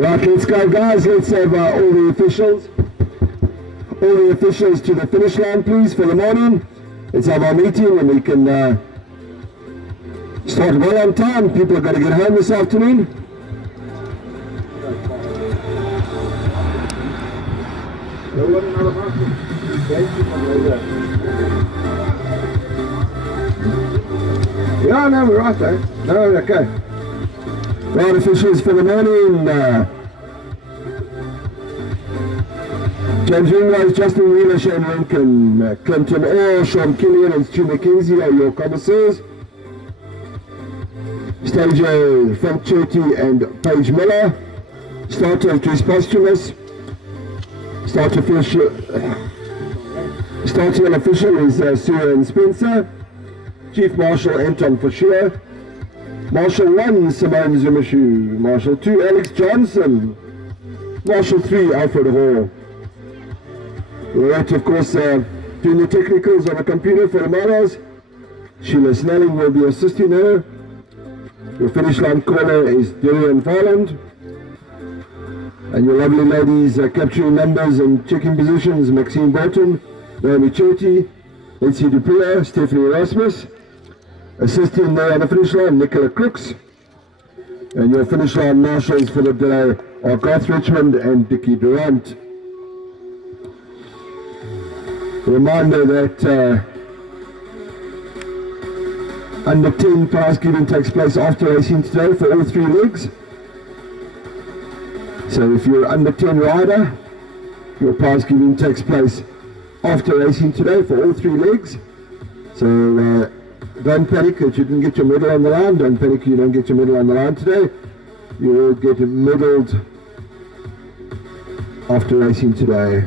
Right, let's go guys, let's have all the officials to the finish line please for the morning. Let's have our meeting and we can start well on time. People have got to get home this afternoon. Yeah, no, we're right though. No, okay. Right, officials for the morning. James Ringrose, Justin Wheeler, Shane Rankin, Clinton Orr, Sean Killian and Stu McKenzie are your commissars. Stager, Frank Cherty and Paige Miller. Starter, Chris Posthumous. Starting official is Sue and Spencer. Chief Marshal Anton Fisher. Marshal 1 Simone Zumashu. Marshal 2 Alex Johnson. Marshal 3 Alfred Hall. We're at, of course, doing the technicals on the computer for the models. Sheila Snelling will be assisting her. Your finish line caller is Darian Farland. And your lovely ladies capturing numbers and checking positions, Maxine Bolton, Naomi Cherty, Nancy Dupuya, Stephanie Erasmus. Assisting there on the finish line, Nicola Crooks. And your finish line marshals for the day are Garth Richmond and Dickie Durant. A reminder that under 10 prize giving takes place after racing today for all 3 legs. So if you're under 10 rider, your prize giving takes place after racing today for all 3 legs. So don't panic that you didn't get your medal on the line. Don't panic you don't get your medal on the line today. You will get medaled after racing today.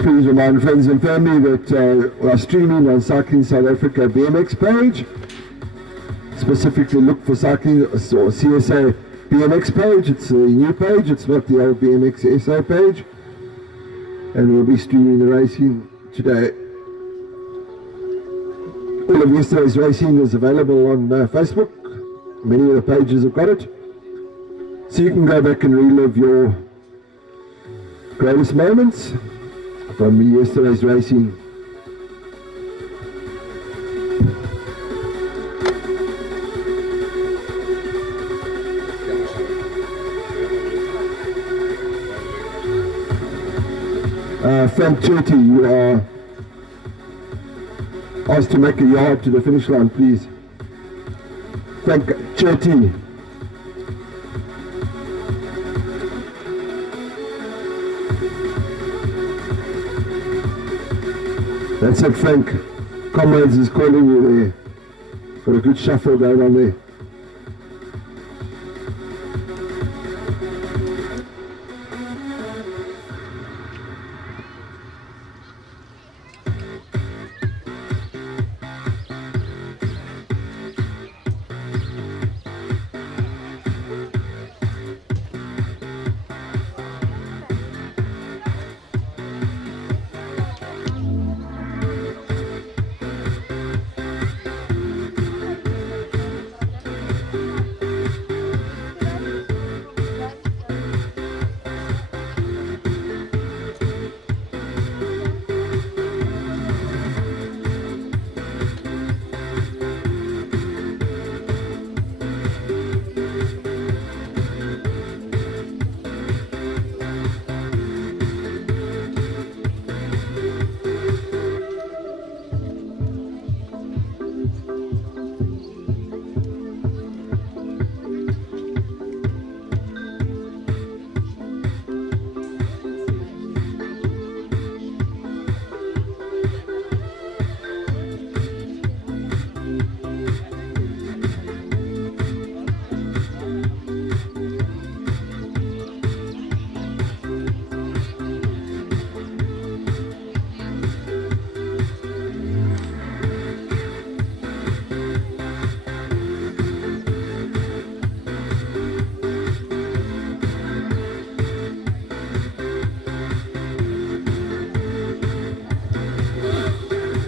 Please remind friends and family that we are streaming on Cycling South Africa BMX page. Specifically look for Cycling or CSA BMX page. It's a new page, it's not the old BMX SA page. And we'll be streaming the racing today. All of yesterday's racing is available on Facebook. Many of the pages have got it. So you can go back and relive your greatest moments from yesterday's racing. Frank Cherty, you are asked to make a yard to the finish line, please. Frank Cherty. That's it, Frank. Comrades is calling you there. Got a good shuffle going on there.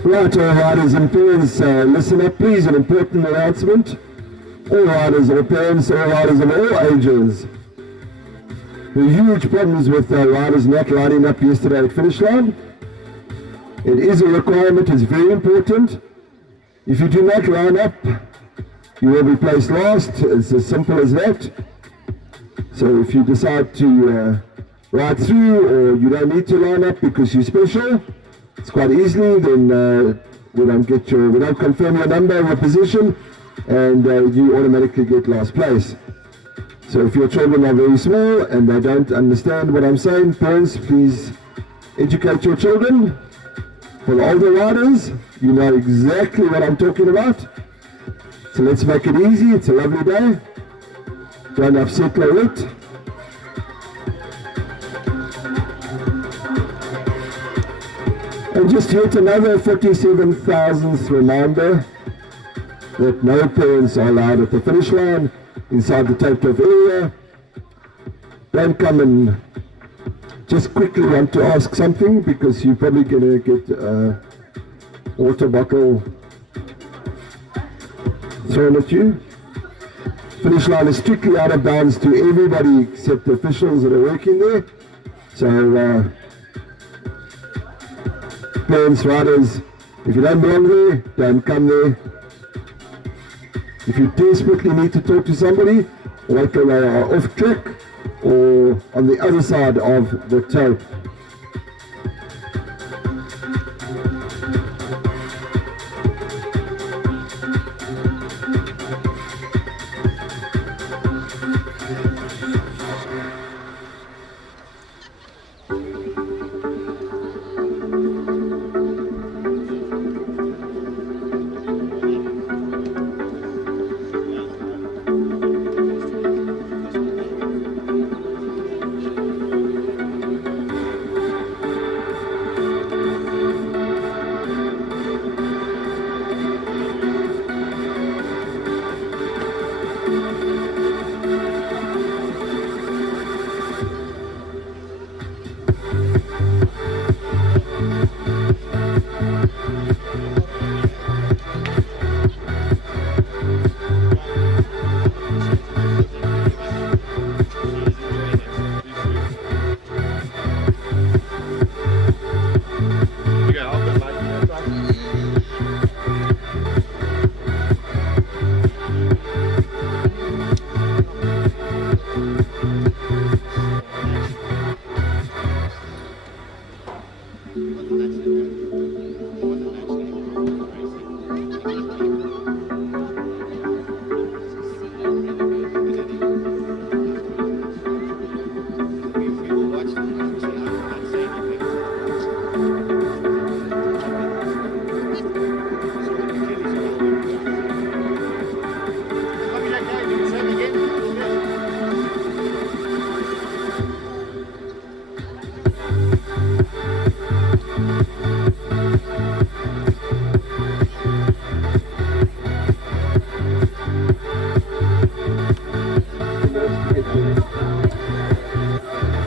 Right, all riders and peers, listen up please, an important announcement. all riders, all parents, all riders of all ages. There are huge problems with riders not lining up yesterday at finish line. It is a requirement, it's very important. If you do not line up, you will be placed last. It's as simple as that. So if you decide to ride through, or you don't need to line up because you're special, it's quite easily, then we don't confirm your number or position, and you automatically get last place. So if your children are very small and they don't understand what I'm saying, parents, please educate your children. For the older riders, you know exactly what I'm talking about. So let's make it easy. It's a lovely day. Don't upset Lorette. And just yet another 47,000th reminder that no parents are allowed at the finish line inside the taped off area. Don't come and just quickly want to ask something, because you're probably going to get a water bottle thrown at you. Finish line is strictly out of bounds to everybody except the officials that are working there. So parents, riders, if you don't belong there, don't come there. If you desperately need to talk to somebody, wait till they are off track or on the other side of the tape.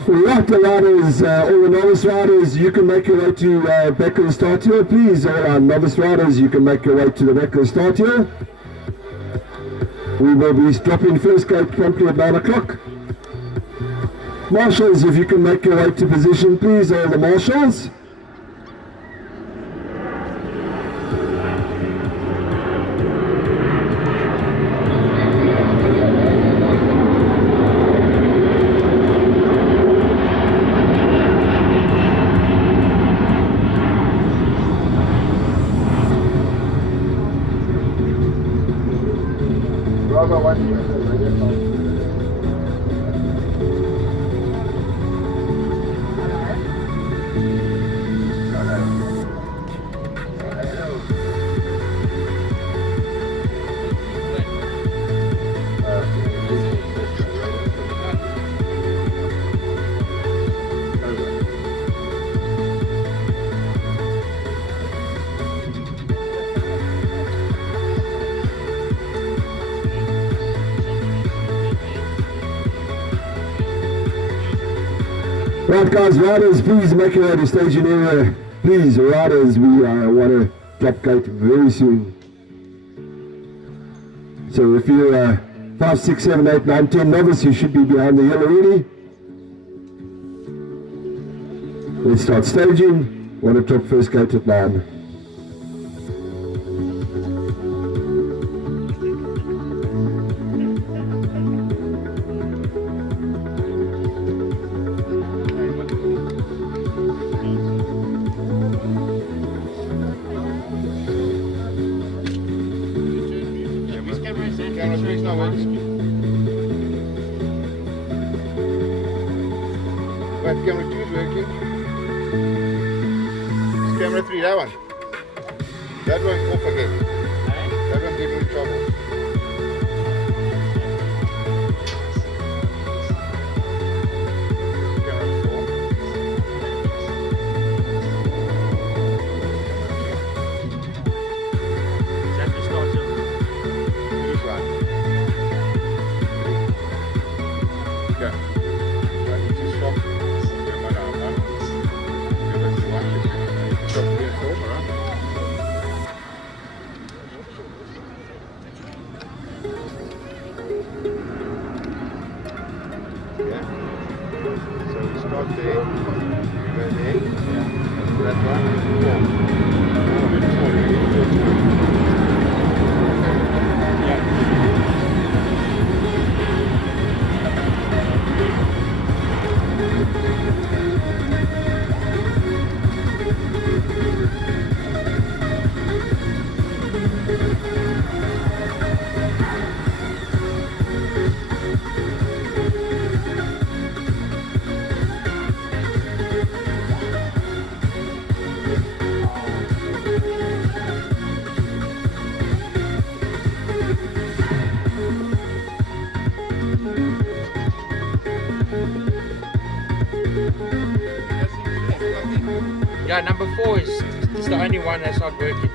Right, the riders, all the novice riders, you can make your way to back of the start here, please. All our novice riders, you can make your way to the back of the start here. We will be dropping first gate promptly at 9 o'clock. Marshals, if you can make your way to position, please, all the marshals. Right guys, riders, please make your way to staging area. Please, riders, we want to drop gate very soon. So if you're 5, 6, 7, 8, 9, 10 novice, you should be behind the hill already. Let's start staging. One o'clock, first gate at 9. Right, camera 2 is working. It's camera 3, that one. That one's off again. That one gave me trouble. Camera 4. Is that the start of This one. Okay. Right, this is stop. Yeah, number 4 is the only one that's not working.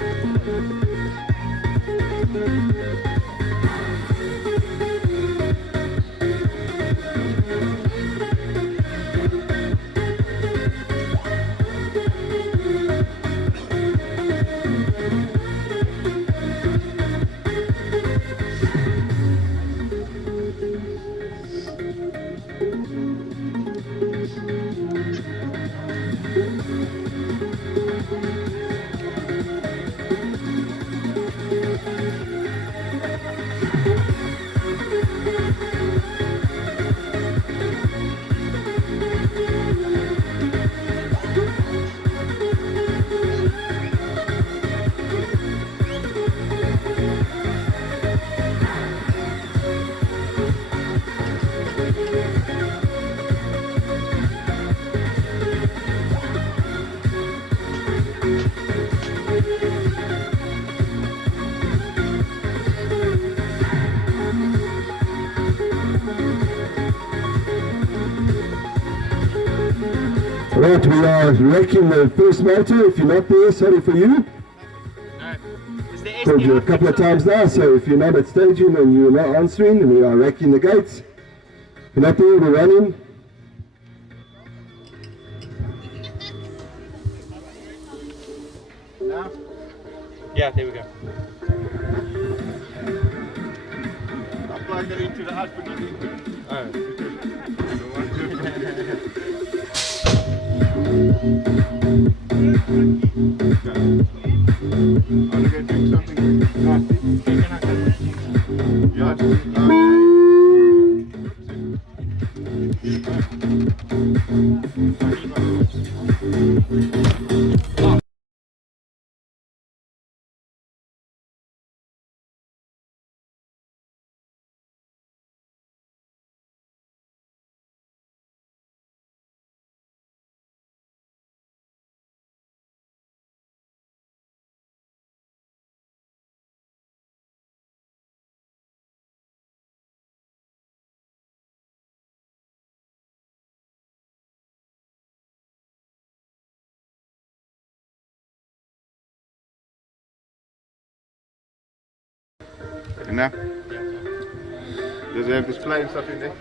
Right, we are wrecking the first motor. If you're not there, sorry for you. No. Is the Told you a couple of times now, so if you're not at staging and you're not answering, we are wrecking the gates. If you're not there, we're running. Now? Yeah, there we go. I plug it into the output, not into it. Oh. Are you going to drink something nasty? Yeah, enough? Does it have display and stuff in there?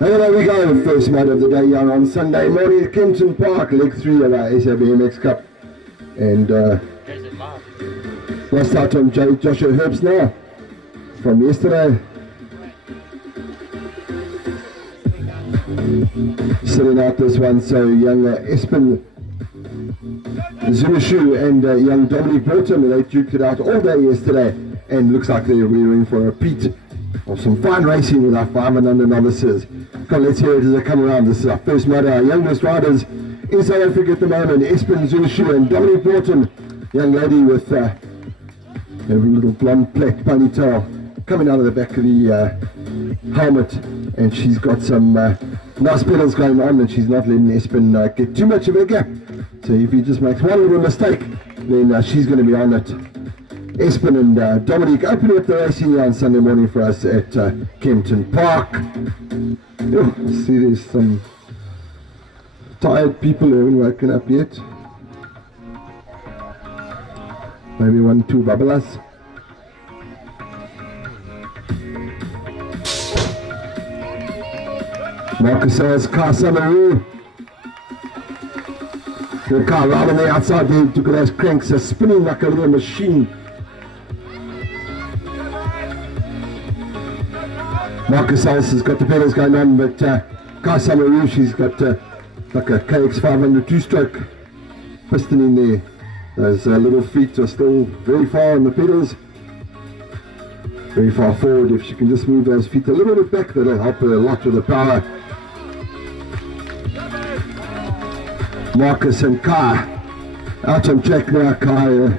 And there we go, first motor of the day here on Sunday morning at Kempton Park, leg 3 of our SA BMX Cup And There's it live. lost out on Joshua Herbst now from yesterday. Sitting out this one, so young Espen Zumishu and young Dominic Burton, they duked it out all day yesterday, and looks like they're rearing for a repeat of some fine racing with our 500 novices. Come, let's hear it as they come around. This is our first motor, our youngest riders in South Africa at the moment, Espen Zumishu and Dominic Burton, young lady with a little blonde plait ponytail coming out of the back of the helmet, and she's got some nice pedals going on, and she's not letting Espen get too much of a gap. So if he just makes one little mistake, then she's going to be on it. Espen and Dominic opening up the racing here on Sunday morning for us at Kempton Park. Oh, see, there's some tired people who haven't woken up yet. Maybe 1, 2 bubblers. Marcus says, car Samaru. The car right on the outside there, took those cranks, spinning like a little machine. Marcus Ellis has got the pedals going on, but Kai Samaru, she's got like a KX500 two-stroke piston in there. Those little feet are still very far on the pedals, very far forward. If she can just move those feet a little bit back, that'll help her a lot with the power. Marcus and Kai out on track now. Kai,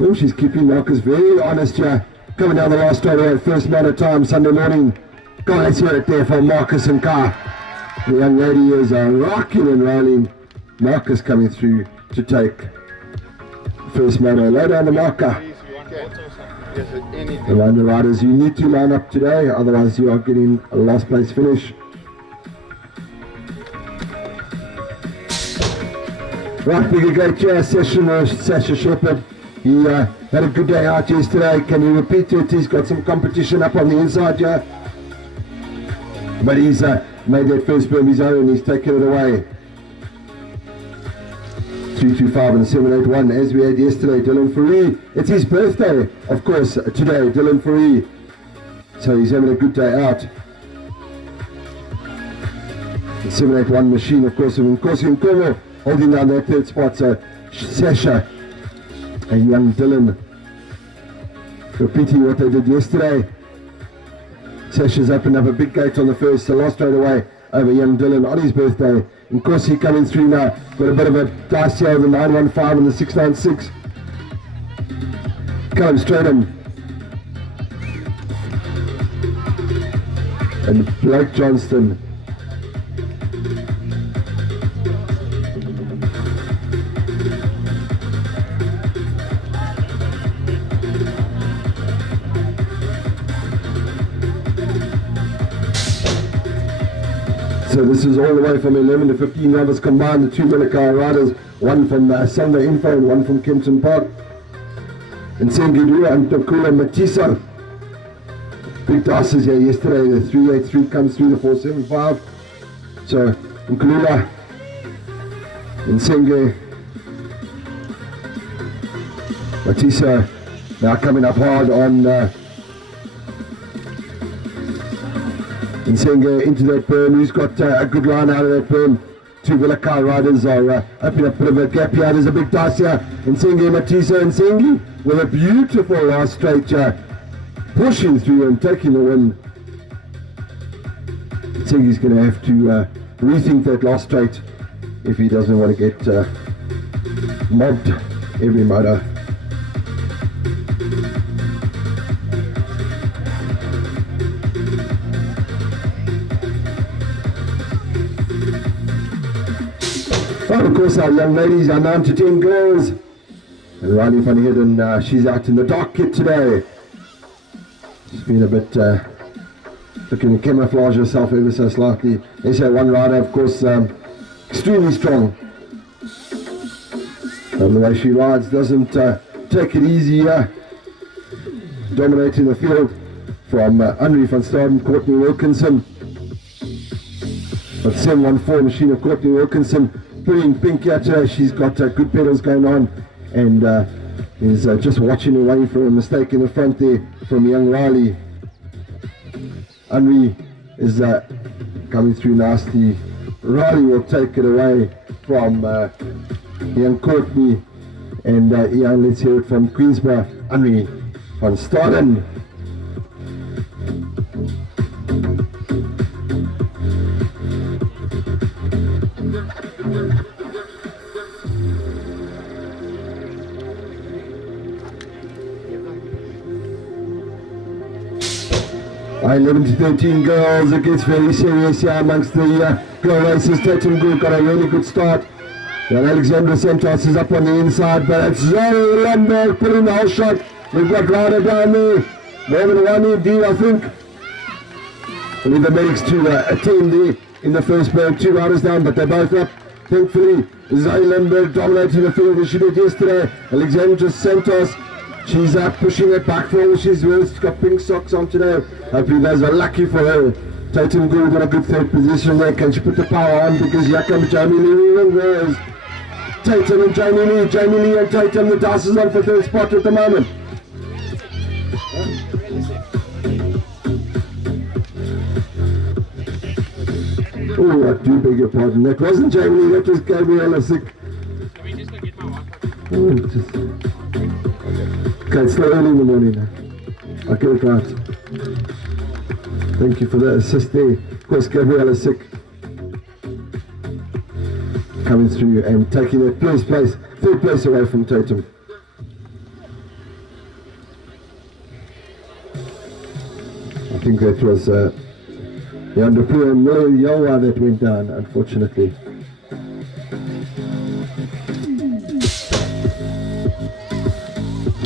oh, she's keeping Marcus very honest here. Coming down the last straight, first motor time Sunday morning. Go on, let's hear it there for Marcus and Kai. The young lady is rocking and rolling. Marcus coming through to take first motor. Low down the marker. Around the riders, you need to line up today, otherwise you are getting a last place finish. Right, big great chair session with Sasha Shepherd. He had a good day out yesterday. Can you repeat it? He's got some competition up on the inside here. But he's made that first berm his own and he's taken it away. 325 and 781 as we had yesterday. Dylan Faree. It's his birthday, of course, today, Dylan Faree. So he's having a good day out. The 781 machine, of course, in Como. Holding down that third spot, so Sasha and young Dylan repeating what they did yesterday. Sasha's opened up a big gate on the first, so lost straight away over young Dylan on his birthday. And Corsi coming through now, got a bit of a dice here with the 915 and the 696. Callum Stratham and Blake Johnston. So this is all the way from 11 to 15 riders combined, the two Millikar riders, one from Sunday Info and one from Kempton Park. And Sengidu and Tokula Matisa. Big dasses here yesterday, the 383 comes through the 475. So Nkulula and Senge Matisa now coming up hard on Nsenga into that berm, who's got a good line out of that berm. Two Villicar riders are opening up a bit of a gap here. There's a big dice here. Nsenga, Matisa, and Nsengi with a beautiful last straight, pushing through and taking the win. Nsengi's going to have to rethink that last straight if he doesn't want to get mobbed every motor. Well, of course, our young ladies, our 9 to 10 girls. And Riley Van Heerden, she's out in the dark kit today. She's been a bit looking to camouflage herself ever so slightly. There's that one rider, of course, extremely strong. And the way she rides doesn't take it easy. Dominating the field from Henry van Staden, Courtney Wilkinson. But 714 machine of Courtney Wilkinson. Pretty in pink here today. She's got good pedals going on, and is just watching away for a mistake in the front there from young Riley. Henry is coming through nasty. Riley will take it away from young Courtney, and let's hear it from Queensborough. Henry van Staden. By 11 to 13 girls, it gets very serious here amongst the girl racers. Tatum Group got a really good start. And Alexandra Santos is up on the inside, but it's Zoe Lindberg putting the whole shot. We've got Ryder down there. More than one indeed, I think. We need the medics to attend there in the first berg. 2 riders down, but they're both up. Thankfully, Zoe Lindberg dominating the field as she did yesterday. Alexandra Santos, she's pushing it back for all she's worth. She's got pink socks on today. Hopefully those are lucky for her. Tatum Gould got a good third position there. Can she put the power on? Because here comes Jamie Lee and there's Tatum and Jamie Lee. Jamie Lee and Tatum, the dice is on for third spot at the moment. Oh, I do beg your pardon. That wasn't Jamie Lee, that was Gabriella Sick. Okay, it's still early in the morning now. I'll get it right. Thank you for the assist there. Of course, Gabriella Sick coming through and taking that third place away from Tatum. I think that was the Underpoor and Miller Yawa that went down, unfortunately.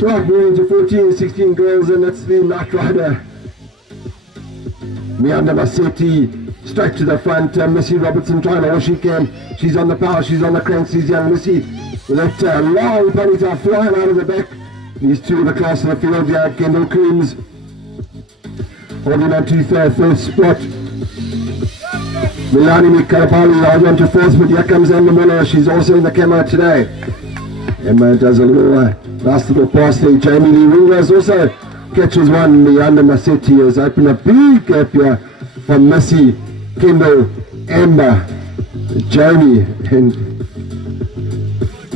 Right, moving to 14, 16 girls, and that's the Night Rider. Mianda Massetti, straight to the front. Missy Robertson trying all she can. She's on the power, she's on the cranks. She's young Missy with that long ponytail flying out of the back. These two of the class of the field here. Kendall Coombs holding on to third spot. Milani Mikarapali holding on to fourth, but here comes Emma Miller. She's also in the camera today. Emma does a little nice little pass there. Jamie Lee Ringers also catches one. Mianda Massetti has opened a big gap here from Missy, Kendall, Amber, Jamie and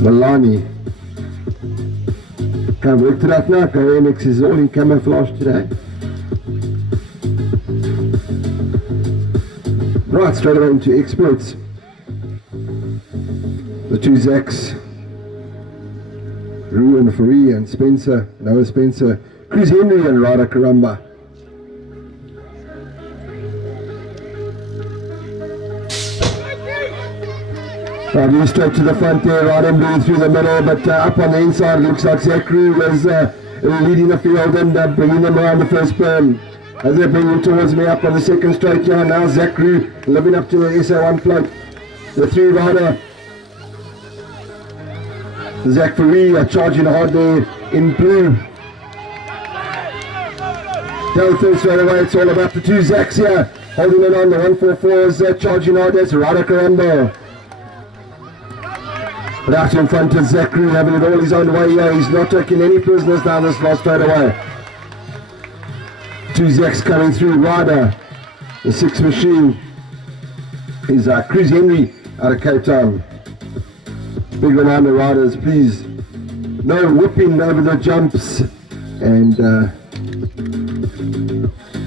Milani. Can't work it out now. MX is all in camouflage today. Right, straight away into experts. The two Zacks, Rue and Farie and Spencer, Noah Spencer, Chris Henry and Rada Karamba. Right, straight to the front there, right in through the middle, but up on the inside it looks like Zach Rue was leading the field and bringing them around the first berm. As they're bringing towards me up on the second straight here, now Zach Rue living up to the SA1 plate. The three rider, Zach Farie charging hard there in blue. Down third straight away, it's all about the two Zacks here, holding it on. The 144 is charging hard, that's Rada Karamba. But out in front is Zach Rue having it all his own way here. He's not taking any prisoners down this last straight away. Two Zacks coming through. Ryder, the sixth machine, is Chris Henry out of Cape Town. Big reminder, riders, please, no whipping over the jumps, and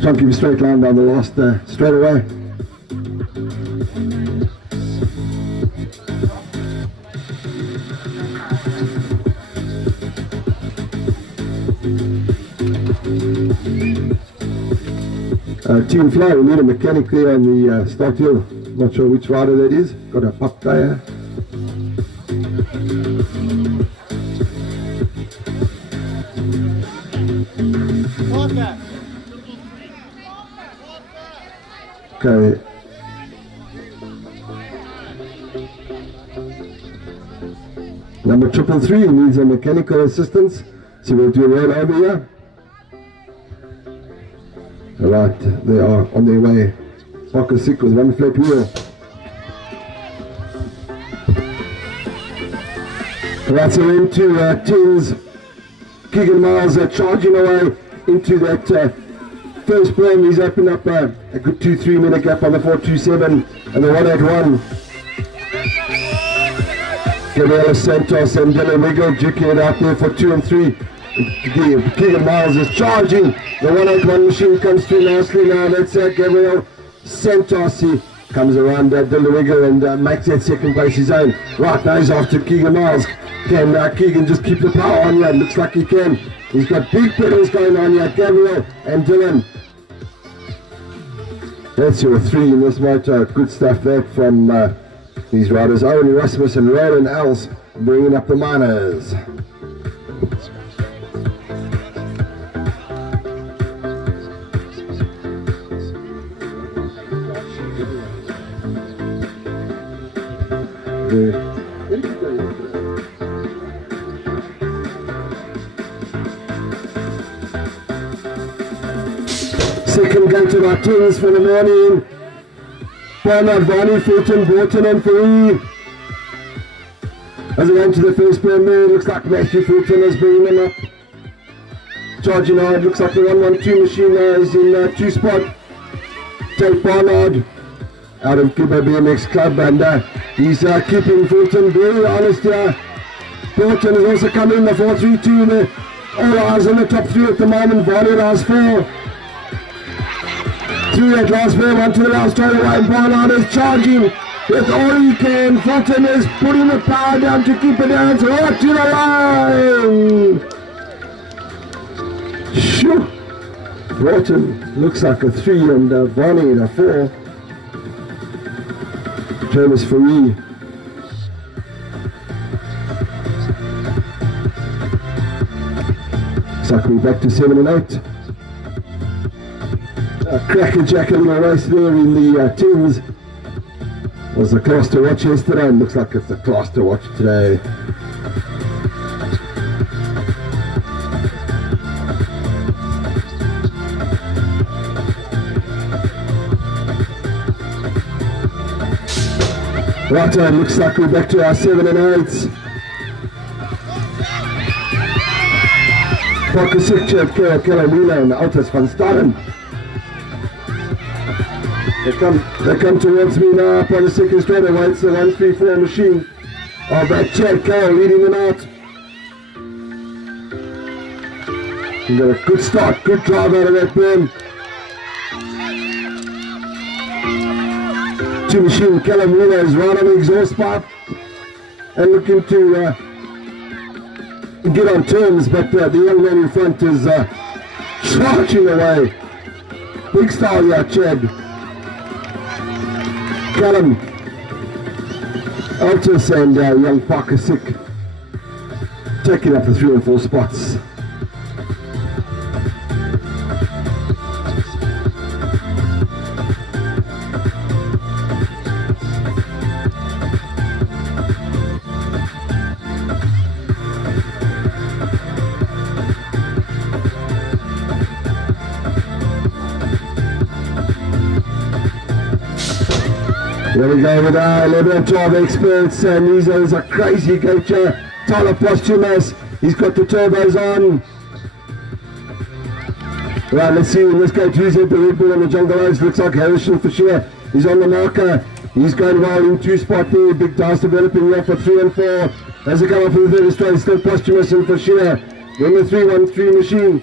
try and keep a straight line down the last straight away. Team Fly, we need a mechanic there on the start hill. Not sure which rider that is. Got a pup tire. Okay. Number 333 needs a mechanical assistance, so we'll do a roll over here. Right, they are on their way. Parker Sick with one flat wheel. Right, so into 10s. Keegan Miles charging away into that first plane. He's opened up a good 2-3 minute gap on the 4.27 and the 1.81. Gabriel Santos and Dylan Wiggle duking it out there for 2 and 3. Keegan Miles is charging. The 1.81 machine comes through nicely now. That's Gabriel Santos. He comes around Dylan Wiggle and makes that second place his own. Right, now he's after Keegan Miles. Can Keegan just keep the power on here? Looks like he can. He's got big pedals going on here. Gabriel and Dylan. That's your 3 in this motor. Good stuff there from these riders. Owen Erasmus and Roland Els bringing up the minors. Second go to our 10s for the morning. Bernard, Barney, Fulton, Borton and Faree. As we go to the first pair there, looks like Matthew Fulton is bringing them up. Charging hard, looks like the 112 machine now is in 2 spot. Jake Barnard out of Cuba BMX Club, and he's keeping Fulton very honest here. Borton has also come in the 4.32. All eyes on the top 3 at the moment. Barnard has 4. 3 at last pair, 1 to the last straight away. Barnard is charging with all he can. Fulton is putting the power down to keep it down. It's right to the line. Shoo! Fulton looks like a 3 and Barney a 4. Travis Faree. Looks like we're back to 7 and 8. Crackerjack, a little race there in the 10s. Was the class to watch yesterday, and looks like it's the class to watch today. Right, looks like we're back to our 7 and 8s. Parker Sikchert, Keller Wheeler and Altus van Stalen. They come towards me now up on the second straightaway. It's the 134 machine of Chad Cole leading them out. He got a good start, good drive out of that burn. 2 machine, Callum Wheeler is right on the exhaust pipe and looking to get on terms, but the young man in front is charging away. Big style here, Chad. Callum, Altus and young Parker Sick taking up the 3 and 4 spots. There we go with our 11 and 12 experts. Nizo is a crazy coacher. Tyler Posthumus, he's got the turbos on. Right, let's see, let's go to the Red Bull on the Jungle Oaks. Looks like Harrison for sure. He's on the marker. He's going well in 2 spot there. Big dice developing here for 3 and 4. As they come up for the third straight, still Posthumus and for sure. Then the 313 machine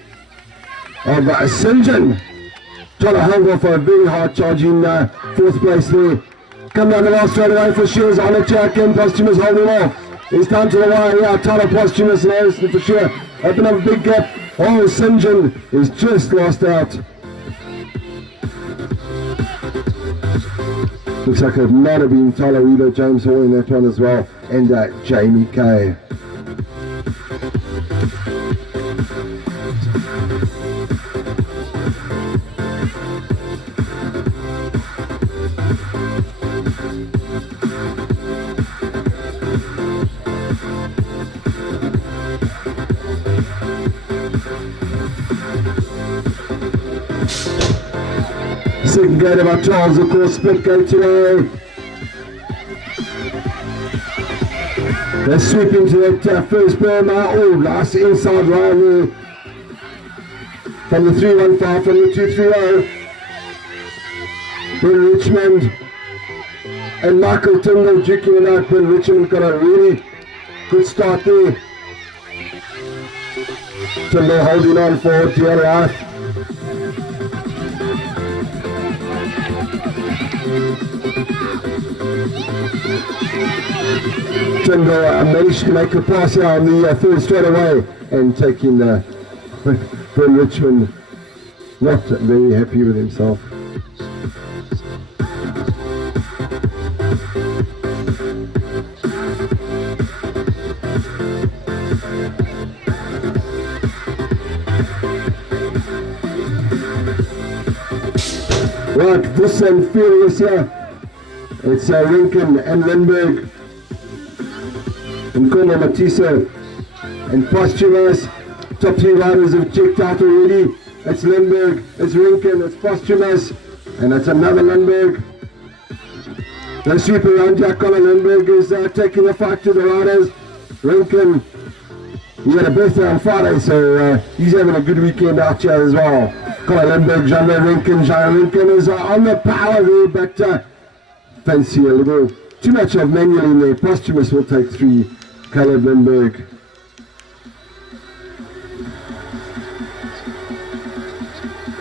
of St. John. Trying to hang for a very hard charging 4th place there. Come down the last straight away for sure. On the track and Posthumus holding off. It's down to the wire. Yeah, Tyler Posthumus and Harrison for sure. Open up a big gap. Oh, St. John is just lost out. Looks like it might have been Tyler Wheeler, James Hall in that one as well. And Jamie Kay. Second gate of our Charles, of course, split gate today. They're sweeping to that first berm. Oh, nice inside round there from the 315, from the 230. Ben Richmond and Michael Tyndall duking it out. Ben Richmond got a really good start there. Tyndall holding on for dear life. Tyndall managed to make a pass here on the third straight away and taking Ben Richmond not very happy with himself. Right, this and furious here. It's Rinken and Lindberg and Kona Matisa and Posthumous. Top three riders have checked out already. It's Lindberg, it's Rinken, it's Posthumous, and it's another Lindberg. The sweep around Jack Colin Lindberg is taking the fight to the riders. Rinken, he had a birthday on Friday, so he's having a good weekend out here as well. Colin Lindberg, Jean Rinken is on the power there, but fancy a little too much of manual in there. Posthumous will take 3. Caleb Lindberg.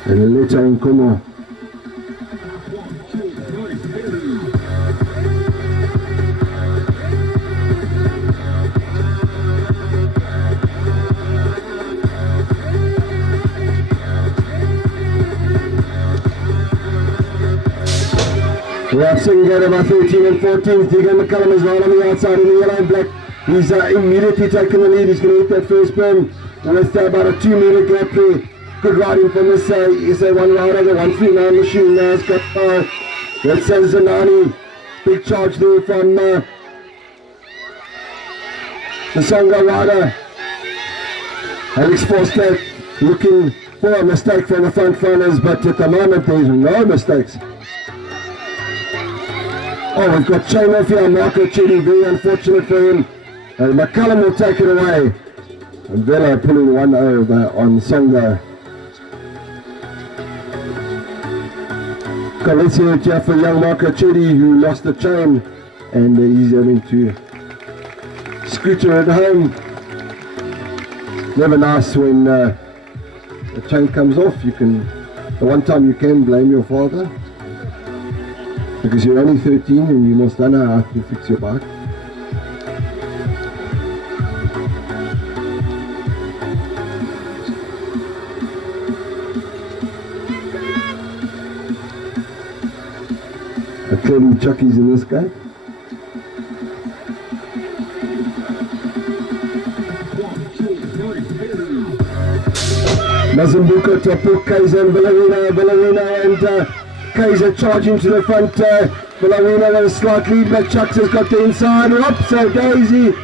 And a letter in Como. We're sitting at about 13 and 14. Deegan McCallum is right on the outside in the yellow and black. He's immediately taking the lead. He's going to hit that first berm with about a 2-meter gap there. Good riding from this one rider, the 139 machine now has got that's Zanani. Big charge there from the Songa rider. Alex Foster looking for a mistake from the front runners, but at the moment there's no mistakes. Oh, we've got Shane off here, Marco Chidi, very unfortunate for him. And McCallum will take it away. And Vela pulling one over on Songa. Okay, let's hear it here for young Marco Chidi, who lost the chain. And he's having to scooter it home. Never nice when the chain comes off. The one time you can blame your father. Because you're only 13 and you must know how to fix your bike. Clearly Chucky's in this guy. Mazambuko, Tapuk, Kaiser and Ballerina and Kaiser charging to the front. Ballerina with a slight lead, but Chucks has got the inside. Up, so Daisy.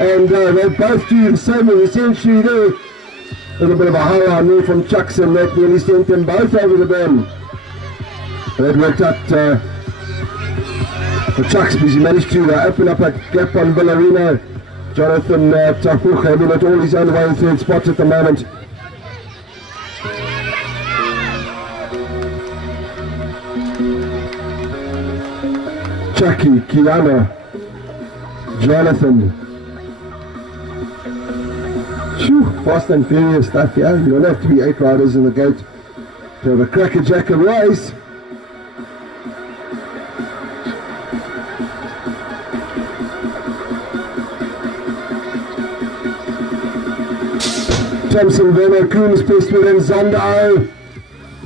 And they both do the same essentially there. A little bit of a high on there from Chucks, and that nearly sent them both over the berm. That worked out for Chucks because he managed to open up a gap on Ballerina. Jonathan Tapuk having it all his own way in third spot at the moment. Chucky, Kiana, Jonathan. Phew, fast and furious stuff here. You don't have to be 8 riders in the gate to have a crackerjack race. Thompson, Werner, Coombs, Bestwood and Zondo.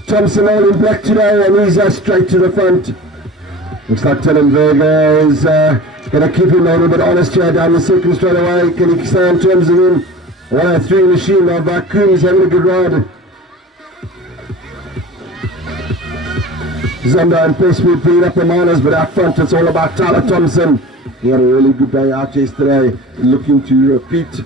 Thompson all in black today and he's straight to the front. Looks like Tillenberger is going to keep him a little bit honest here down the second straight away. Can he stay in terms of him? 103 machine now by Coombs having a good ride. Zondo and Bestwood bringing up the minors, but out front it's all about Tyler Thompson. He had a really good day out yesterday, looking to repeat.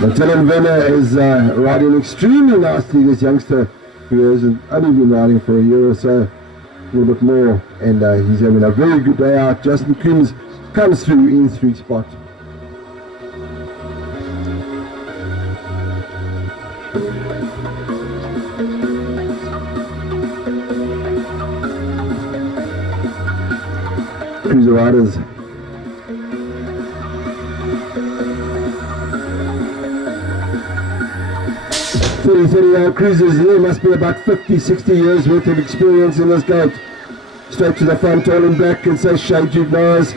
But Dylan Werner is riding extremely nicely, this youngster who has only been riding for a year or so, a little bit more, and he's having a very good day out. Justin Coombs comes through in 3 spot. Cruiser riders. Thirty-year-old cruisers, there must be about 50-60 years worth of experience in this gate. Straight to the front, all in black, and says Shade Jude Norris.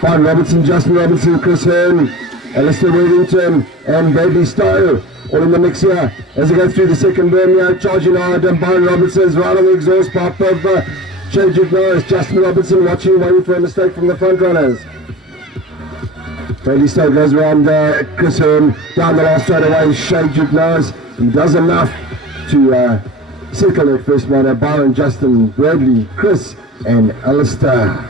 Brian Robertson, Justin Robinson, Chris Hearn, Alistair Worthington, and Baby Stowe, all in the mix here. As they go through the second berm here, charging hard, and Brian Robertson's right on the exhaust pipe of Shade Jude Norris. Justin Robinson watching, waiting for a mistake from the front runners. Baby Stowe goes around Chris Hearn, down the last straight away, Shade Jude Norris. He does enough to settle that first motor. Byron, Justin, Bradley, Chris, and Alistair.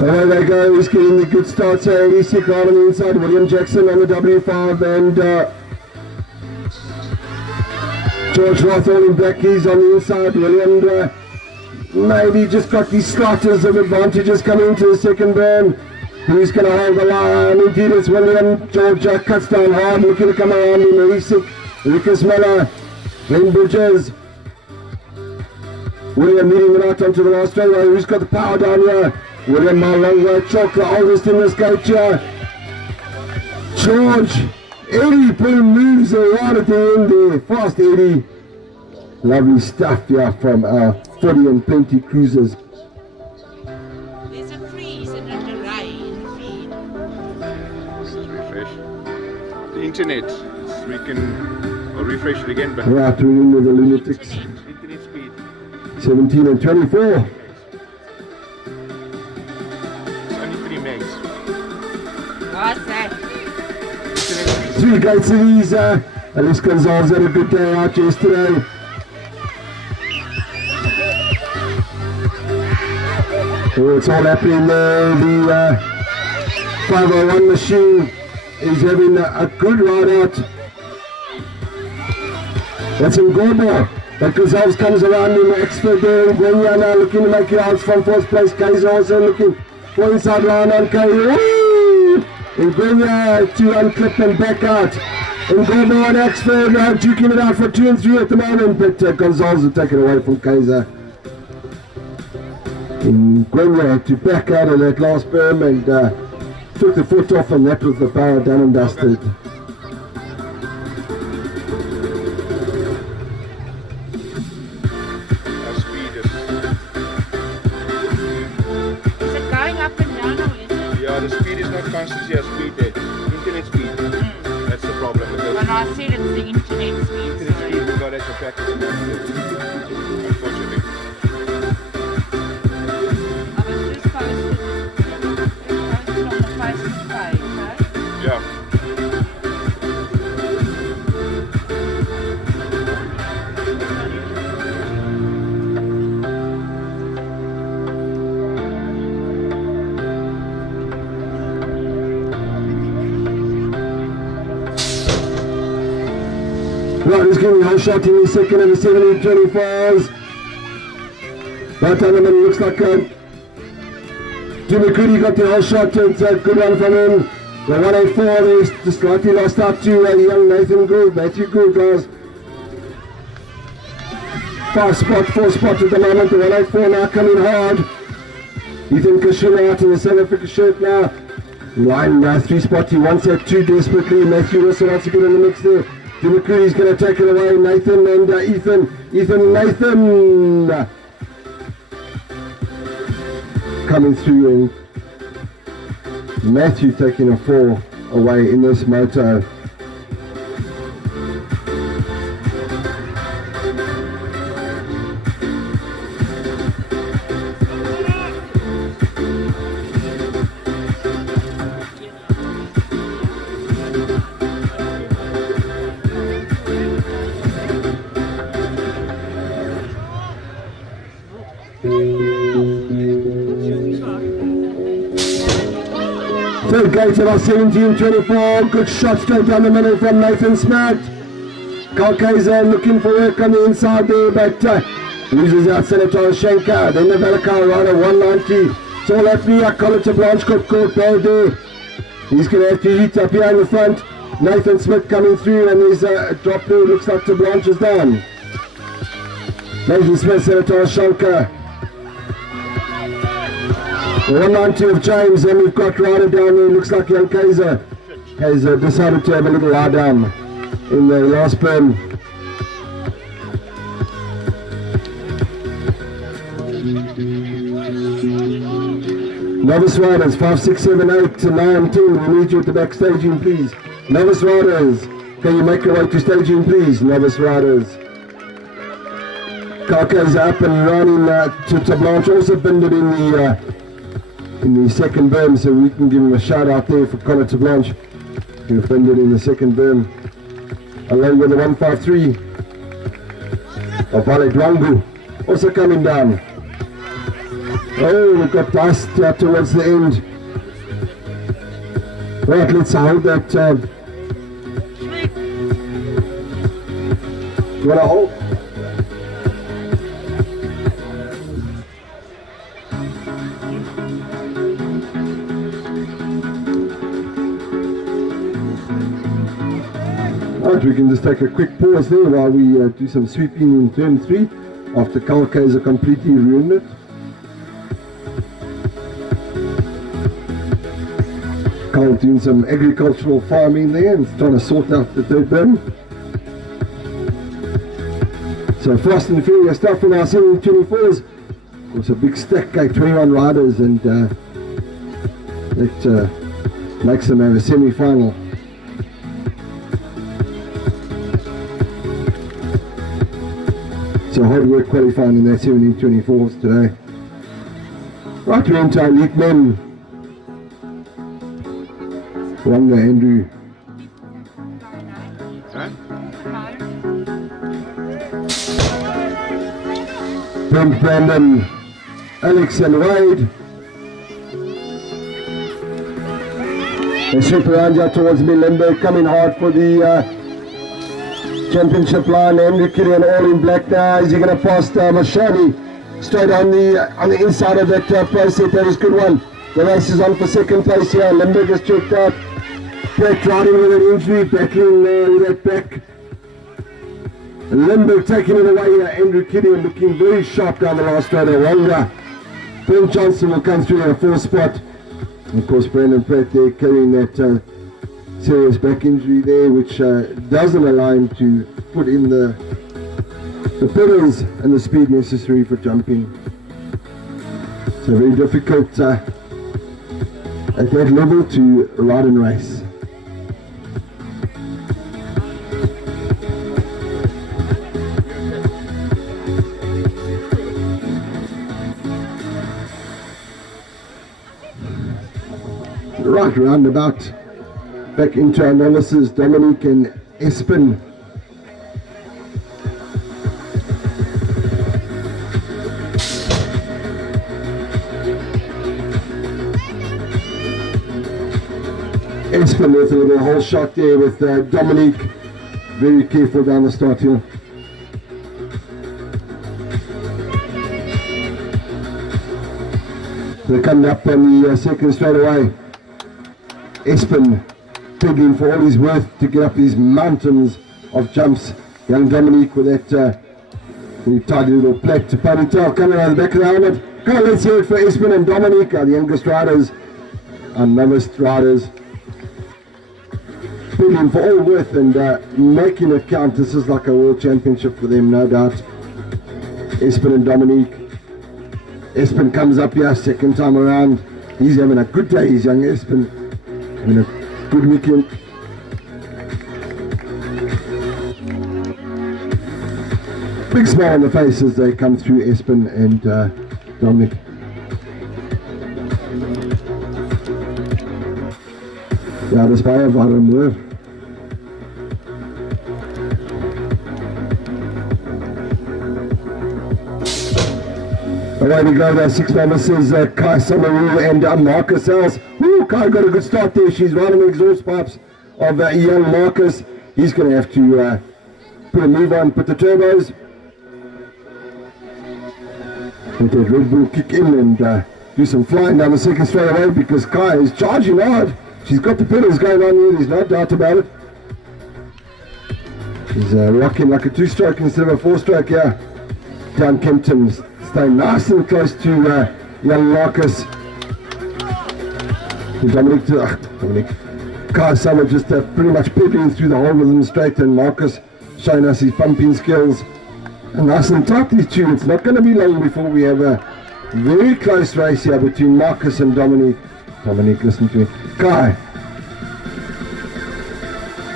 Away they go, he's getting the good start, so he's sick right on the inside. William Jackson on the W5 and George Roth all in black, he's on the inside. William maybe just got these slightest of advantages coming into the second berm. Who's going to hold the line? Indeed it's William. George cuts down hard, looking to come around him. He's sick. Lucas Miller, Glenn Bridges. William leading it out onto the last straightaway. Who's got the power down here? William Malonga, Chalk, the oldest in this gate here. George, Eddie putting moves right at the end there. Fast Eddie. Lovely stuff here from our 40 and plenty cruisers. There's a freeze and a delay in the feed. Refresh. The internet, we can refresh it again, but Right, we're in with the lunatics. internet speed. 17 and 24. What's that? 3 gates of these. Alex Gonzalez had a good day out yesterday. Oh, it's all happening there. The 501 machine is having a good ride out. That's in Gorbo. But Gonzalez comes around in Exford there. Gwenya now looking to make yards from 4th place. Kaiser also looking for inside line on Kaiser. And Gwenya to unclip and back out. And Gorbo and Exford duking it out for 2 and 3 at the moment. But Gonzalez will take it away from Kaiser. And Gwenya had to back out of that last berm and took the foot off, and that was the power done and dusted. Is it going up and down or is it? Yeah, the speed is not constantly a speed there. Internet speed. That's the problem. Because When I said it's the internet speed, internet sorry. speed, we got it affected. Unfortunately. I was just posted on the Facebook page, right? Yeah. Right, he's getting a whole shot in the second and the 17-24s. Right down the middle, looks like Jimmy Goody got the whole shot. It's a good one from him. The 184 is just slightly lost out to young Nathan Gould, Matthew Gould, guys. 4 spot at the moment. The 184 now coming hard. Ethan Kashina out in the South Africa shirt now. Line 3 spot, he wants that 2 desperately. Matthew also wants to get in the mix there. Jimmy Goody's going to take it away. Nathan and Nathan. Coming through, and Matthew taking a 4 away in this moto. Third gate at our 17-24. Good shot straight down the middle from Nathan Smart. Kaiser looking for work on the inside there, but loses out Senator Schenker. Then the Valakar rider 190. It's all happening. Colin Blanche got caught bad there. He's going to have to heat up here in the front. Nathan Smith coming through, and there's a drop there. Looks like Blanche is down. Nathan Smith, Senator Schenker. 190 of James, and we've got rider down there. Looks like young Kaiser has decided to have a little lie down in the last berm. Novice riders 5, 6, 7, 8, 9, 10. We need you at the back staging, please. Novice riders, can you make your way to staging, please? Novice riders. Karka's up and running to Blanche, also bended in the second berm, so we can give him a shout out there for Colin Blanche, who bended in the second berm. Along with the 153 of Valet Dwangu, also coming down. Oh, we've got dust towards the end. Right, let's hold that. You want to hold? Right, we can just take a quick pause there while we do some sweeping in turn 3 after Carl Kaiser completely ruined it. Carl doing some agricultural farming there and trying to sort out the third berm. So fast and furious stuff from our 724s. Of course, a big stack, 21 riders, and that makes them have a semi-final. So hard work qualifying in their 1724s today. Right, we're into our elite men. Wanga Andrew. Brent Brandon, Alex and Wade. They sweep around here towards Lindberg, coming hard for the championship line. Andrew Killian all in black now. Is he going to pass Mashadi straight on the inside of that place set? That is a good one. The race is on for second place here. Lindberg has checked out. Brett riding with an injury, battling with that back. Lindberg taking it away here. Andrew Killian looking very sharp down the last straight. Wanga. Ben Johnson will come through in a 4th spot. And of course, Brandon Pratt there carrying that serious back injury there, which doesn't allow him to put in the pedals and the speed necessary for jumping. So very difficult at that level to ride and race. Right, roundabout back into our novices, Dominic and Espen. Espen with a little hole shot there with Dominic. Very careful down the start hill. They're coming up on the second straight away. Espen pegging for all his worth to get up these mountains of jumps. Young Dominique with that very tidy little plait to ponytail coming out of the back of the helmet. Come on, let's hear it for Espen and Dominique, the youngest riders, our novice riders. Pegging for all worth and making it count. This is like a world championship for them, no doubt. Espen and Dominique. Espen comes up here second time around. He's having a good day, he's young Espen. Having a good weekend. Big smile on the face as they come through, Espen and Dominic. Ja, das war ja ware Move. Away we go, there 6 novices, Kai Summeroo and Marcus Els. Woo, Kai got a good start there. She's right on the exhaust pipes of young Marcus. He's going to have to put a move on, put the turbos. Let that Red Bull kick in and do some flying down the second straight away, because Kai is charging hard. She's got the pedals going on here, there's no doubt about it. She's rocking like a 2-stroke instead of a 4-stroke here. Down Kempton, staying nice and close to young Marcus. Dominic. Kai Summer just pretty much pedaling through the whole rhythm straight, and Marcus showing us his pumping skills. And nice and tight these two. It's not going to be long before we have a very close race here between Marcus and Dominic. Dominic, listen to me. Kai.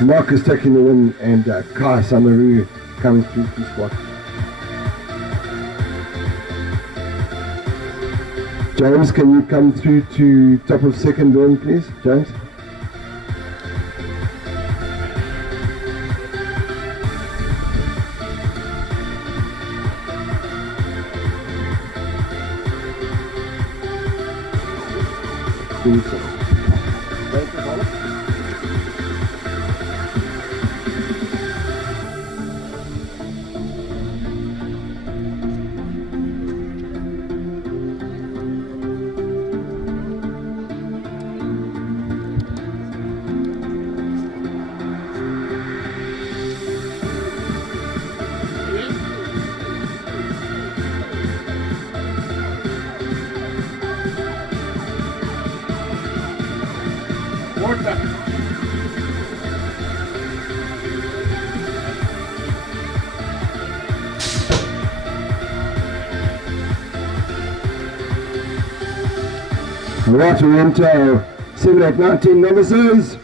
Marcus taking the win, and Kai Samaru coming through the spot. James, can you come through to top of second round, please? James? Right, we enter 7, 8, 19 novices.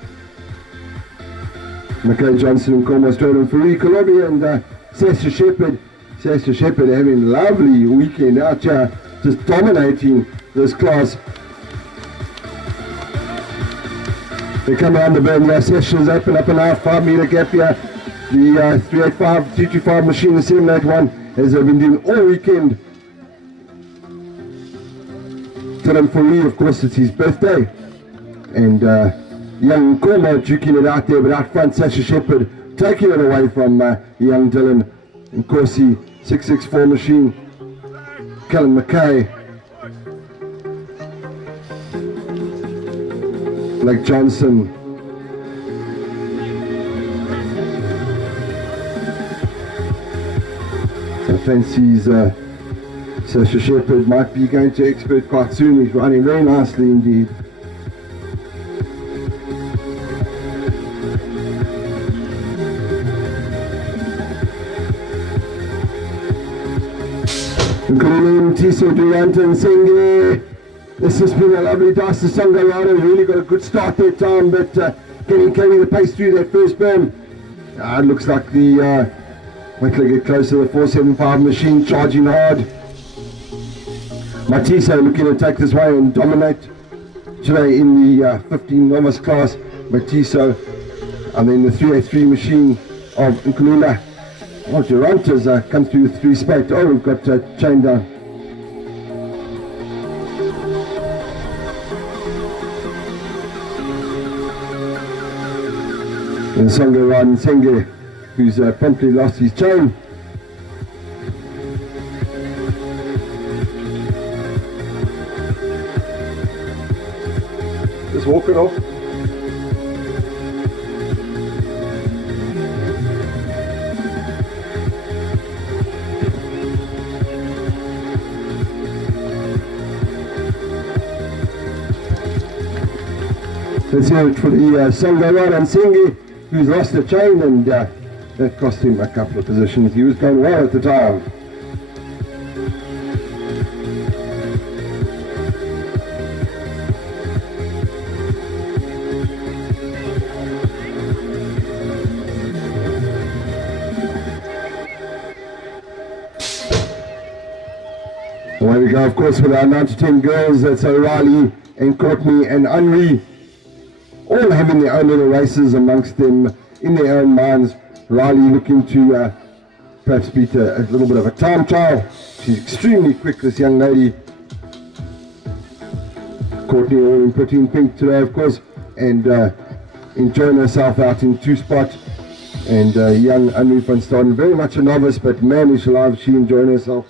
McKay Johnson and Cormo Stroden for Colombia, and Sasha Shepherd. Sasha Shepherd having a lovely weekend out here, just dominating this class. They come around the bend here. Sasha's open up a now 5 meter gap here. The 325 machine, the 781, has been doing all weekend. Dylan Fourie, of course, it's his birthday, and young Cormo duking it out there, but out front Sasha Shepherd taking it away from young Dylan. And Corsi 664 machine, Kellen McKay, Blake Johnson, so fancies Sasha Shepherd might be going to expert quite soon. He's running very nicely indeed. Including Tiso Durant and Senge. This has been a lovely Dice Songarado. Really got a good start that time, but can he carry the pace through that first berm? It looks like the wait till they get closer, the 475 machine charging hard. Matiso looking to take this way and dominate today in the 15 novice class. Matiso, and then the 383 machine of Nkulula. Oh, Durant has come through with 3 spate. Oh, we've got chain down. And Songa riding Senge, who's promptly lost his chain. Just walk it off. Let's hear it for the Songa ride on Senge, who's lost a chain, and that cost him a couple of positions. He was going well at the time. Away we go, of course, with our 9 to 10 girls. That's O'Reilly and Courtney and Henri, all having their own little races amongst them in their own minds. Riley looking to perhaps beat a little bit of a time trial. She's extremely quick, this young lady. Courtney all in pretty in pink today, of course, and enjoying herself out in 2-spot. And young Anri van Staden, very much a novice, but man, is she alive, she enjoying herself.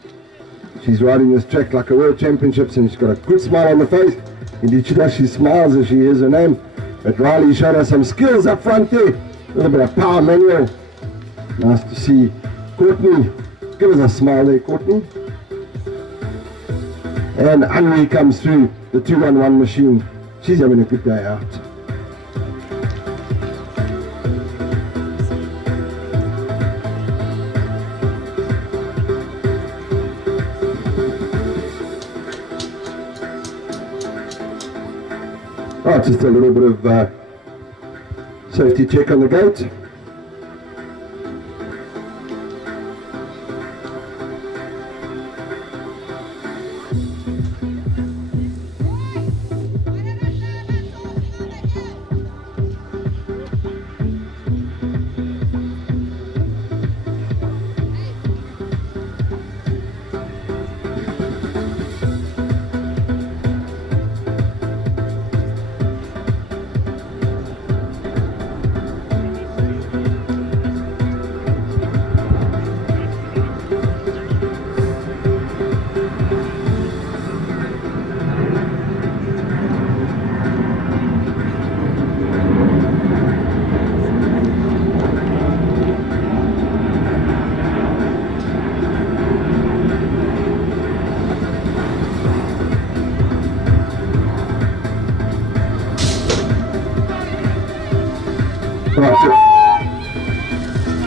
She's riding this track like a World Championships, and she's got a good smile on the face. Indeed, she does. She smiles as she hears her name. But Riley showed us some skills up front there. A little bit of power manual. Nice to see Courtney. Give us a smile there, Courtney. And Anri comes through the 211 machine. She's having a good day out. Right, just a little bit of safety check on the gate.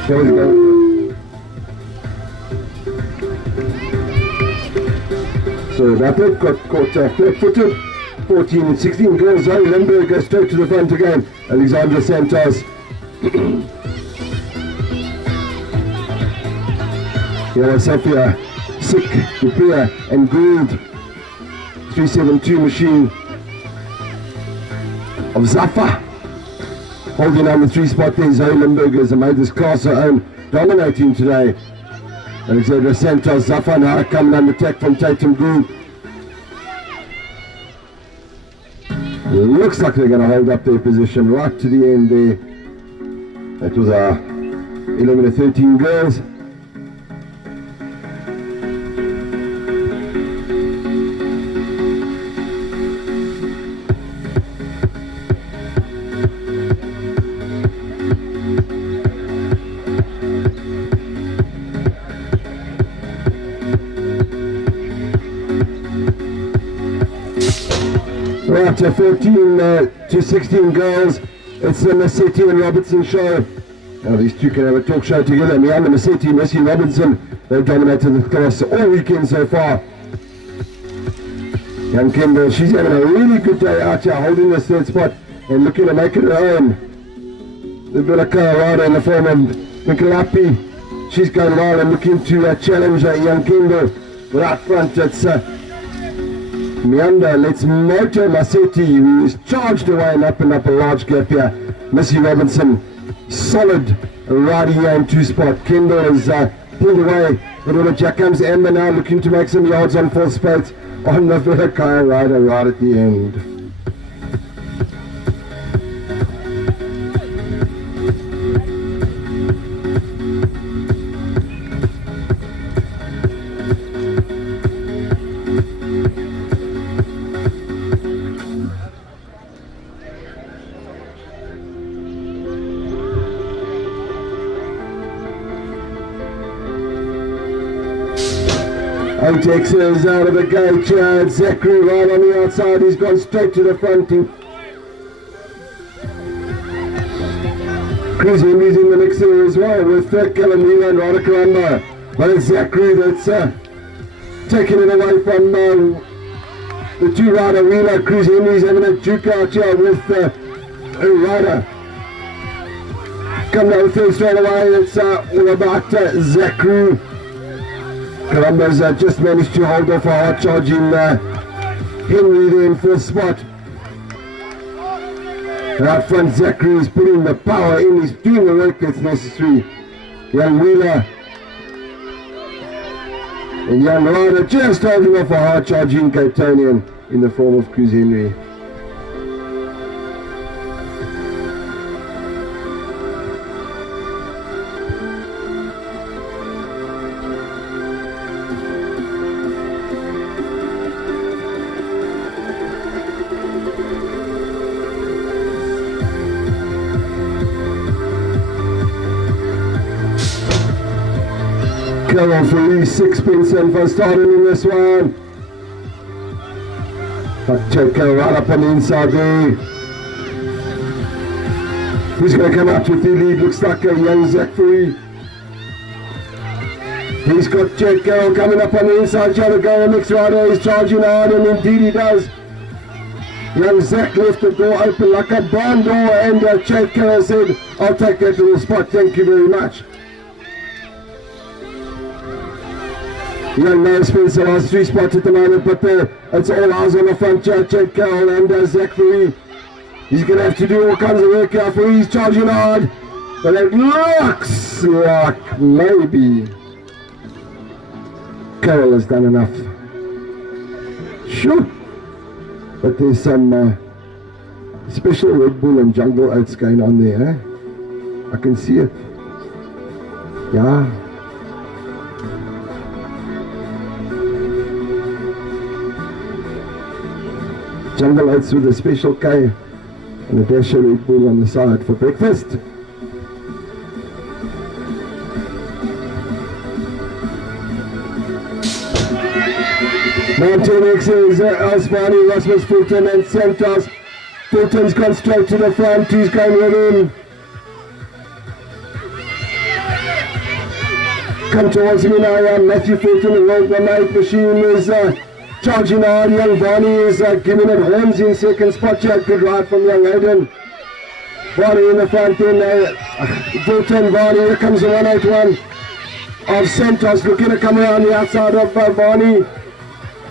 There we go. So that it got caught flat-footed. 14 and 16 girls. Zoe Lindberg goes straight to the front again. Alexandra Santos. Here Sophia, Sick, Dupria and Gould. 372 machine of Zaffa. Holding on the 3-spot there, Zoe Lindberg has made this class her own, dominating today. Alexandra Santos, Zaffa now coming under attack from Tatum Gould. Looks like they're going to hold up their position right to the end there. That was our 11 to 13 girls. Right, 14 to 16 girls. It's the Massetti and Robertson show. Now these two can have a talk show together. Miana Massetti, Missy Robinson, they've dominated the class all weekend so far. Young Kendall, she's having a really good day out here, holding the 3rd spot and looking to make it her own. The bit of Colorado in the form of Mikalapi. She's going well and looking to challenge Young Kendall. But out front, it's Meander lets Moto Massetti, who is charged away and up a large gap here. Missy Robinson, solid riding here in 2-spot. Kendall is pulled away. But here comes Amber now looking to make some yards on 4th spot on the Vilakaya rider right at the end. Ajax is out of the gate. Zachary right on the outside. He's gone straight to the front. Chris Henry's in the mix there as well with Kellen Wheeler and Rada Karamba. But it's Zachary that's taking it away from the 2 rider Wheeler. Chris Henry's having a juke out here with Ryder. Come down through straight away. It's all about Zachary. Columbus just managed to hold off a hard charging Henry there in 4th spot. And out front, Zachary is putting the power in. He's doing the work that's necessary. Young Wheeler and Young Ryder just holding off a hard charging Capetonian in the form of Chris Henry. Carol for 6 and for starting in this one. But check Carol right up on the inside there. Who's going to come up with the lead? Looks like a young Zachary. He's got Jack Carroll coming up on the inside. Trying to go. Next rider is charging hard, and indeed he does. Young Zach left the door open like a barn door, and Jack Carroll said, "I'll take that little spot. Thank you very much." Young man Spencer has 3 spots at the moment, but it's all eyes on the front. Chad Carroll and Zachary. He's going to have to do all kinds of work here for he's charging hard. But it looks like maybe Carroll has done enough. Sure. But there's some special Red Bull and Jungle Oats going on there. Eh? I can see it. Yeah. Jungle Oats with a special K and a dash of Red Bull on the side for breakfast. Now 10X's Asmani, Rasmus Fulton and Santos. Fulton's gone straight to the front, he's going with him. Come towards me now, Matthew Fulton, the World 1-8 machine is charging hard. Young Barney is giving it horns in second spot here. Good ride from young Aiden. Barney in the front then. Fulton, Barney, here comes the 181 of Santos. Looking to come around the outside of Barney.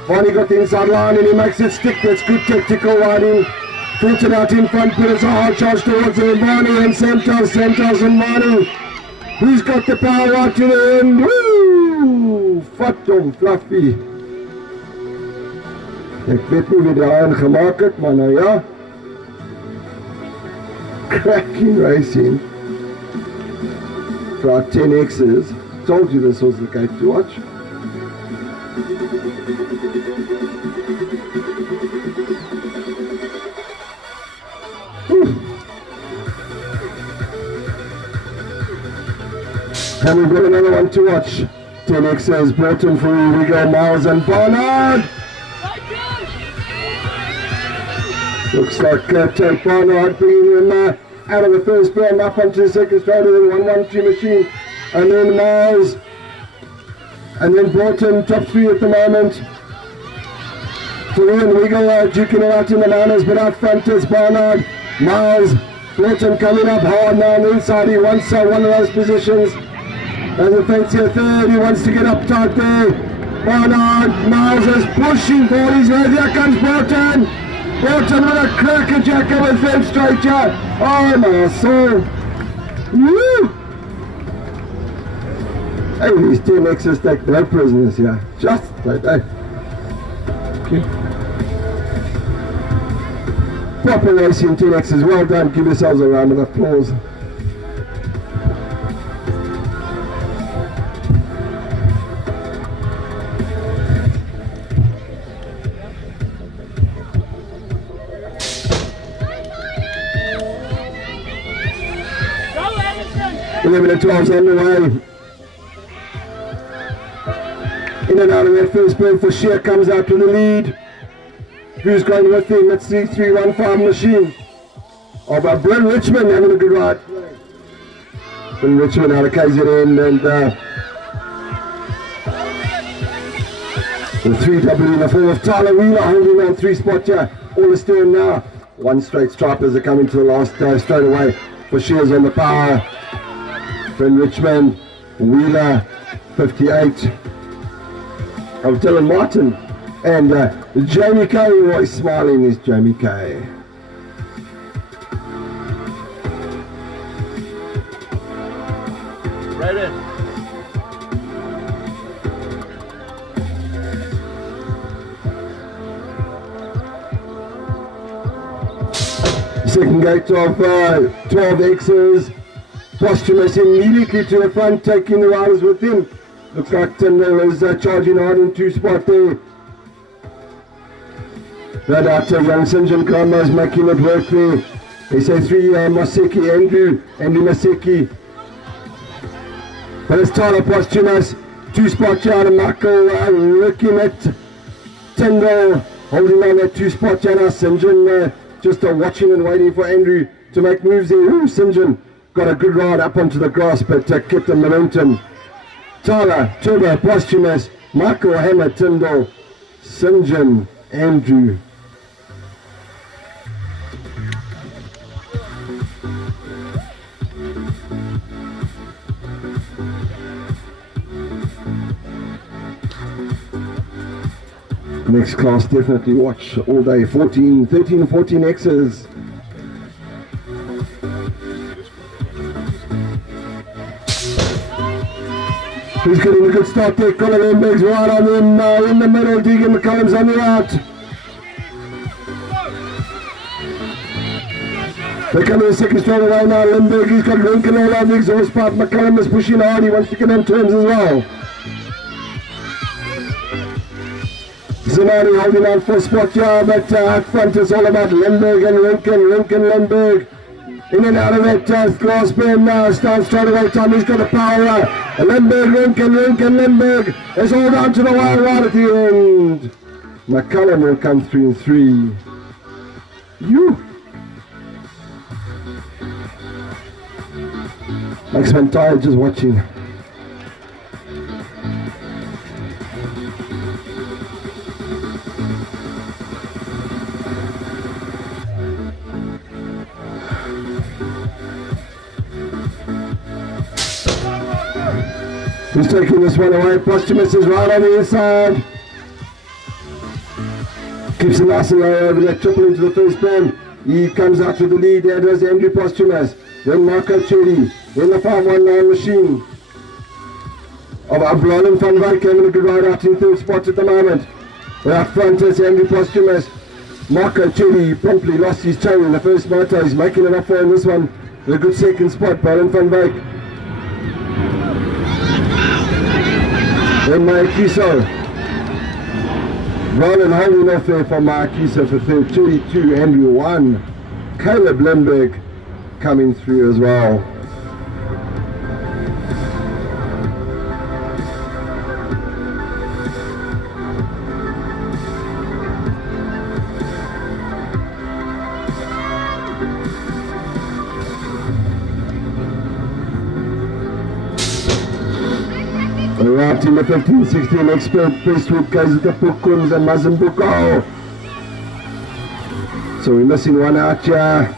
Barney got the inside line and he makes it stick. That's good tactical riding. Fulton out in front, but it's a hard charge towards Barney and Santos. Santos and Barney. Who's got the power right to the end? Woo! Fatom, Fluffy. Ek weet nie wie daar in gemaakt het, maar nou ja. Cracking racing. For our 10X's. Told you this was the gate to watch. And we've got another one to watch. 10X's brought in for here we go, Miles and Barnard. Looks like Tate Barnard bringing him out of the first bend up onto the second straight of the 1-1-2 machine. And then Miles. And then Broughton, top 3 at the moment. For Ian Wiggle, duking it out in the minors, but out front is Barnard. Miles, Broughton coming up hard now on the inside. He wants one of those positions. As a fancier third, he wants to get up tight there. Barnard, Miles is pushing for his way. Here comes Broughton. Broughton with a crackerjacker with third straight here. Oh my soul. Woo! Hey, these 10X's take no prisoners here. Just like that. Okay. Proper racing 10X's. Well done. Give yourselves a round of applause. Go, 11 and 12's underway. In and out of that first burn for Shear comes out to the lead. Who's going with him? That's the 315 machine. Oh, but Bryn Richmond having a good ride. Bryn Richmond out of KZN and the 3W in the form of Tyler Wheeler holding on 3 spot here. All astern now. One straight stripe as they come into the last straight away for Shears on the power. Bryn Richmond, Wheeler, 58. Of Dylan Martin and Jamie Kay. Always smiling is Jamie Kay. Right in. Second gate of 12 X's. Posthumous immediately to the front, taking the riders with him. Looks like Tyndall is charging hard in 2 spot there. No doubt young St. John Karma is making it work there. They say 3 Maseki, Andrew Maseki. But it's Tyler Posthumous, 2 spot down, and Michael looking at Tyndall, holding on that 2 spot down. St. John just watching and waiting for Andrew to make moves there. Ooh, St. John got a good ride up onto the grass, but kept the momentum. Tyler, Turbo, Posthumous, Michael, Hammer, Tyndall, St. John, Andrew. Next class definitely watch all day. 13 and 14 X's. He's getting a good start there. Colin Lindberg's right on him in the middle. Deegan McCullum's on the out. They're coming the second straight away now. Lindberg, he's got Lincoln all over the exhaust pipe. McCullum is pushing hard. He wants to get on terms as well. Zanoni holding on for a spot job, but up front is all about Lindberg and Lincoln, Lindberg. In and out of that glass beam now, starts straight away. Tommy's got the power. Lindberg, Lindberg. It's all down to the wire right at the end. McCullum will come 3 and 3. Makes me tired just watching. He's taking this one away. Posthumous is right on the inside. Keeps it nice and low over that triple into the first bend. He comes out to the lead. There does Andrew Posthumous. Then Marco Chetty. Then the 519 machine of Brian van Wyk having a good ride out in 3rd spot at the moment. But up front is Andrew Posthumous. Marco Chetty promptly lost his toe in the first motor. He's making it up for in this one. With a good 2nd spot. Brian van Wyk. Then Maikiso. Ronan holding off there for Maikiso for 3rd. 32, Andrew 1. Caleb Lindberg coming through as well. Around in the 15-16 expert Prestwood goes with the Pukuns and Mazambuko. So we're missing one out here.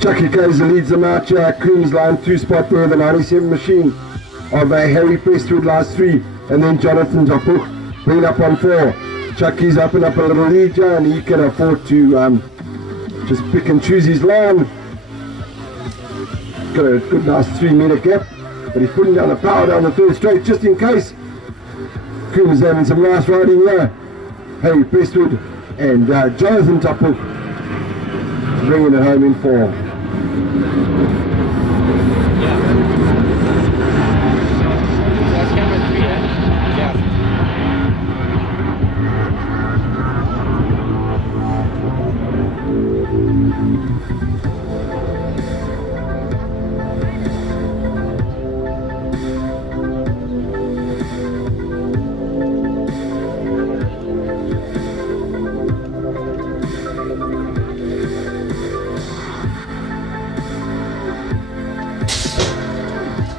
Chucky Kaiser leads them out here. Coombs line 2 spot there, the 97 machine of Harry Prestwood last 3. And then Jonathan Japuk bring up on 4. Chucky's opened up a little lead here and he can afford to just pick and choose his line. Got a good nice 3-meter gap. But he's putting down the power down the 3rd straight just in case. Coombs having some nice riding there. Harry Prestwood and Jonathan Tapuk bringing it home in 4. That's camera 3, Yeah.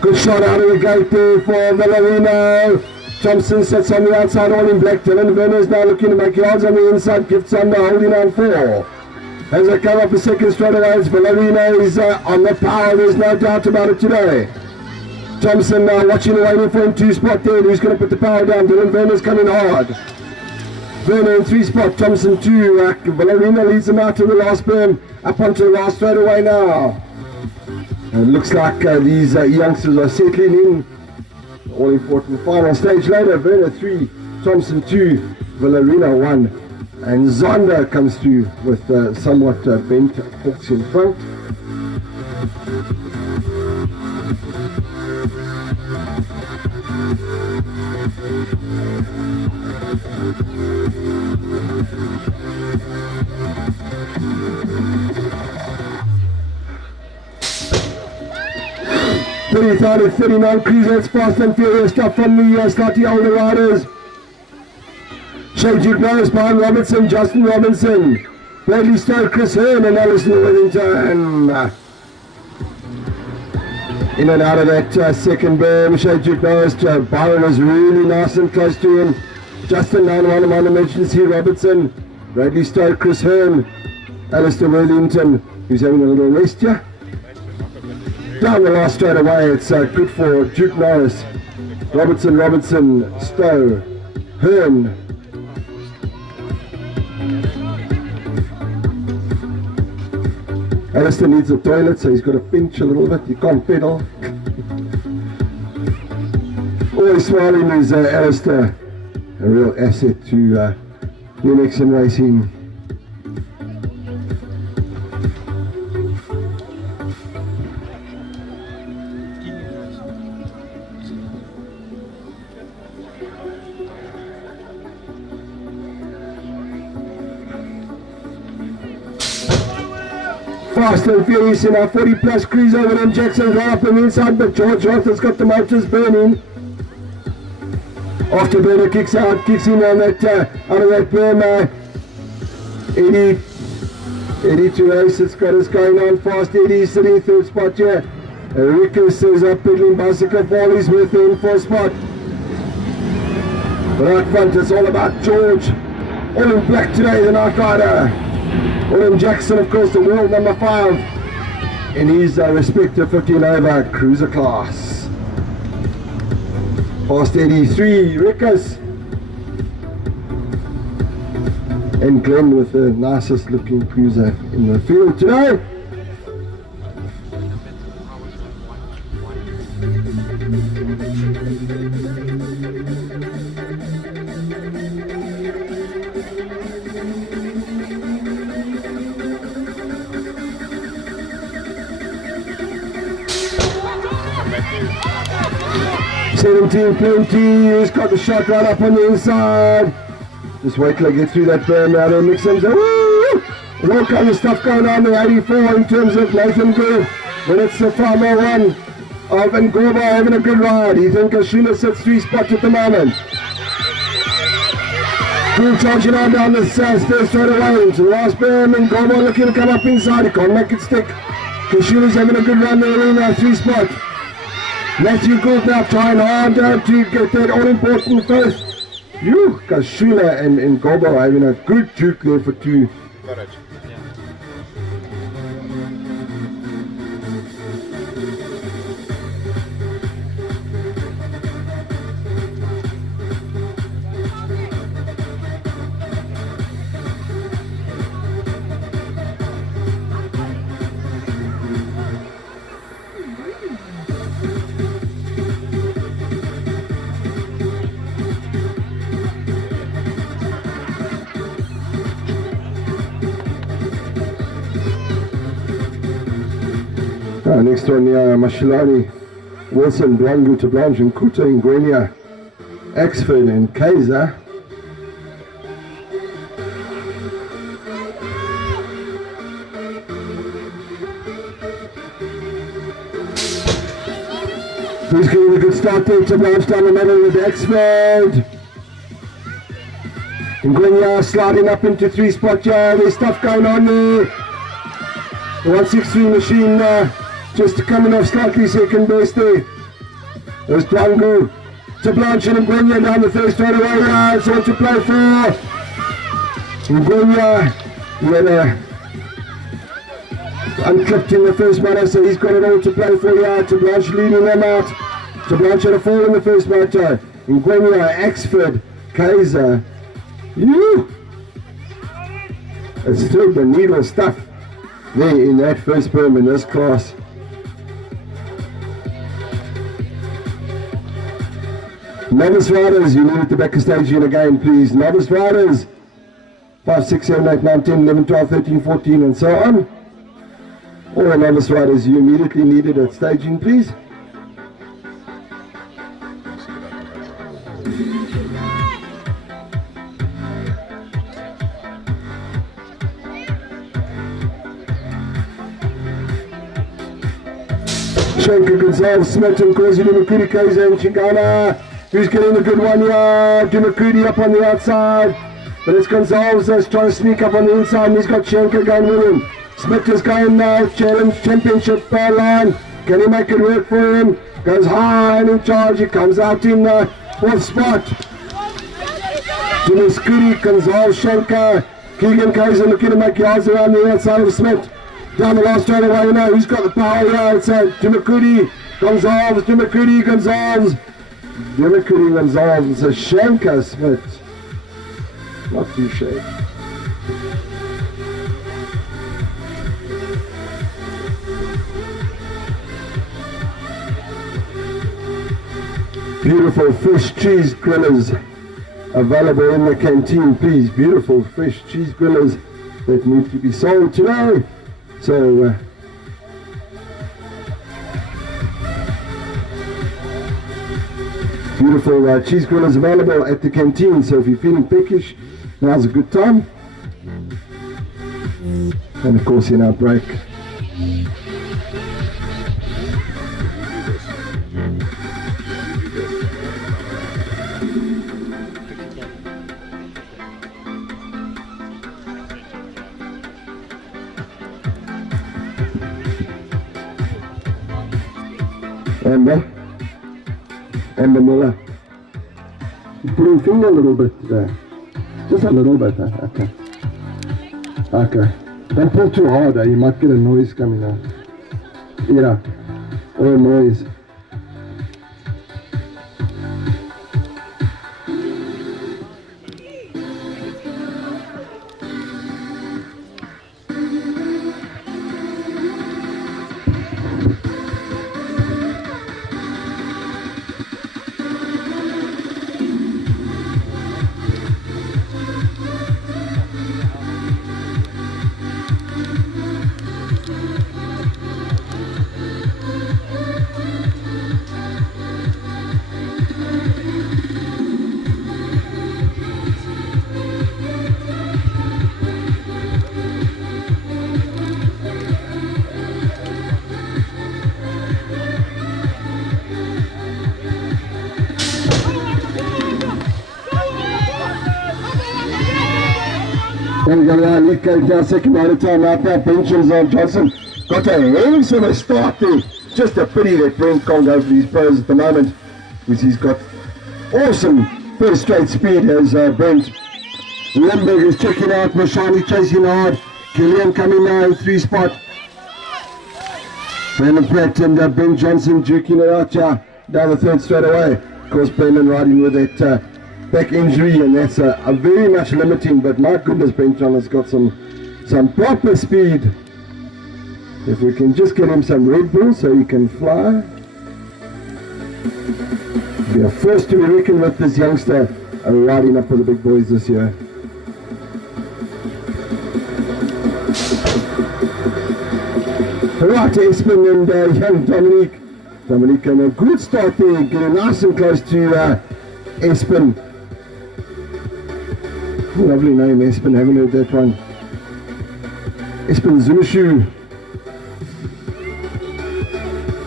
Good shot out of the gate there for Villarino. Thompson sits on the outside, all in black. Dylan Werner's now looking to make yards on the inside. Gifts under, holding on 4. As they come up the 2nd straight away, Villarino is on the power. There's no doubt about it today. Thompson watching and waiting for him 2 spot there. Who's going to put the power down? Dylan Werner's coming hard. Werner in 3 spot, Thompson 2. Villarino leads them out to the last berm. Up onto the last straight away now. And it looks like these youngsters are settling in. All important final stage later. Werner 3, Thompson 2, Villarino 1. And Zonda comes through with somewhat bent hooks in front. .30 39 cruisers, fast and furious stuff from the slightly older riders. Shea Duke Norris behind Robertson, Justin Robinson, Bradley Stowe, Chris Hearn and Alison Withington. In and out of that second berm, Shea Duke Norris, Byron is really nice and close to him. Justin 9-1 on emergency, Robertson, Bradley Stowe, Chris Hearn, Alistair Worthington, who's having a little rest here. Down the last straight away, it's good for Duke Norris, Robertson, Stowe, Hearn. Alistair needs a toilet, so he's got to pinch a little bit, he can't pedal. Always smiling is Alistair, a real asset to BMX and racing. Fast and furious in our 40 plus cruiser. William Jackson's right up on the inside, but George Arthur's got the motors burning. After Burner kicks in on that out of that berm. Eddie to race, it's got us going on fast. Eddie sitting in third spot here. Rikus is up pedaling bicycle, Wally's with in fourth spot. But out front it's all about George. All in black today, the Night Rider. William Jackson, of course, the world number 5 in his respective 15 over cruiser class. Past 83, Rickers. And Glenn with the nicest looking cruiser in the field today. He's got the shot right up on the inside. Just wait till I get through that berm now. Then Nixon's woo! There's all kind of stuff going on there. 84 in terms of Nathan Good. But it's the 501 of Ngorba having a good ride. You think Ashuna sits 3 spots at the moment. Good charging on down the stairs straight away into the last berm, and Ngorba looking to come up inside. He can't make it stick. Kashuna's having a good run there in that 3 spot. Matthew Gould now trying hard to get that all-important first. Kashuna and Gobo having a good juke there for 2. Got it. Next one, Mashilani, Wilson, Dwangu, Tablanche, and Kuta, Ingwenya, Axford, and Kaiser. Who's getting a good start there? Tablanche down the middle with Axford. Ingwenya sliding up into 3 spot. There's stuff going on there. The 163 machine just coming off slightly second best there. There's Dwangu, Tablanche and Ngwenya down the first straight away. It's all to play for. Ngwenya, unclipped in the first motor, so he's got it all to play for. Tablanche leading them out. Tablanche had a 4 in the first motor. Ngwenya, Axford, Kaiser. It's still the needle stuff there in that first berm in this class. Novice riders, you need to back a stage in again, please. Novice riders, 5, 6, 7, 8, 9, 10, 11, 12, 13, 14, and so on. All the novice riders you immediately needed at staging, please. Shanker, Gonzalez, Smith, and Corsi, Dumakudi, Kaiser, and Chingana. Who's getting a good one here? Dumakudi up on the outside. But it's Gonzalez that's trying to sneak up on the inside, and he's got Shanker going with him. Smith is going now, challenge, championship line. Can he make it work for him? Goes high and in charge. He comes out in the fourth spot. Dumakudi, Gonzalez, Shanker. Keegan Kaiser looking to make yards around the outside of Smith. Down the last straight away now, who's got the power here? It's Dumakudi, Gonzalez, Dumakudi, Gonzalez. Dumakudi, Gonzalez, it's a Shanker Smith. Not too shake. Beautiful fish cheese grillers available in the canteen, please. Beautiful fish cheese grillers that need to be sold today. So, beautiful cheese grillers available at the canteen. So if you're feeling peckish, now's a good time. And of course in our break. Amber Miller. Put your finger a little bit there. Just a little bit. Okay. Okay. Don't pull too hard. You might get a noise coming out. Yeah. Or a noise. There we go now, Nick goes down second by the time out there. Benjamin's on Johnson. Got a hands of a start there. Just a pity that Brent can't go for these pros at the moment, because he's got awesome first straight speed as Brent. Lindberg is checking out, Mashani chasing hard. Gillian coming now in 3 spot. Brandon Pratt and Ben Johnson duking it out down the third straight away. Of course, Brandon riding with that back injury, and that's a very much limiting, but my goodness, Ben John has got some proper speed. If we can just get him some Red Bull so he can fly. Be a force to be reckoned with, this youngster riding up with the big boys this year. Right, Espen and young Dominique. Dominique and a good start there, getting nice and close to Espen. Lovely name, Espen, haven't heard that one. Espen Zumashu.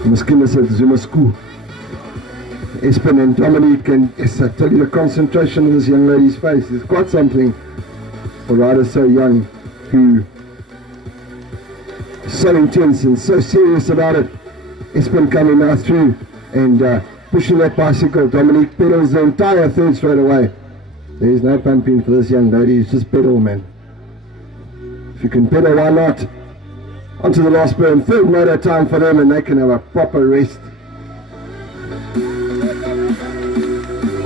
Miskien is het Zumasku. Espen and Dominique, and yes, I tell you, the concentration on this young lady's face is quite something for riders so young who are so intense and so serious about it. Espen coming now through and pushing that bicycle. Dominique pedals the entire third straight away. There's no pumping for this young lady, it's just pedal, man. If you can pedal, why not? Onto the last burn, third motor time for them, and they can have a proper rest.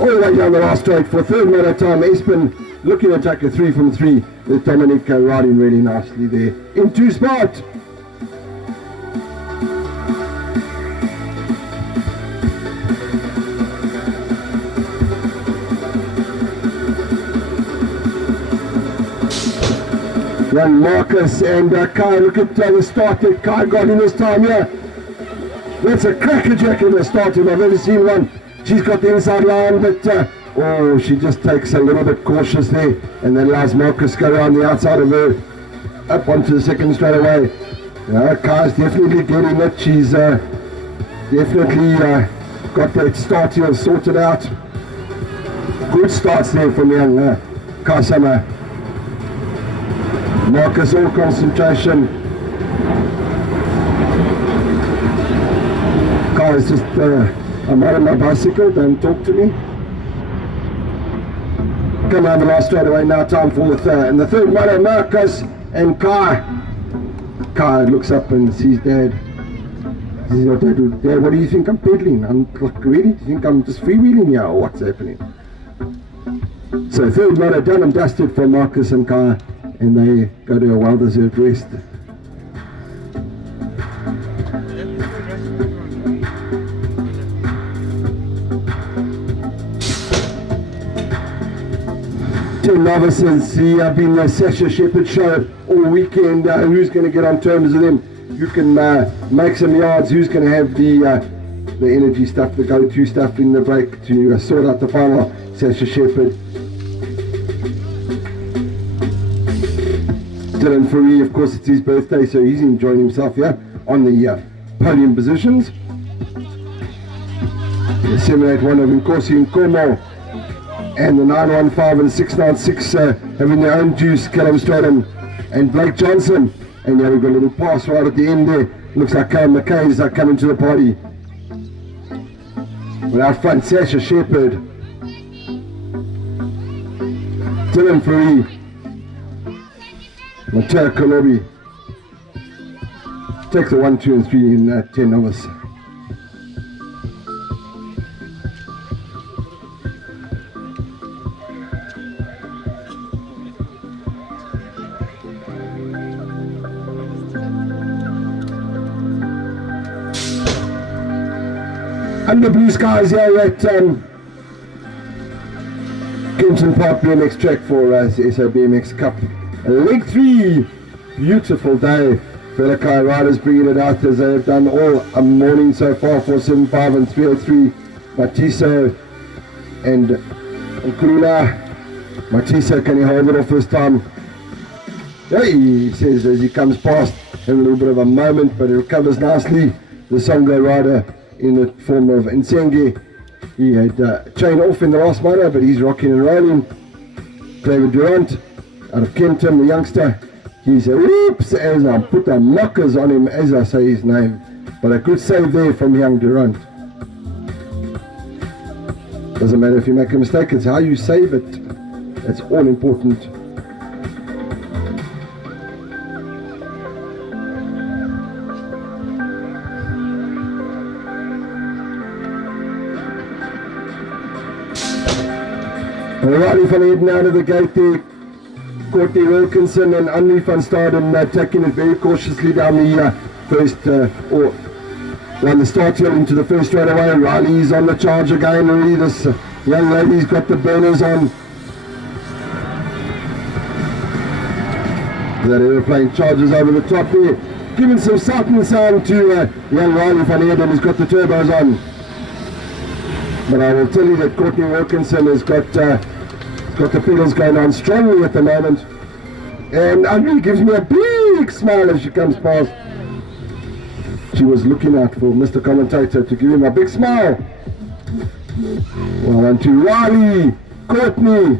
All the way down the last straight for third motor time. Espen looking to take a 3 from 3 with Dominic riding really nicely there. In 2 spot. Young Marcus and Kai, look at the start that Kai got in this time here. That's a crackerjack in the start if I've ever seen one. She's got the inside line, but oh, she just takes a little bit cautious there, and then allows Marcus to go around the outside of her, up onto the second straight away. Kai's definitely getting it. She's definitely got that start here sorted out. Good starts there from young Kai Summer. Marcus, all concentration. Kai is just, I'm out on my bicycle, don't talk to me. Come on the last straight away now, time for the third. And the third moto, Marcus and Kai. Kai looks up and sees Dad. He says, Dad, what do you think I'm pedaling? I'm like, really? Do you think I'm just freewheeling here or what's happening? So third moto done and dusted for Marcus and Kai, and they go to a well-deserved rest. Novices, the been the Sasha Shepherd show all weekend. Who's going to get on terms with him? Who can make some yards? Who's going to have the energy stuff, the go-to stuff in the break to sort out the final? Sasha Shepherd. Dylan Faree, of course, it's his birthday, so he's enjoying himself here on the podium positions. The 781 of Nkosi and Komo. And the 915 and 696 having their own juice, Callum Stratton and Blake Johnson. And yeah, we've got a little pass right at the end there. Looks like Callum McKay's coming to the party. But out front, Sasha Shepherd, Dylan Faree, Mateo Kolobi. Take the 1, 2 and 3 in 10 novice. Under blue skies here at Kempton Park BMX track for SA BMX Cup. Leg 3, beautiful day. Fellow Kai riders bringing it out as they have done all morning so far. 475 and 303. Matiso and Kurula. Matiso, can he hold it off this time? Hey, he says as he comes past, having a little bit of a moment, but he recovers nicely. The Songo rider in the form of Nsenge. He had chain off in the last moto, but he's rocking and rolling. David Durant out of Kempton, the youngster. He said, oops, as I put the knockers on him as I say his name. But a good save there from young Durant. Doesn't matter if you make a mistake, it's how you save it. That's all important. Alrighty, from heading out of the gate there, Courtney Wilkinson and Unri van Staden taking it very cautiously down the down the start hill into the first straight away. Riley's on the charge again. Already this young lady's got the burners on. That aeroplane charges over the top there, giving some sight and sound to young Riley van Heerden, who's got the turbos on. But I will tell you that Courtney Wilkinson has got the pedals going on strongly at the moment. And Andrew gives me a big smile as she comes past. She was looking out for Mr. Commentator to give him a big smile. Well, on to Riley, Courtney,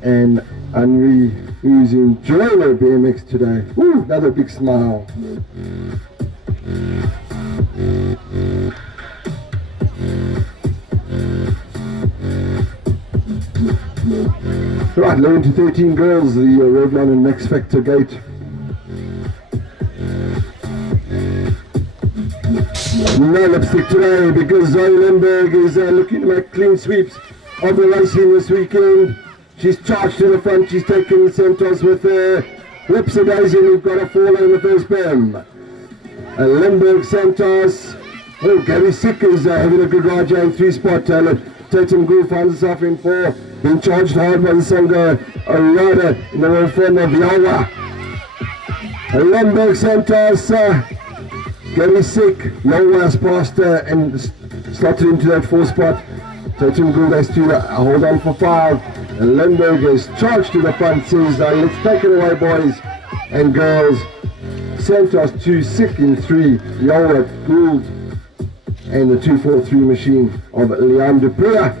and Henri, who's enjoying her BMX today. Woo, another big smile. Right, 11 to 13 girls, the Revlon and Max Factor gate. No lipstick today because Zoe Lindberg is looking to make clean sweeps of the racing this weekend. She's charged to the front, she's taking the Centos with her. Lips a daisy, and we've got a faller in the first bim. Lindberg Santos. Oh, Gary Sick is having a good ride here in 3-spot. Tatum Gould finds herself in 4. Being charged hard by the Songo, a rider in the form of Yawa. Lindberg Santos getting sick. Youngwas passed and slotted into that 4th spot. So Tim Gould has to hold on for 5. And Lindberg is charged to the front, says let's take it away, boys and girls. Santos 2 sick in 3. Youngwa Gould and the 243 machine of Liam Duprea.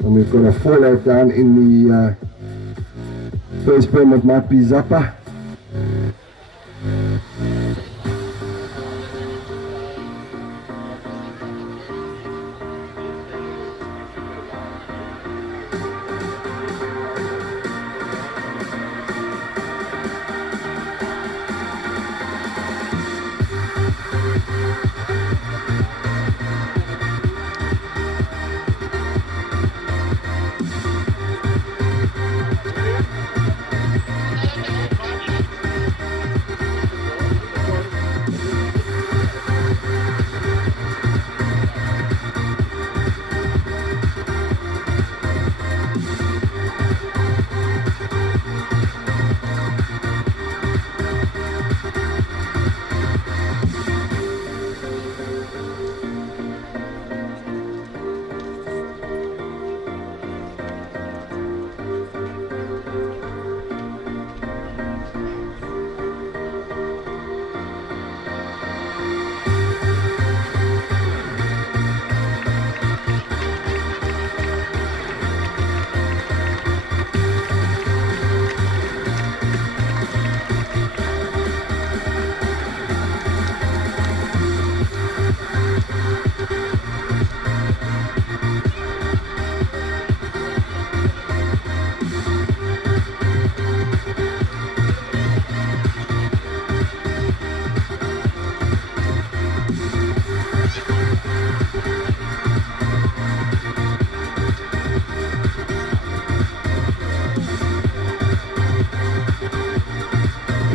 And we've got a fallout down in the first berm. It might be Zappa.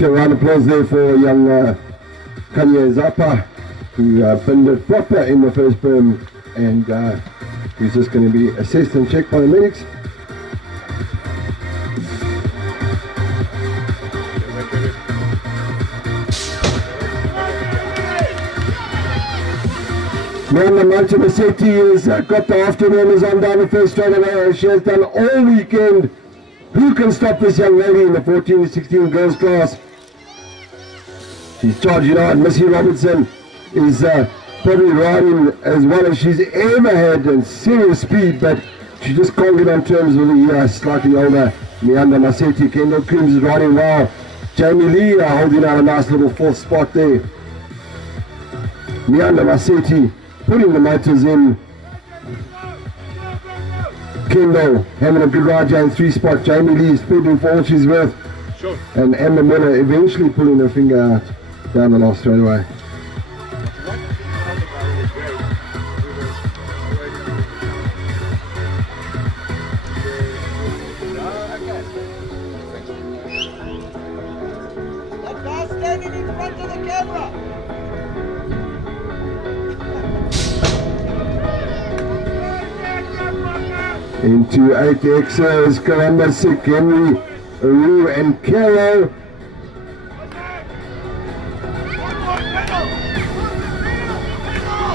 A round of applause there for young Kanye Zappa, who pinned it proper in the first berm, and he's just going to be assessed and checked by the medics. Miranda Montemassetti has got the afterburners on down the first straight away, as she has done all weekend. Who can stop this young lady in the 14 to 16 girls class? She's charging hard. Missy Robertson is probably riding as well as she's ever had in serious speed, but she just can't get on terms with the slightly older Miranda Massetti. Kendall Coombs is riding well. Jamie Lee holding out a nice little 4th spot there. Miranda Massetti putting the motors in. Kendall having a good ride in 3 spot. Jamie Lee is speeding for all she's worth. Sure. And Amber Miller eventually pulling her finger out down the last straightaway. That guy standing in front of the camera. Into 8Xers, Karamba, Sick, Henry, Rue and Carol.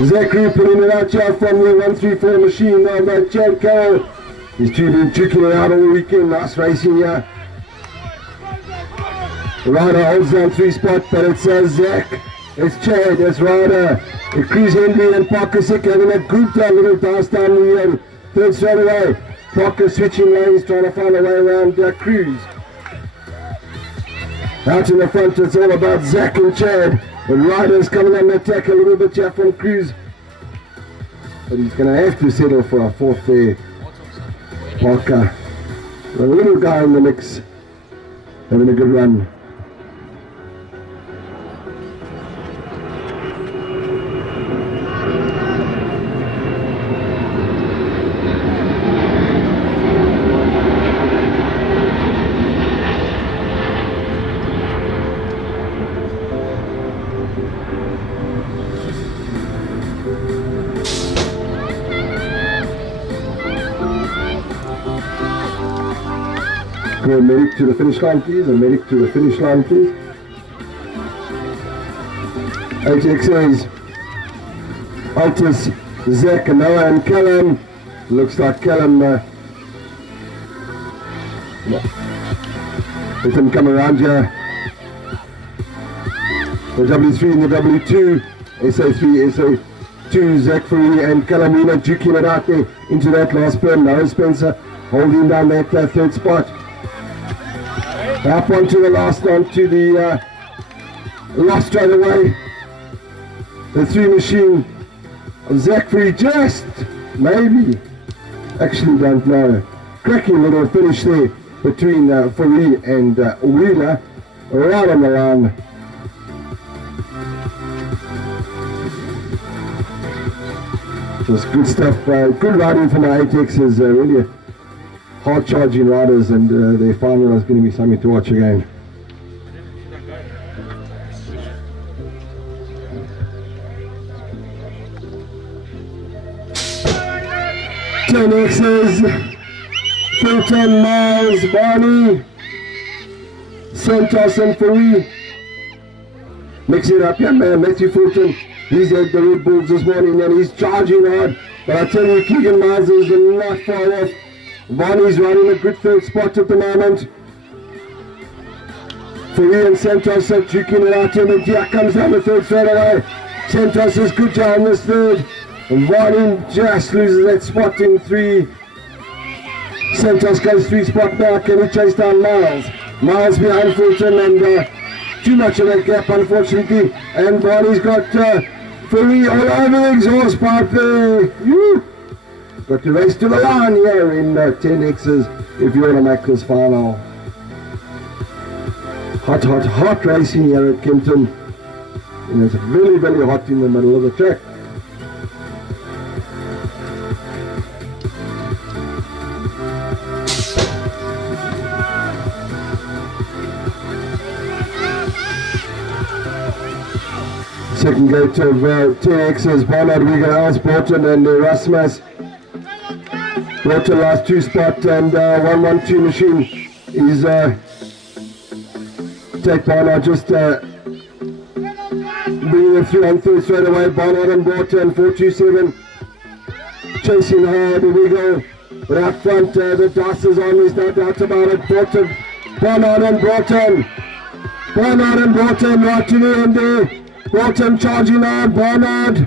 Zachary putting it out here from the 134 machine now by Chad Carroll. He's been juking it out all weekend. Nice racing here. Ryder holds down 3 spot, but it's Zach, it's Chad, it's Ryder, it's Cruz Henry and Parker Sick having a good little dance down the 3rd straight away. Parker switching lanes, trying to find a way around Cruz. Out in the front, it's all about Zach and Chad. And Ryder's coming on the attack a little bit here from Cruz. But he's going to have to settle for a 4th there. Parker, the little guy in the mix, having a good run. A medic to the finish line, please. A medic to the finish line, please. 8Xs, Altus, Zach, Noah and Callum. Looks like Callum let him come around here. The W3 and the W2, SA3, SA2, Zach Furey and Callum Wheeler duking it out there into that last burn. Now Spencer holding down that third spot. Up onto the last, onto the last straight away. The 3 machine of Zach Furey just maybe, actually don't know. Cracking little finish there between Furey and Wheeler, right on the line. Just good stuff, good riding from my 8Xs, really hard charging riders, and their final is going to be something to watch again. Ten Xs, Fulton, Miles, Barney, Santos and Furey. Mix it up, yeah man, Matthew Fulton. He's at the Red Bulls this morning and he's charging hard. But I tell you, Keegan Miles is not far off. Barney's running a good third spot at the moment. Furey and Santos are duking it out him, and here comes down the third straight away. Santos is good down this third. And Barney just loses that spot in 3. Santos goes 3 spot now. Can he chase down Miles? Miles behind Fulton, and too much of that gap unfortunately. And Barney's got Furey all over the exhaust pipe there. Got to race to the line here in 10Xs if you want to make this final. Hot racing here at Kempton. And it's very, very hot in the middle of the track. Second gate of 10Xs, Barnard, Wigan, Alice, Borton and Rasmus. Borton last 2 spot, and 112 machine is take Barnard just bringing it through on third straight away. Barnard and Borton 427 chasing hard. Here we go. But out front the dust is on, there's no doubt about it. Borton, Barnard and Borton. Barnard and Borton right to the end there. Borton charging hard, Barnard.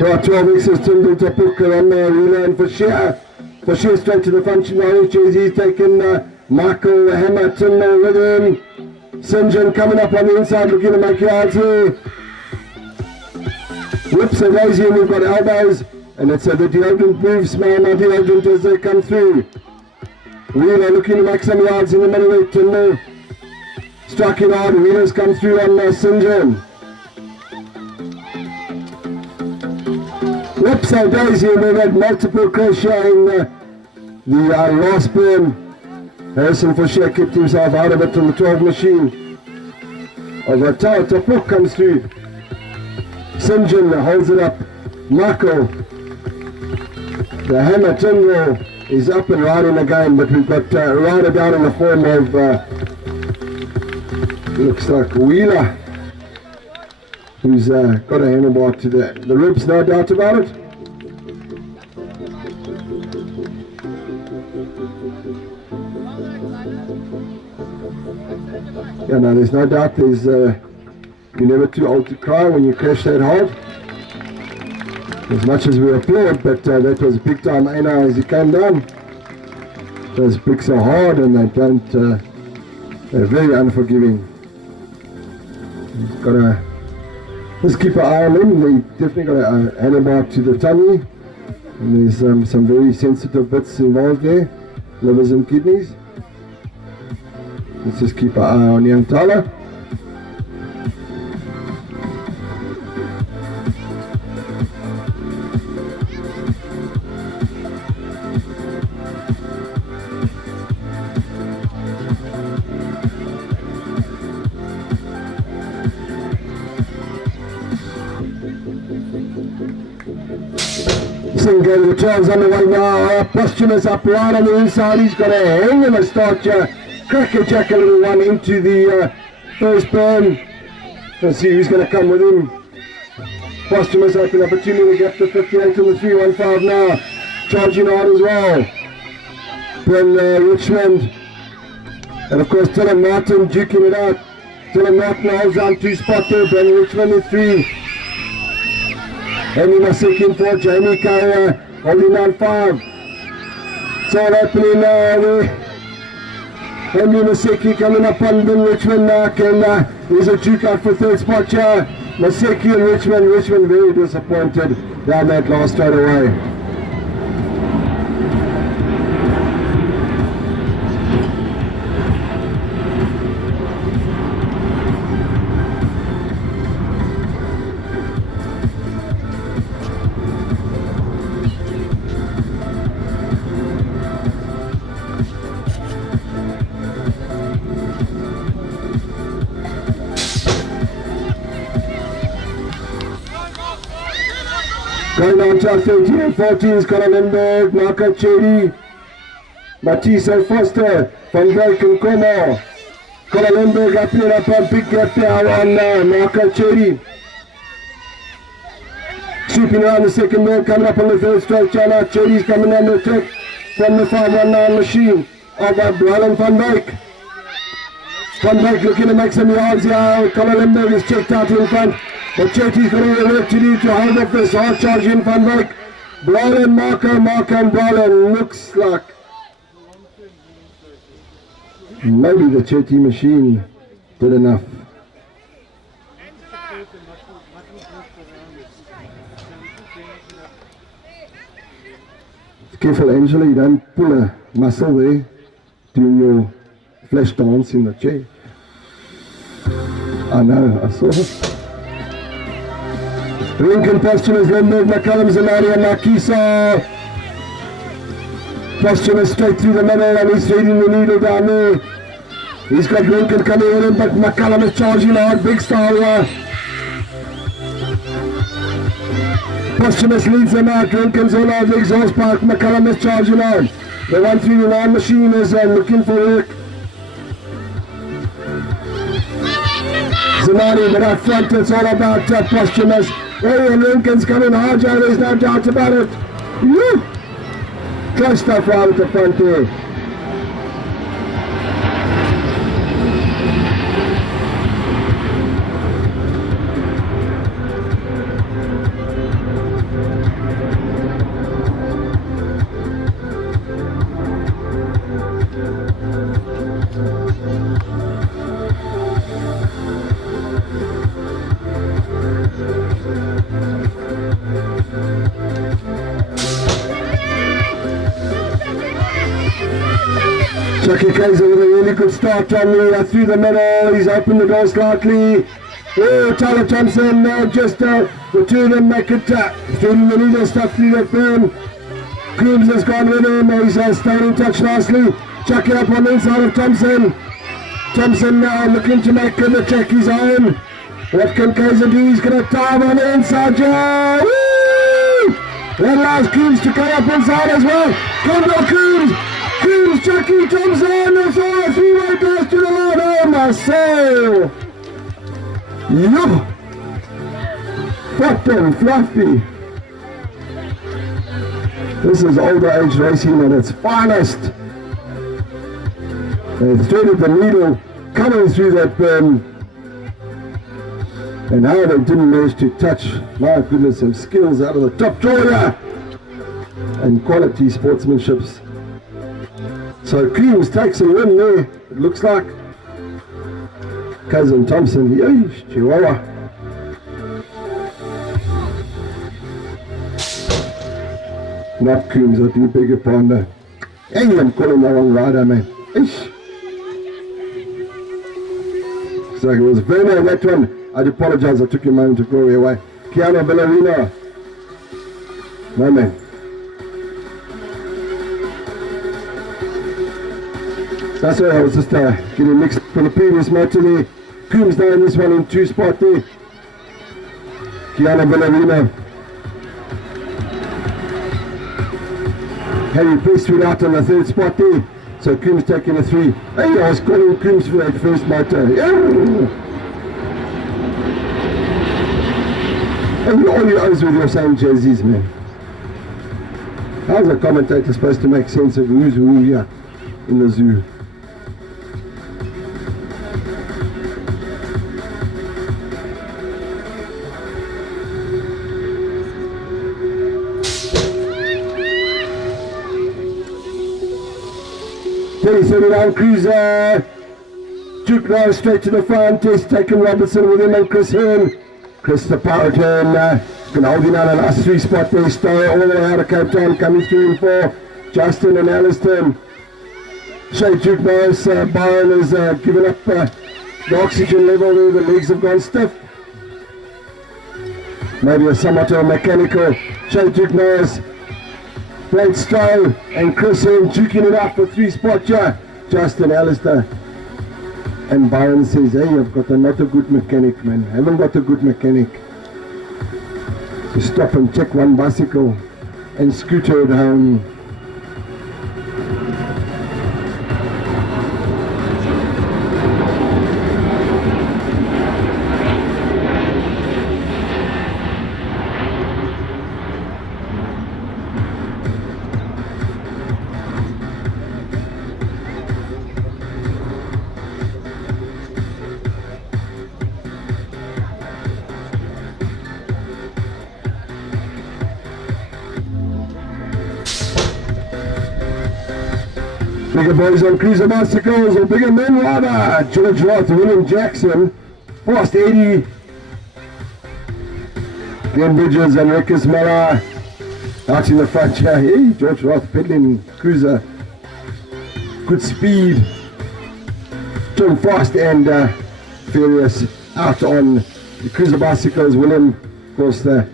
Right, 12 Xs, Tim Booker and Wheeler and for sheer straight to the front in the orange jersey. He's taken Michael Hammer Timber with him. St. John coming up on the inside looking to make yards here. Whips and lazy, and we've got elbows, and it's the deodorant moves, man, my deodorant as they come through. Wheeler looking to make some yards in the middle of Timber. Striking hard, Wheeler's come through on St. John. Whoops and daisy, and we've had multiple crash in the last burn. Harrison Fisher kept himself out of it on the 12 machine. Over Tower Book comes through. St. John holds it up. Michael, the Hammer Timber is up and riding again, but we've got rider down in the form of looks like Wheeler, who's got a handlebar to the ribs, no doubt about it. Yeah, no, there's no doubt. There's you're never too old to cry when you crash that hard. As much as we applaud, but that was big time Ana as he came down. Those bricks are hard and they don't. They're very unforgiving. Got to just keep an eye on them. They definitely got a handlebar to the tummy, and there's some very sensitive bits involved there, livers and kidneys. Let's just keep our eye on young Tyler. Getting the 12's underway now. Posthumous up right on the inside. He's got a hang of a start here. Cracker Jack, a little one into the first burn. Let's see who's going to come with him. Posthumous open up a 2 minute gap to 58 to the 315 now. Charging hard as well. Ben Richmond. And of course Dylan Martin duking it out. Dylan Martin holds on 2 spot there. Ben Richmond in 3. Henry Masik in 4, Jamie Carrier holding on 5. It's all happening now there. Henry Masiki coming up on Ben Richmond now. There's a juke out for 3rd spot here. Masiki and Richmond. Richmond very disappointed down that last straight away. Going on to 13 and 14 is Colin Lindberg, Marco Chedi, Matisse Foster, Van Dijk and Como. Colin Lindberg up here up on big gap there on Marco Chedi. Sweeping around the second wheel, coming up on the 3rd straight channel. Chedi's coming on the attack from the 519 machine of Brian Van Dijk. Van Dijk looking to make some yards here. Colin Lindberg is checked out in front. But Chetty's got a work to do to hold up this hard charge in Van Dijk. Brian, Marco and Brian. Looks like maybe the Chetty machine did enough. Careful, Angela, you don't pull a muscle there doing your flash dance in the chair. I know, I saw it. Lincoln Posthumous, Lindberg, McCullum, Zanari and Makisa. Posthumous straight through the middle and he's threading the needle down there. He's got Lincoln coming in, but McCullum is charging hard, big style. Posthumous leads them out, Lincoln's all out the exhaust pipe, McCullum is charging on. The 139 machine is looking for work. Zanari, but up front it's all about Posthumous. Oh, Lincoln's coming hard, Joe, there's no doubt about it. Woo! Close stuff right at the front there. Chucky Kaiser with a really good start on the through the middle. He's opened the door slightly. Oh, Tyler Thompson, just the two of them make it through the needle stuff through that burn. Coombs has gone with him. He's staying in touch nicely. Chucky up on the inside of Thompson. Thompson now looking to make the track his own. What can Kaiser do? He's going to dive on the inside. Woo! That allows Coombs to cut up inside as well. Condor Coombs. Coombs, Chucky, Thompson, that's all a three-way pass to the line. Oh my soul! Yup! Fat and fluffy. This is older age racing at its finest. They threaded the needle coming through that burn. And how they didn't manage to touch, my goodness, some skills out of the top drawer and quality sportsmanships. So Coombs takes a win there, it looks like. Cousin Thompson, yeesh, Chihuahua. Not Coombs, I do beg your pardon. Hey, I'm calling the wrong rider, man. Eesh. So it was Werner, that one. I'd apologize, I took your moment to glory away. Keanu Ballerina. No man. That's why I was just getting mixed for the previous match there. Coombs down this one in 2 spot there. Keanu Ballerina. Harry Prestwood out on the 3rd spot there. So Coombs taking a 3. Hey, I was calling Coombs for that first motor. Yeah. And all you O's with your same jerseys, man. How's a commentator supposed to make sense of who's who here in the zoo? Down Cruiser, Duke now straight to the front, Test taken Robertson with him and Chris Hearn. Chris the Pirate Hearn, can hold him on a last 3 spot there, Stowe all the way out of Cape Town, coming through in 4, Justin and Alistair. Shay Duke Norris, Byron has given up the oxygen level there, the legs have gone stiff. Maybe a somewhat of a mechanical. Shay Duke Norris, Blake Stowe and Chris Hearn duking it up for 3 spot here. Justin, Alistair and Byron says, hey, I've got not a good mechanic, man. I haven't got a good mechanic. So stop and check one bicycle and scooter it home. Bigger boys on cruiser bicycles, or bigger men rather. George Roth, William Jackson, Fast Eddie, Glenn Bridges and Rickers Miller out in the front here. Hey, George Roth pedaling cruiser, good speed. John Fast and Furious out on the cruiser bicycles. William, of course, the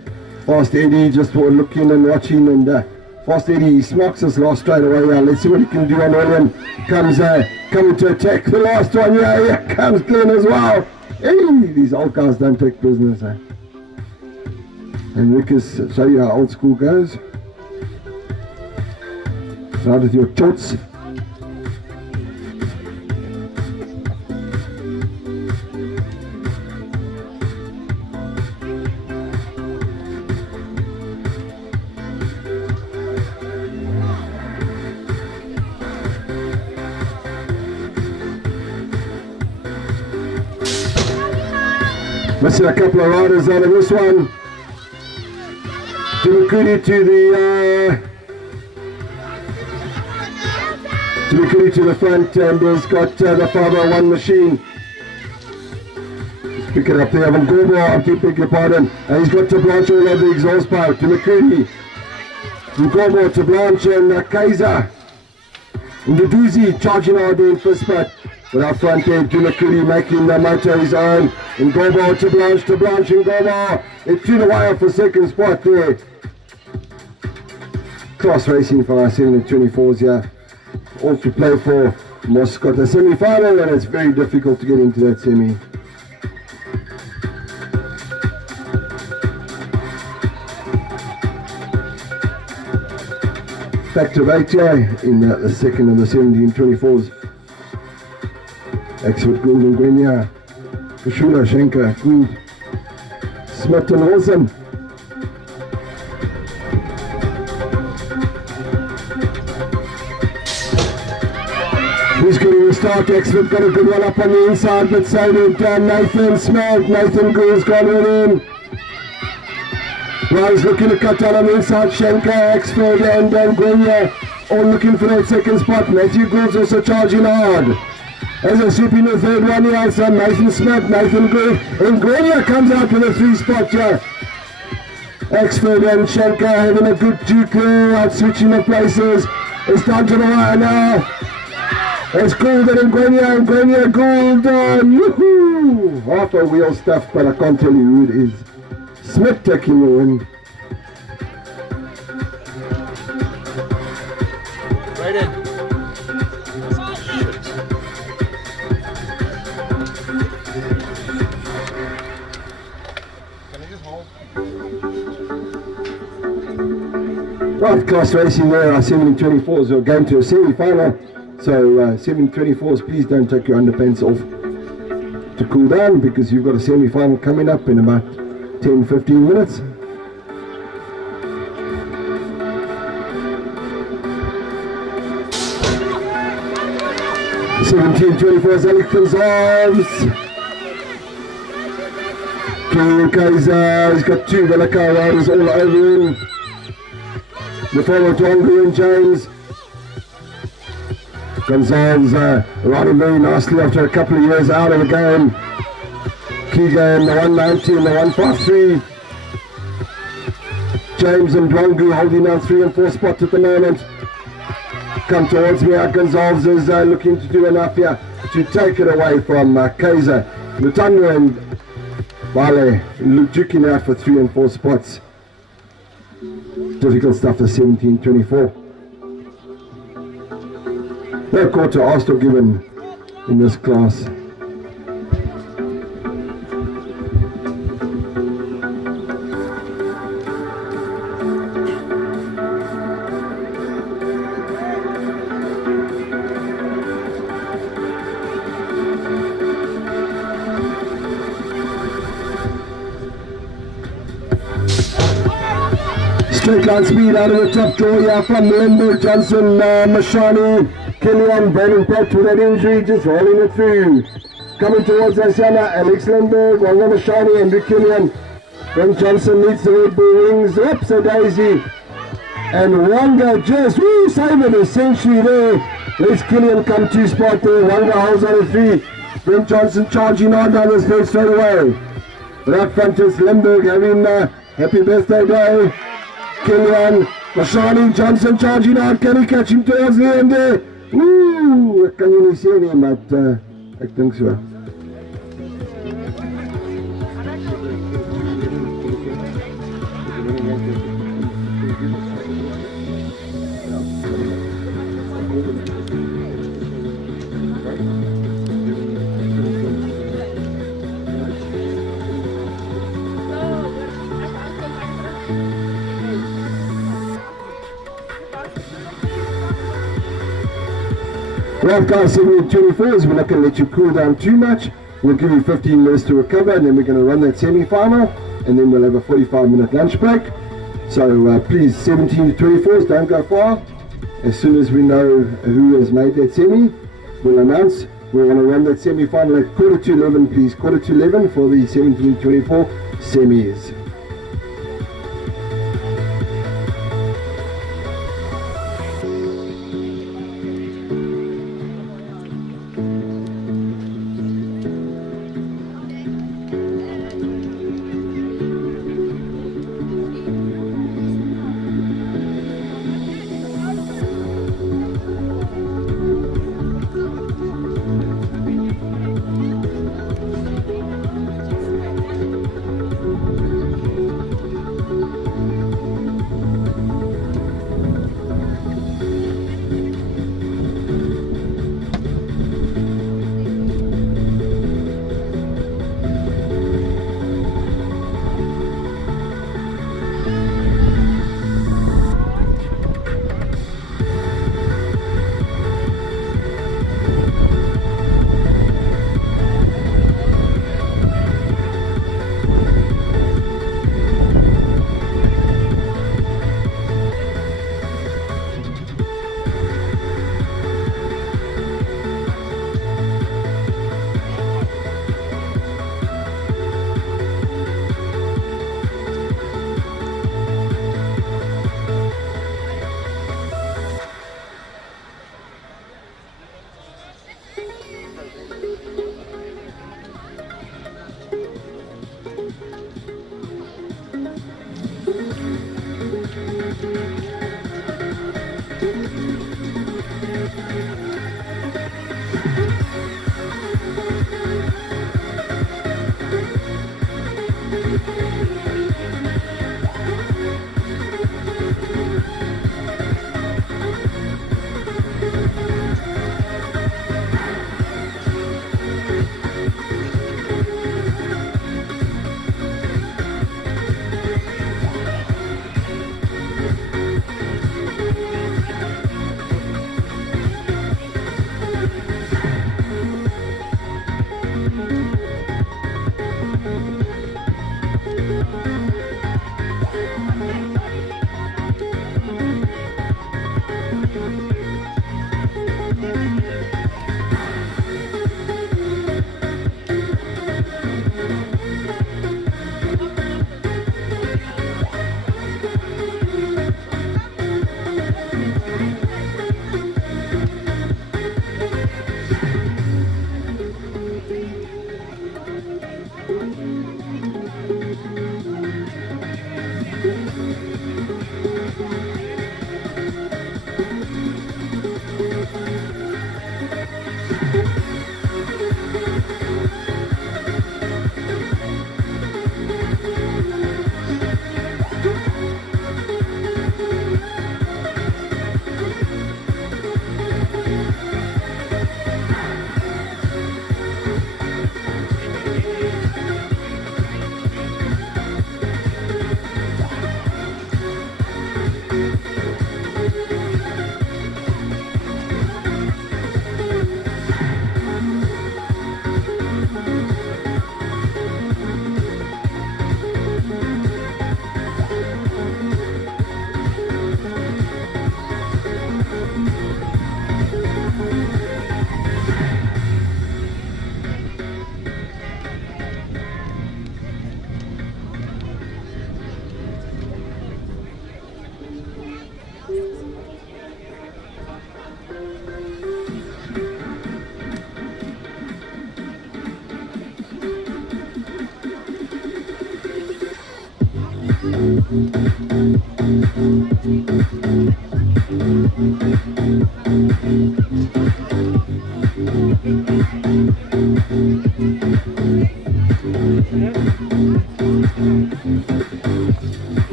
Fast Eddie just for looking and watching, and Fast Eddie smokes us last straight away. Let's see what he can do on William. Comes coming to attack the last one. Here comes Glenn as well. Hey, these old guys don't take prisoners. And Rickers, show you how old school goes. Start with your tots. Missing a couple of riders out of this one. Tumakudi to the front, and he's got the 501 machine. Let's pick it up there. Van Gorbo, I keep begging your pardon. And he's got to Blanche all over the exhaust pipe. Tumakudi. Van Gorbo to Blanche and Kaiser. And the Doozy charging hard there in first spot. But up front there, Tumakudi making the motor his own. And Gorbo to Blanche and Gorbo. It's through the wire for second spot there. Class racing for our 7 and 24s here. All to play for. Moss got the semi-final, and it's very difficult to get into that semi. Back to 8 here in the second of the 17-24s. Exford, Gould and Gwenya, Kashula, Schenker, Gould, Smith and Wilson. He's getting a start. Exford got a good one up on the inside, but so did Nathan Smith. Nathan Gould's gone with him. Rose looking to cut down on the inside. Schenker, Exford and Gwenya all looking for that second spot. Matthew Gould's also charging hard. As a sweep in the third one here, so Nathan Smith, Nathan Gould, and Gwenya comes out with a 3 spot here. Exford and Schenker having a good duke there, out switching the places. It's down to the wire now. It's Gould and Gwenya Gould. Woohoo! Half a wheel stuff, but I can't tell you who it is. Smith taking the win. Right in. Can I just hold? Right, class racing there, our 724s are going to a semi-final. So 724s, please don't take your underpants off to cool down, because you've got a semi-final coming up in about 10-15 minutes. (1724) Alex Gonzalez. King Kaiser, he's got two Velaka riders all over him. The former Dwangu and James. Gonzalez riding very nicely after a couple of years out of the game. Keegan, the 190 and the 153. James and Dwangu holding down 3 and 4 spots at the moment. Come towards me, Gonzalez is looking to do enough here to take it away from Kaiser. Lutango and Vale duking out for 3 and 4 spots. Difficult stuff for 1724. No quarter asked or given in this class. Straight line speed out of the top draw here from Lindberg, Johnson, Mashani, Killian, Brandon Pratt with that injury, just rolling it through. Coming towards Asiana, Alex Lindberg, Wanga Mashani, Andrew Killian. Then Johnson meets the Red Bull Wings, oops, a daisy. And Wanga just, saving a century there. Let's Killian come 2 spot there, Wanga holds on a 3. Then Johnson charging on down the straight straight away. Right front is Lindberg having happy birthday day. Killian, Mashani, Johnson charging out. Can he catch him towards the end there? Woo! Ek kan jy nie sien nie, maar ek dink so. Right guys, 724s, we're not going to let you cool down too much. We'll give you 15 minutes to recover, and then we're going to run that semi-final, and then we'll have a 45-minute lunch break. So please, 1724s, don't go far. As soon as we know who has made that semi, we'll announce. We want to run that semi-final at 11:15, please. 11:15 for the 1724 semis.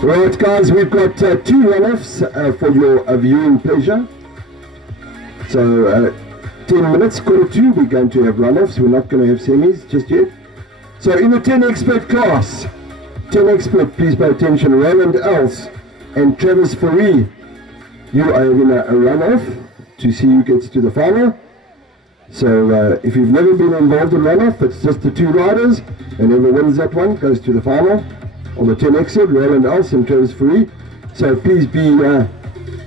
Right guys, we've got two runoffs for your viewing pleasure. So 10 minutes, 1:45, we're going to have runoffs. We're not going to have semis just yet. So in the 10 expert class, 10 expert, please pay attention, Roland Else and Travis Faree, you are having a runoff to see who gets to the final. So if you've never been involved in runoff, it's just the two riders, and whoever wins that one goes to the final. On the 10 exit, Roland Else and Travis Faree. So please be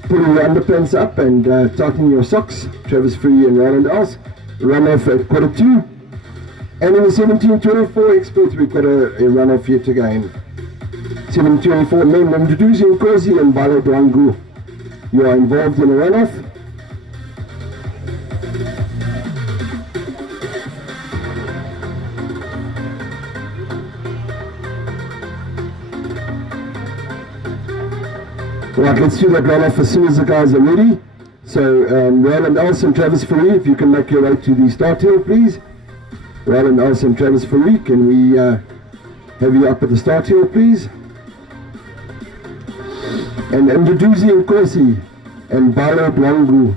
putting your underpants up and tightening your socks. Travis Faree and Roland Else. Runoff at 1:45. And in the 1724 experts, we've got a runoff yet again. 1724 men, Mduduzi Nkosi and Bale Dwangu. You are involved in a runoff. Right, let's do that runoff as soon as the guys are ready. So Roland Else and Travis Faree, if you can make your way to the start hill, please. Roland Else and Travis Faree, can we have you up at the start hill, please? And Mduduzi Nkosi, and Balo Dwangu.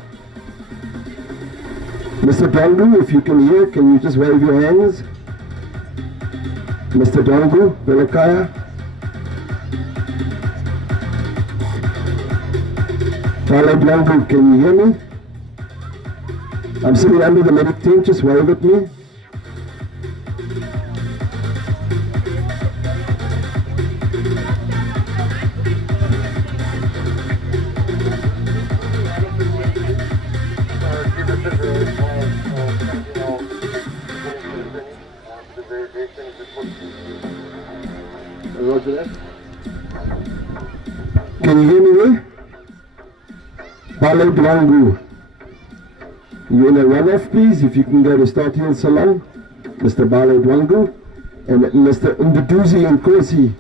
Mr. Dwangu, if you can hear, can you just wave your hands? Mr. Dwangu, Belakaya. Balo Dwangu, can you hear me? I'm sitting under the medic tent, just wave at me. Roger that. Can you hear me there? Balo Dwangu. You're in a runoff, please, if you can go to Start Hill Salon. Mr. Balo Dwangu and Mr. Nduduzi Nkosi.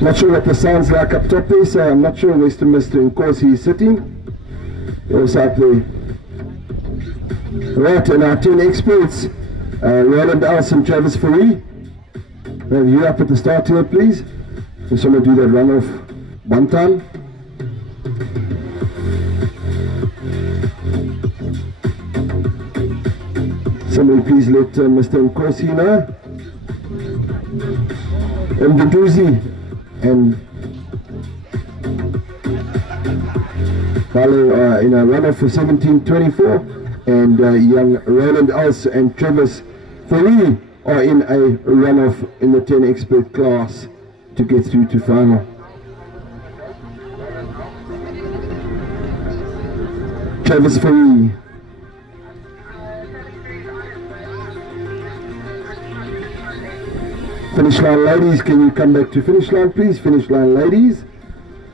Not sure what the sound's like up top there, so I'm not sure where Mr. Nkosi is sitting. Also up there. Right, and our 10 experts, Roland Else and Travis Fourie. Have you up at the start here, please? Just want to do that runoff one time. Somebody please let Mr. Nkosi know. Mduduzi and Balo in a runoff for 17:24. And young Roland Else and Travis Fourie are in a runoff in the 10 expert class to get through to final. Travis Fourie. Finish line ladies, can you come back to finish line please? Finish line ladies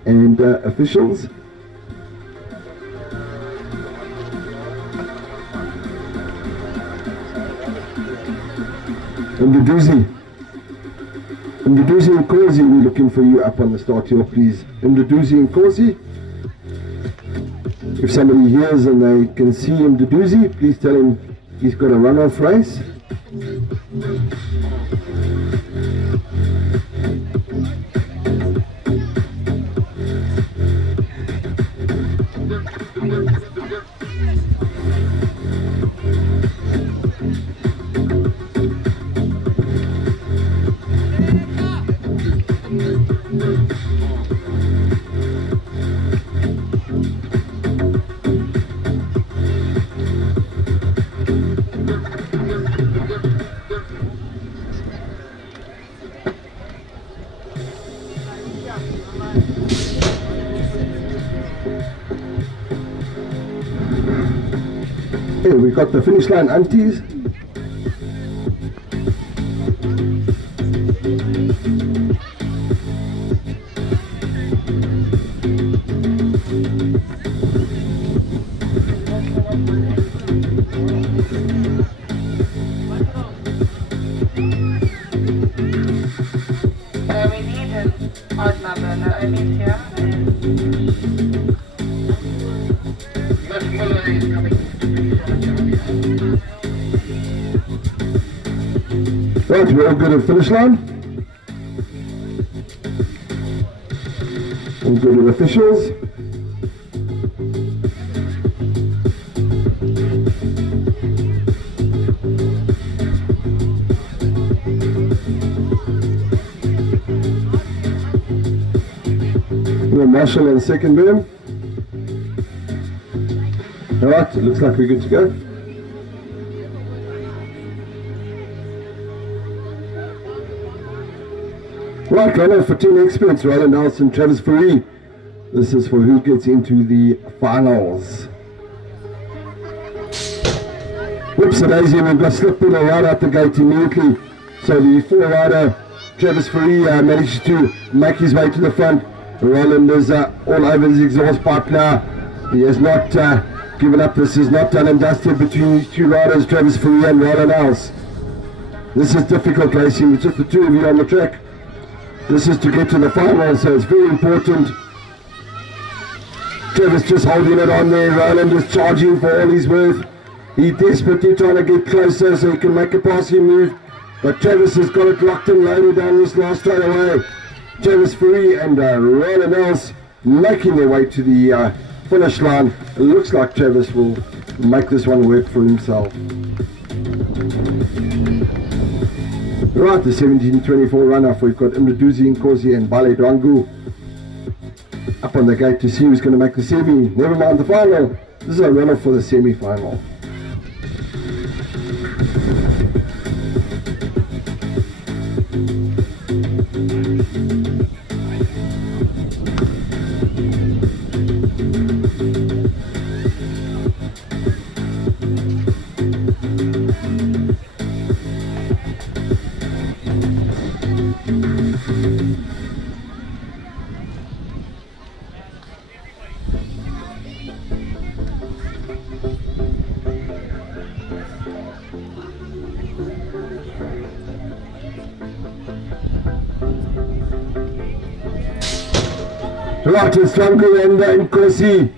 and officials. Nduduzi Nkosi, we're looking for you up on the start here, please. Nduduzi Nkosi. If somebody hears and they can see Nduduzi, please tell him he's got a runoff race. Here we got the finish line aunties. We need an odd number, not only here and Right, we're all good at finish line. All good at officials. We're Marshall and second beam. Alright, it looks like we're good to go. Right, runner for 10 experts, Roland Nelson, Travis Fourie. This is for who gets into the finals. Whoops, a daisy, and we've got slip pedal right out the gate immediately. So the 4-rider, Travis Fourie, manages to make his way to the front. Roland is all over his exhaust pipe now. He has not given up. This is not done and dusted between these two riders, Travis Fourie and Roland Else. This is difficult racing. It's just the two of you on the track. This is to get to the final, so it's very important. Travis just holding it on there. Roland is charging for all he's worth. He's desperately trying to get closer so he can make a passing move. But Travis has got it locked and loaded down this last straight away. Travis Fourie and Roland Else making their way to the finish line. It looks like Travis will make this one work for himself. Right, the 17:24 runoff, we've got Mduduzi Nkosi and Bale Dwangu up on the gate to see who's going to make the semi. Never mind the final. This is a runoff for the semi-final. Right, it's Dwangu and Nkosi.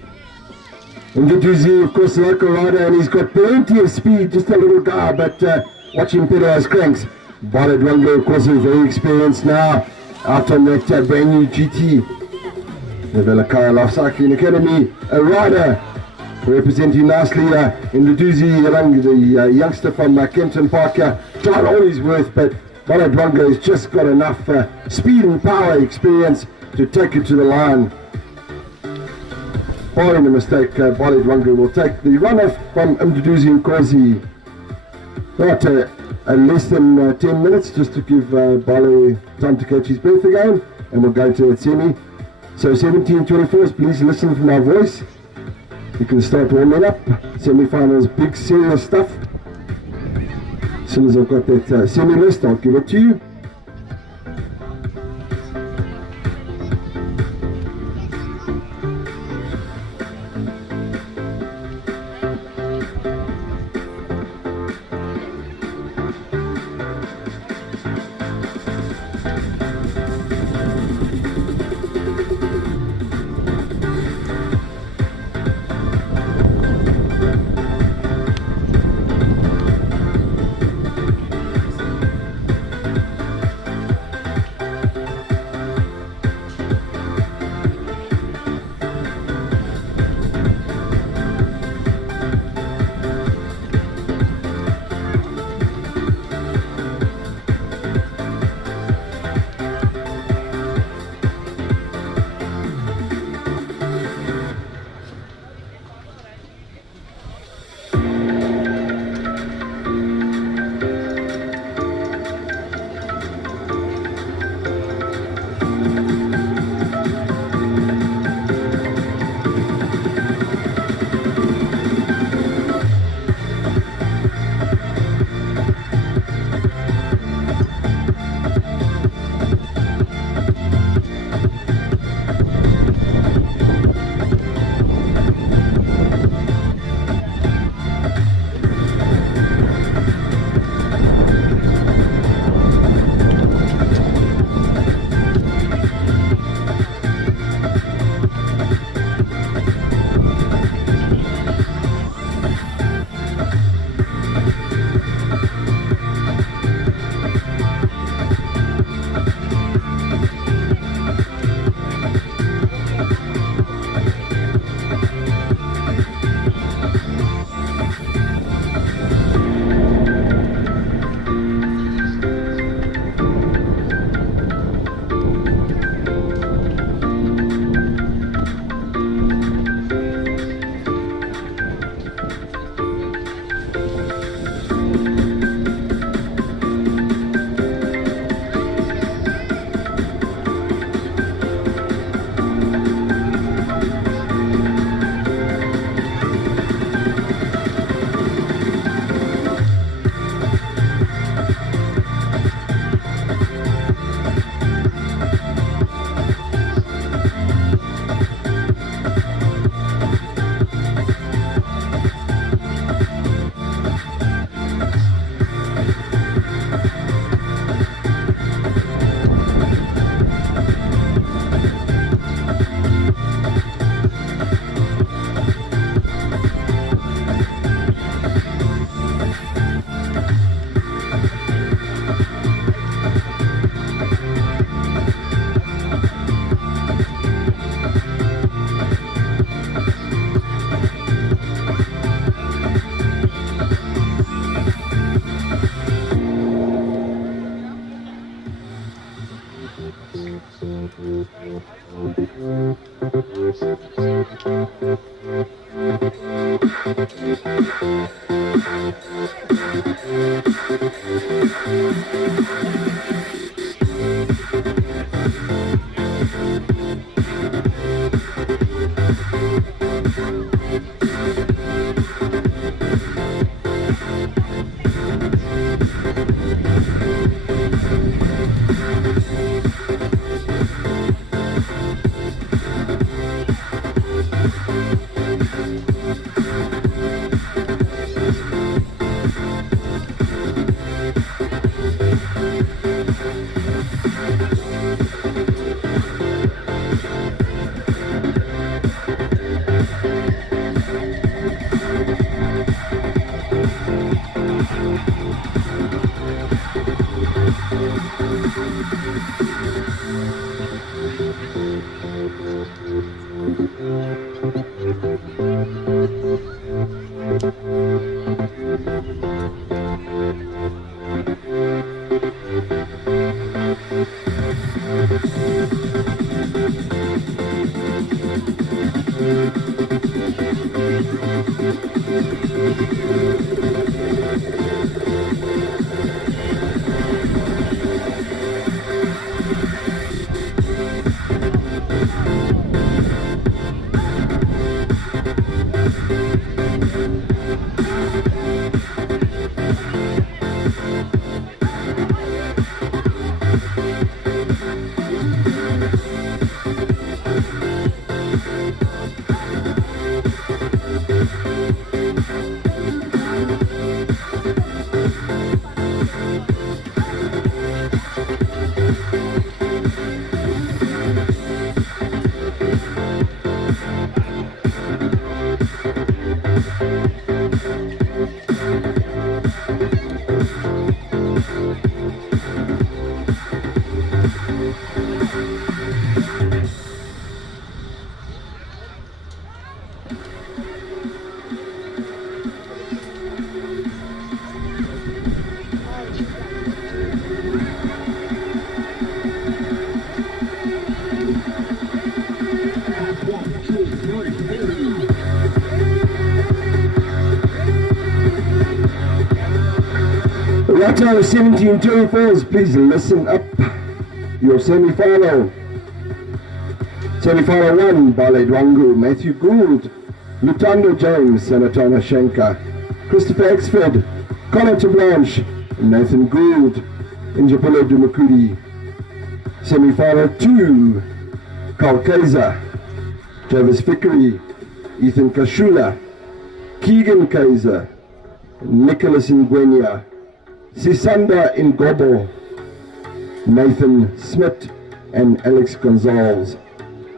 Mduduzi, of course, like a rider, and he's got plenty of speed, just a little guy, but watch him pedal as cranks. Bale Dwangu, of course, is very experienced now, out on that brand new GT. The Velakaya Life Cycling Academy, a rider representing nicely Mduduzi, along the youngster from Kenton Park, tried all his worth, but Bale Dwangu has just got enough speed and power experience to take it to the line. Barring a mistake, Bale Dwangu will take the runoff from Mduduzi Nkosi. Right, less than 10 minutes just to give Bale time to catch his breath again, and we'll go to the semi. So 17:24, please listen for my voice. You can start warming up. Semi-finals, big serious stuff. As soon as I've got that semi list, I'll give it to you. Rato 1724s, please listen up. Your semi-final. Semi-final 1, Bale Dwangu, Matthew Gould, Lutando James, Sanatana Shenka, Christopher Exford, Connor Blanche, Nathan Gould, Injapolo Dumakudi. Semi-final 2, Carl Kaiser, Travis Fickery, Ethan Kashula, Keegan Kaiser, Nicholas Ngwenya, Sisanda Ngobo, Nathan Smith, and Alex Gonzalez.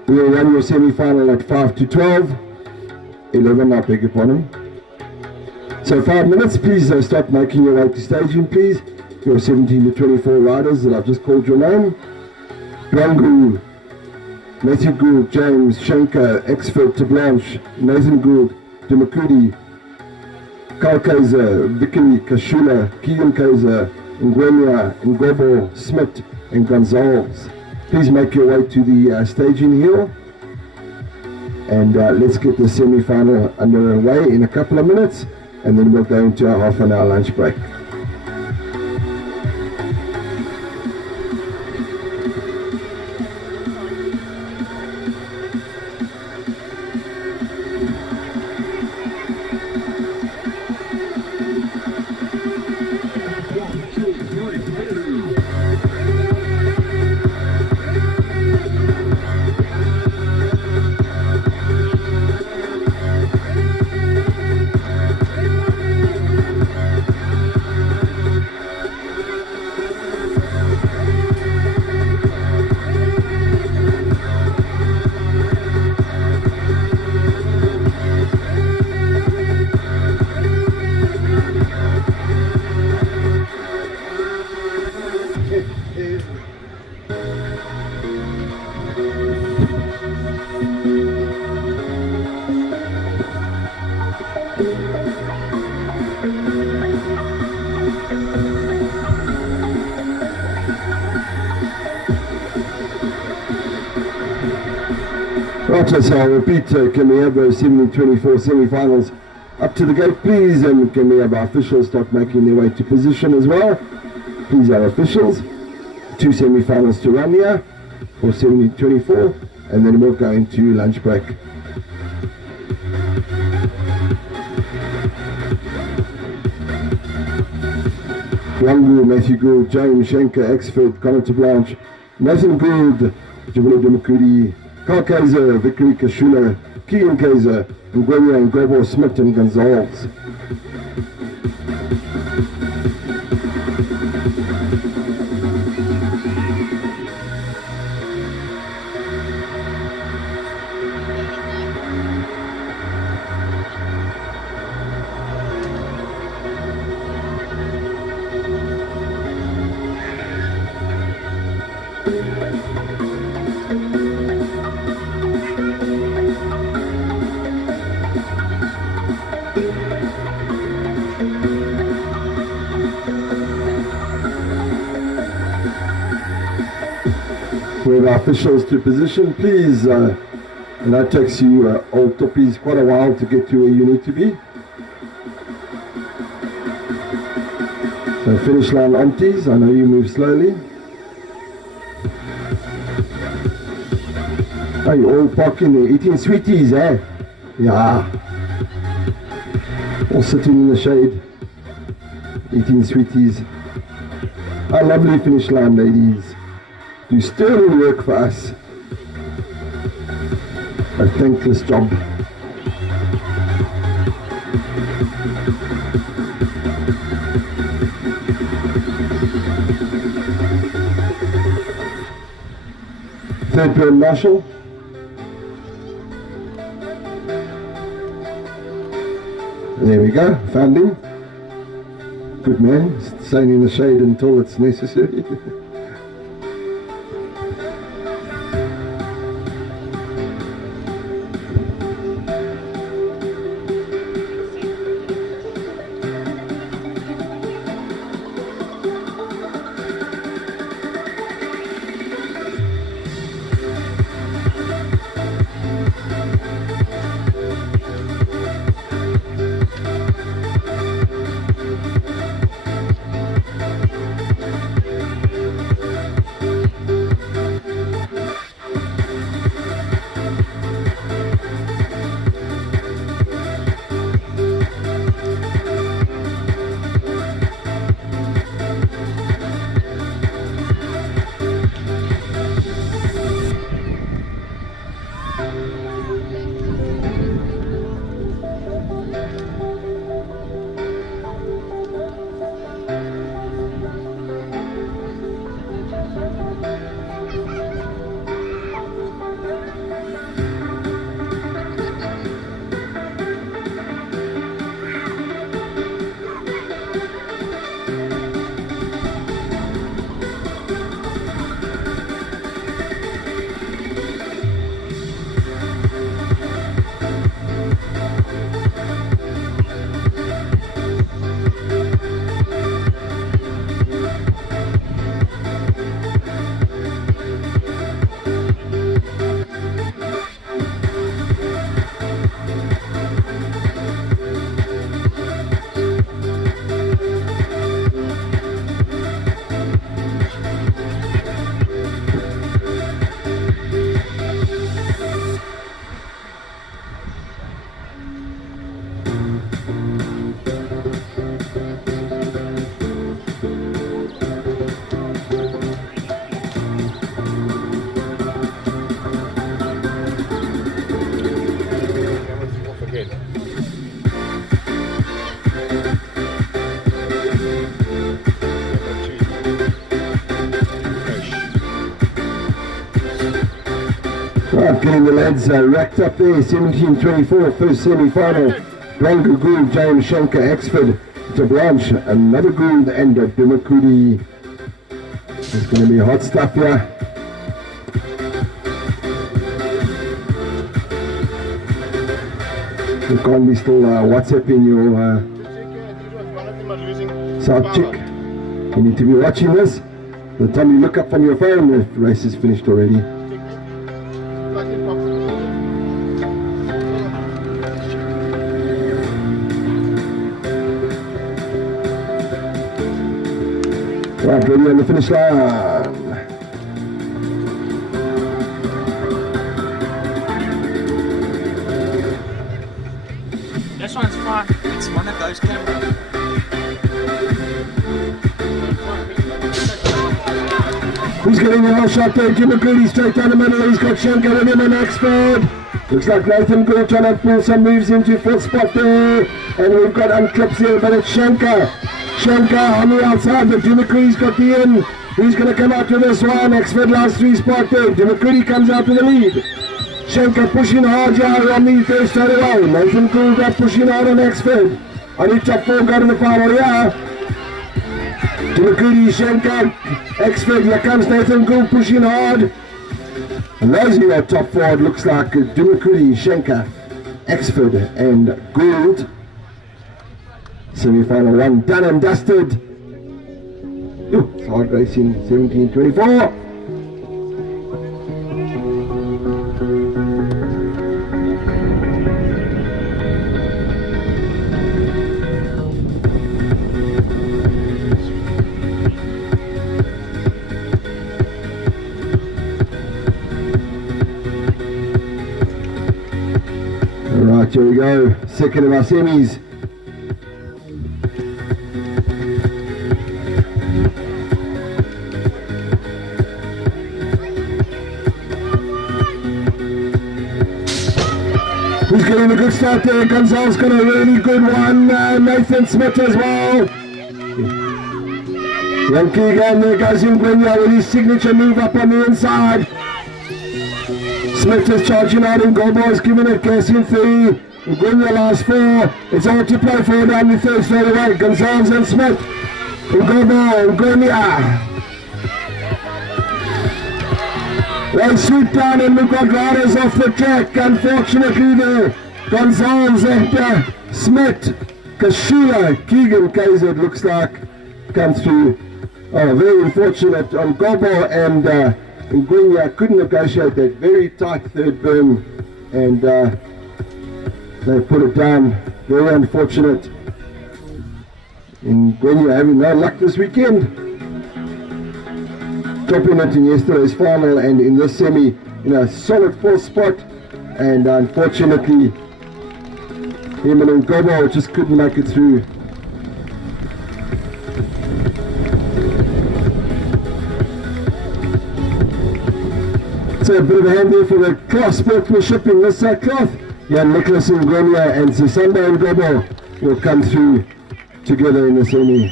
We will run your semi-final at 5 to 12. 11, I beg your pardon. So 5 minutes, please start making your way to staging, please. Your 17 to 24 riders that I've just called your name. Dwangu, Matthew Gould, James, Shenka, Exford, Blanche, Nathan Gould, Dumakudi, Carl Kaiser, Vickery, Kashula, Keegan Kaiser, Ngwenya, Ngobo, Smith, and Gonzalez. Please make your way to the staging hill, and let's get the semi-final underway in a couple of minutes, and then we'll go into our half-an-hour lunch break. Right, so I'll repeat, can we have those 17-24 semi-finals up to the gate, please, and can we have our officials start making their way to position as well? These are officials. 2 semi-finals to run here for 70-24, and then we'll go into lunch break. Wangu, Matthew Gould, James Schenker, Exford, Connor Blanche, Nathan Gould, Jabula Dumakudi, Carl Kaiser, Victory Kashula, Keegan Kaiser, Nguema and Gobo Smith and Gonzalez. With our officials to position, please, and that takes you old toppies quite a while to get to where you need to be. So finish line aunties, I know you move slowly. Oh, you're all parking there, eating sweeties, eh? Yeah. All sitting in the shade, eating sweeties. A lovely finish line, ladies. Do sterling work for us. A thankless job. Third period marshal. There we go, found him. Good man, staying in the shade until it's necessary. Right, getting the lads racked up there, 17-24, first semi-final. Dwangu Gould, James Schenker, Exford to Blanche, another Gould and a Dumakudi. It's going to be hot stuff here. You can't be still WhatsApping your South chick. You need to be watching this. The time you look up on your phone, the race is finished already. Right, ready on the finish line. This one's fun. It's one of those cameras. Who's getting the last shot there? Jim McCready straight down the middle. He's got Schenker with him and Axford. Looks like Nathan Gould trying to pull some moves into fourth spot there. And we've got unclips here, but it's Schenker. Schenker on the outside, but Jim McCready's got the in. Who's going to come out to this one? Axford last three spot there. Jim McCready comes out to the lead. Schenker pushing hard here on the third straight away. Nathan Gould pushing hard on Axford. On the top four, go to the final here. Jim McCready, Schenker, Axford, here comes Nathan Gould pushing hard. And those in that top four, it looks like Jim McCready, Schenker, Axford and Gould. Semi-final one done and dusted. Ooh, it's hard racing, 17:24. Alright, here we go. Second of our semis. Who's getting a good start there? Gonzalez got a really good one. Nathan Smith as well. Young Keegan, there goes Ngwenya with his signature move up on the inside. Smith is charging out and Gobo is giving it gas in three. Ngwenya last four. It's all to play for down the third straight away. Gonzalez and Smith. Gobo, Ngwenya. They sweep down and we've got riders off the track. Unfortunately there, Gonzalez and Smith, Kashula, Keegan Kaiser, it looks like, come through. Oh, very unfortunate on Gobo and Ngwenya couldn't negotiate that very tight third berm, and they put it down. Very unfortunate. Ngwenya having no luck this weekend. Dropping it in yesterday's final and in this semi in a solid fourth spot, and unfortunately him and Ngobo just couldn't make it through. So a bit of a hand there for the class sportsmanship in this cloth. Yeah, Nicholas Ngwenya and Sisanda Ngobo will come through together in the semi.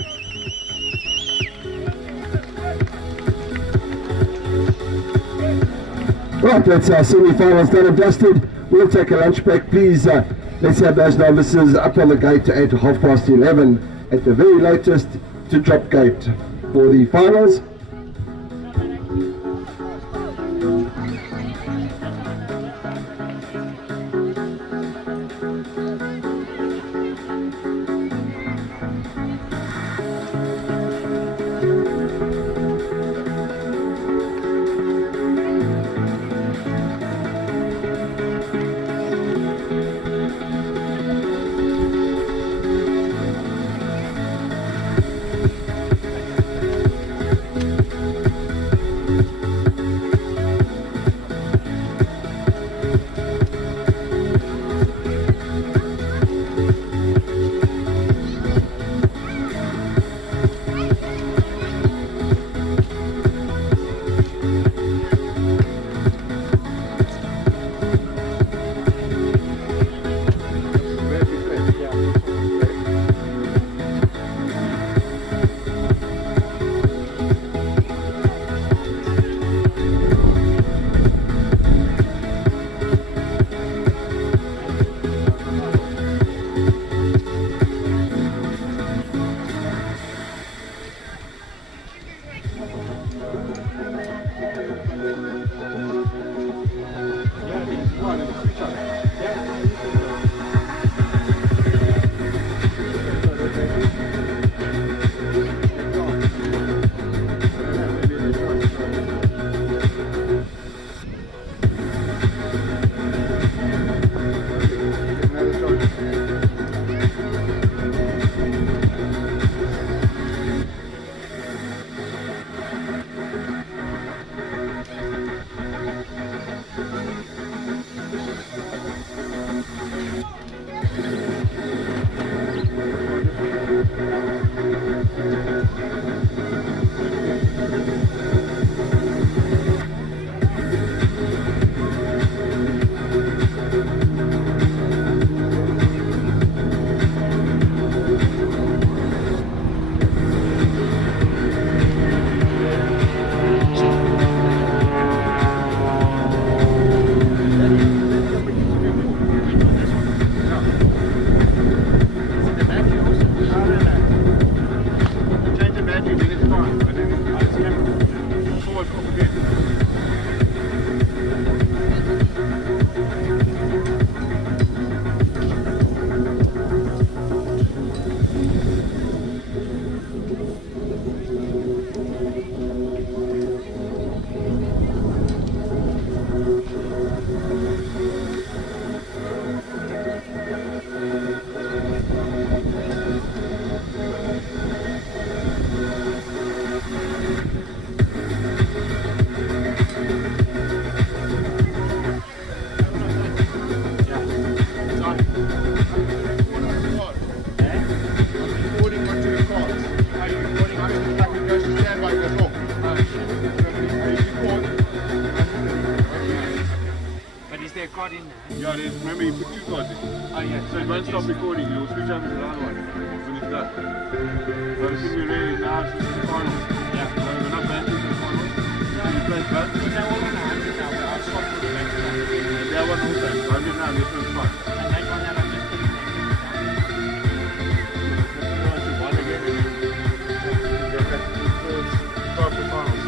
Right, that's our semi-finals done and dusted. We'll take a lunch break, please. Let's have those novices up on the gate at 11:30 at the very latest to drop gate for the finals. guy goes off. But is there a card in there? Yeah, there's, remember you put 2 cards in. Oh yeah. So it won't stop recording, you'll switch over to the other one when it's done. So it should be ready now, it's just the finals. Yeah. So we're not going to the finals. So you play both. But they're all on 100 now, but I'll stop for the next one. And that one also, 100 now, this one's fine. And that one that I just put in there. One again and then go back to the third, start the finals.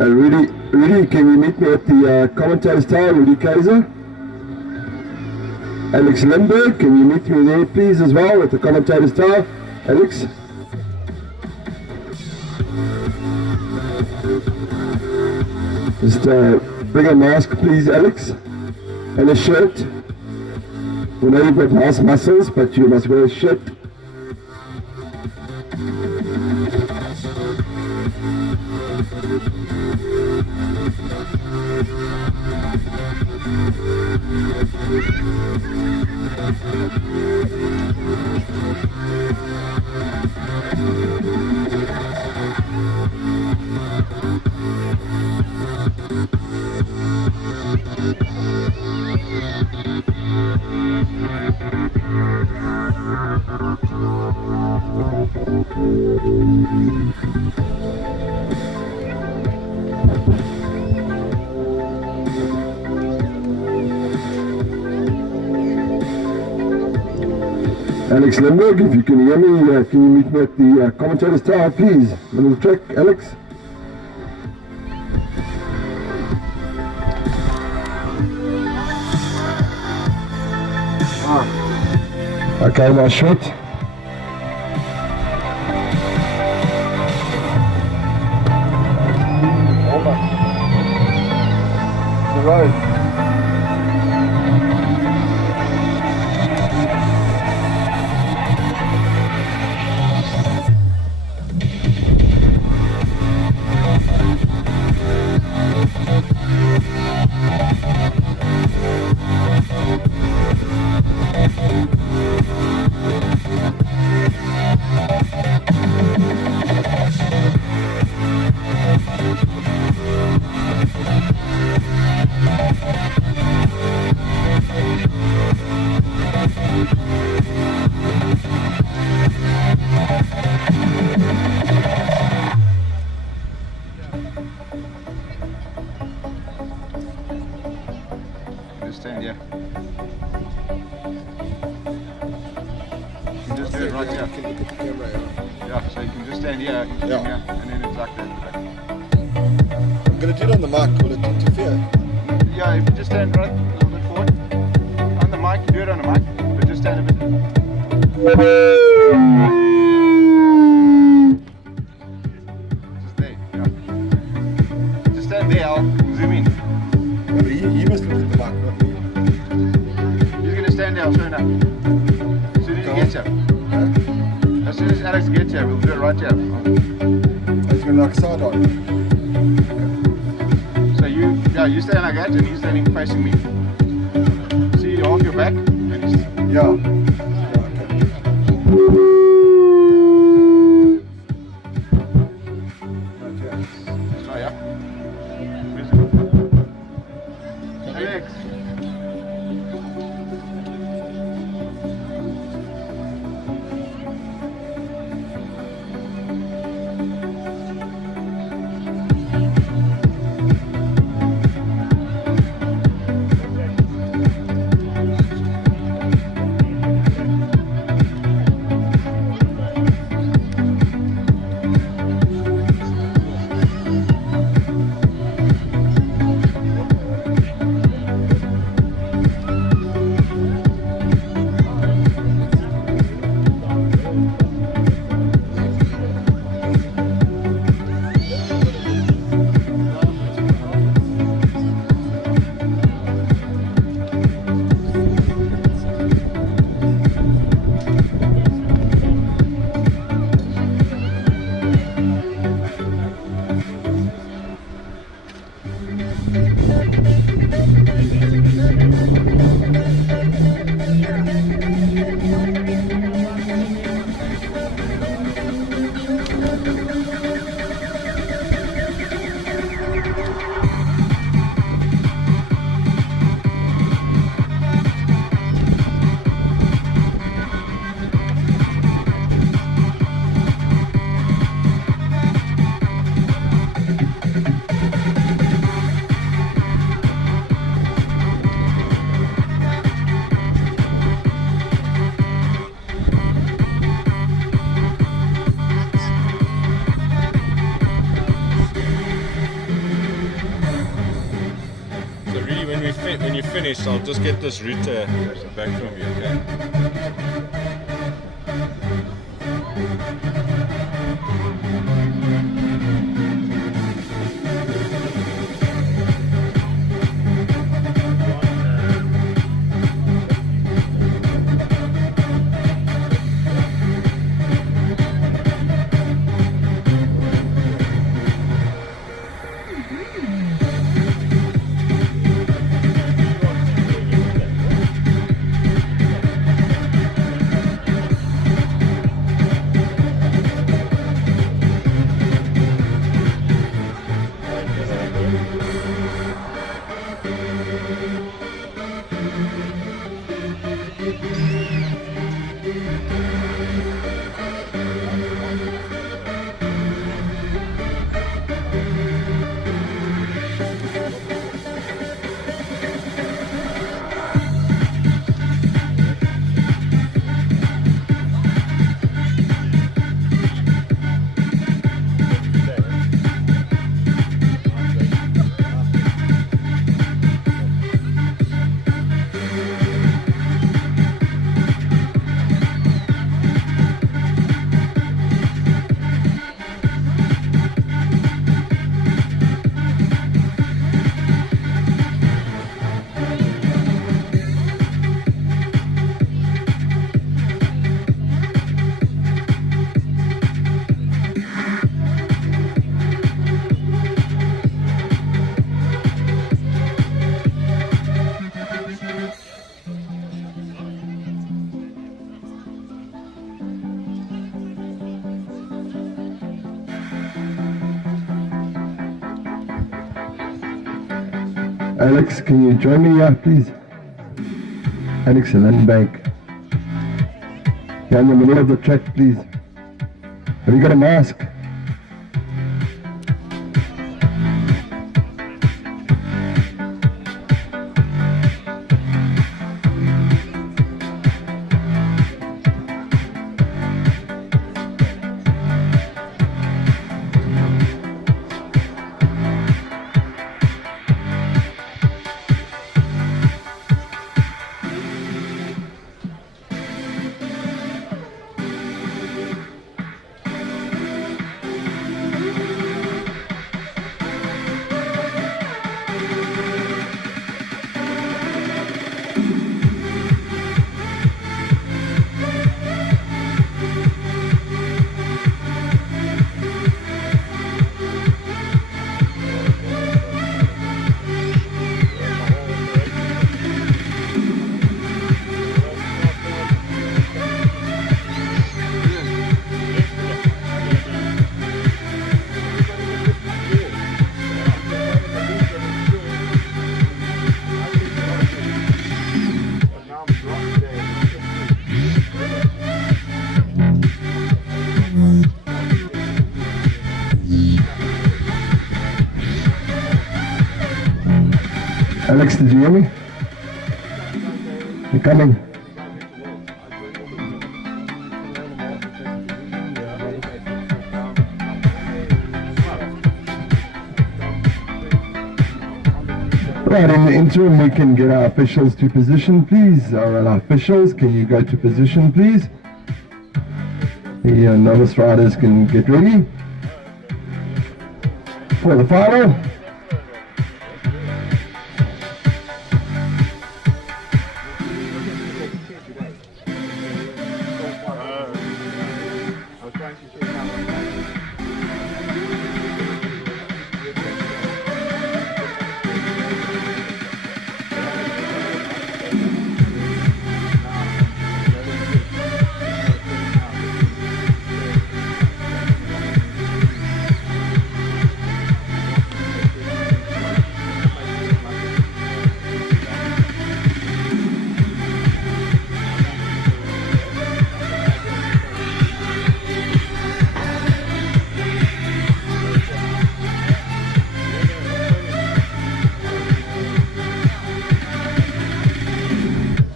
Rudy, can you meet me at the commentator's tower, Rudy Kaiser? Alex Lindberg, can you meet me there please as well at the commentator's tower? Alex? Just bring a mask please, Alex, and a shirt. We know you've got nice muscles, but you must wear a shirt. Alex Lindberg, if you can hear me, can you meet me at the commentator's tower, please? Middle of the track, Alex. Okay, my shot. Hold on. The road. Stand, yeah. You can just do it right here. Can look at the camera, Yeah, so you can just stand here, Yeah. and then it's like that. I'm going to do it on the mic, will it interfere? Yeah, if you just stand right a little bit forward. On the mic, do it on the mic, but just stand a bit. right here. We'll do it right here. It's going to like side on. So you stand like that and he's standing facing me. See, you hold your back. And Yeah. try, yeah. Alex. When you finish, I'll just get this router back from you, okay? Alex, can you join me here, please? Alex Lindberg. You're in the middle of the track, please. Have you got a mask? Alex, did you hear me? You're coming. Right, in the interim we can get our officials to position, please. Our officials, can you go to position, please? The novice riders can get ready for the final.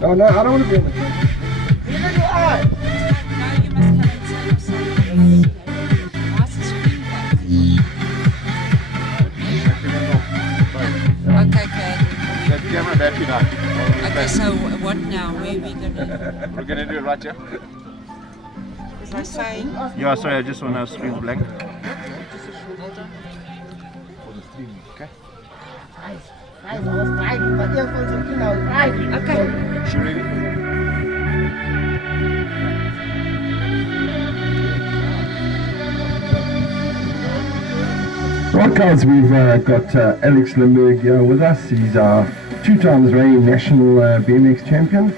Oh no, I don't want to be in the front. Neither do I. No, you must come inside yourself. What's the screen back? Okay, good. That camera battery now. Okay, so what now? Where are we gonna? We're gonna do it right here. Because I say. Yeah, sorry, I just want to screen blank. Okay. I was driving, but earphones are in, I was driving. Okay. She ready? Right guys, we've got Alex Lindberg here with us. He's our 2 times reigning national BMX champion.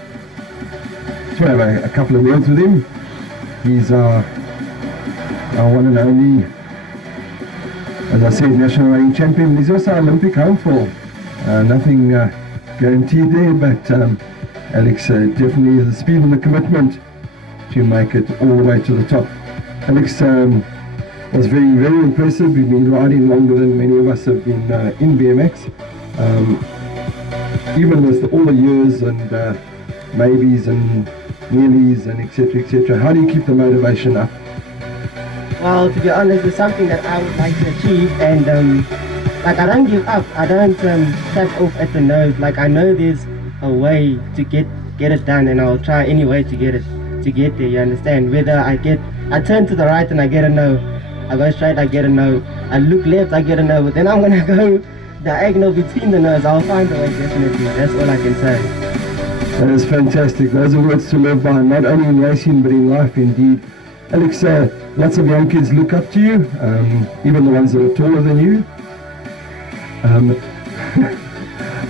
So we'll have a couple of words with him. He's our one and only, as I said, national reigning champion. He's also Olympic hopeful. Nothing guaranteed there, but Alex definitely has the speed and the commitment to make it all the way to the top. Alex was very, very impressive. We've been riding longer than many of us have been in BMX. Even with all the years and maybes and nearlies and etc., how do you keep the motivation up? Well, to be honest, it's something that I would like to achieve, and like I don't give up. I don't tap off at the nose. Like I know there's a way to get it done, and I'll try any way to get there. You understand? Whether I turn to the right and I get a no, I go straight, I get a no. I look left, I get a no. But then I'm gonna go diagonal between the nose. I'll find a way, definitely. That's all I can say. That is fantastic. Those are words to live by, not only in racing but in life indeed. Alex, lots of young kids look up to you, even the ones that are taller than you.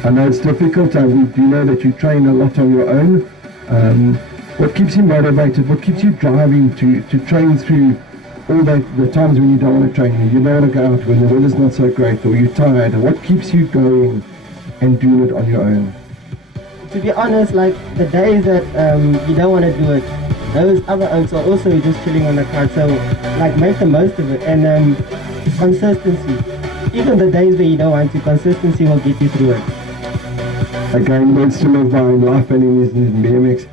I know it's difficult. We do know that you train a lot on your own. What keeps you motivated? What keeps you driving to train through all the times when you don't want to train, you don't want to go out when the weather's not so great or you're tired? What keeps you going and doing it on your own? To be honest, like the days that you don't want to do it, those other oaks are also just chilling on the car. So like make the most of it, and consistency. Even the days where you don't want to, consistency will get you through it. Again, words to live by in life and in BMX.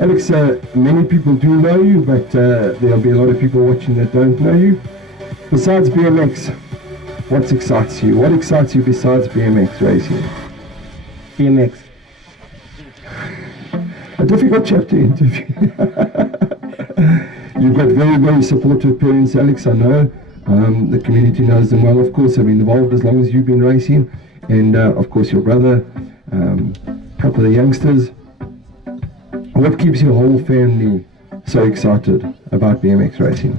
Alex, many people do know you, but there'll be a lot of people watching that don't know you. Besides BMX, what excites you? What excites you besides BMX racing? BMX. A difficult chap to interview. You've got very, very supportive parents, Alex, I know. The community knows them well, of course. They've been involved as long as you've been racing. And of course your brother, a couple of the youngsters. What keeps your whole family so excited about BMX racing?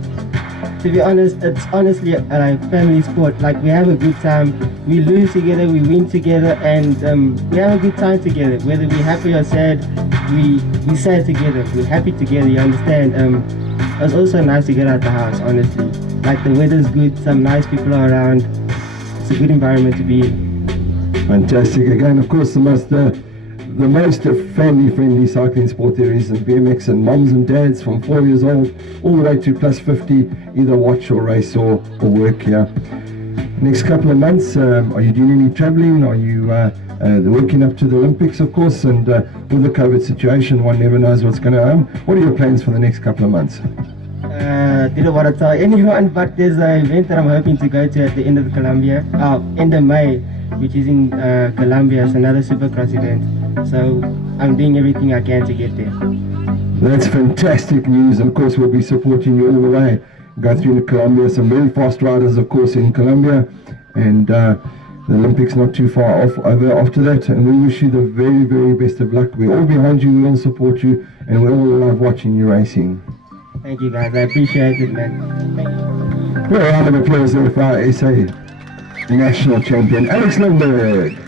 To be honest, it's honestly a family sport. Like we have a good time, we lose together, we win together, and we have a good time together. Whether we're happy or sad, we sad together, we're happy together, you understand? It's also nice to get out the house, honestly. Like the weather's good, some nice people are around. It's a good environment to be in. Fantastic. Again, of course, the most family-friendly cycling sport there is in BMX, and moms and dads from 4 years old all the way to plus 50 either watch or race or work here. next couple of months? Are you doing any traveling? Are you working up to the Olympics, of course? And with the COVID situation, one never knows what's going to happen. What are your plans for the next couple of months? Didn't want to tell anyone, but there's an event that I'm hoping to go to at the end of end of May, which is in Colombia. It's another Supercross event. So I'm doing everything I can to get there. That's fantastic news. Of course, we'll be supporting you all the way. Go through to Colombia, some very fast riders, of course, in Colombia, and the Olympics not too far off over after that. And we wish you the very, very best of luck. We're all behind you, we all support you, and we all love watching you racing. Thank you, guys. I appreciate it, man. Thank you. A round of applause there for our SA national champion, Alex Lindberg.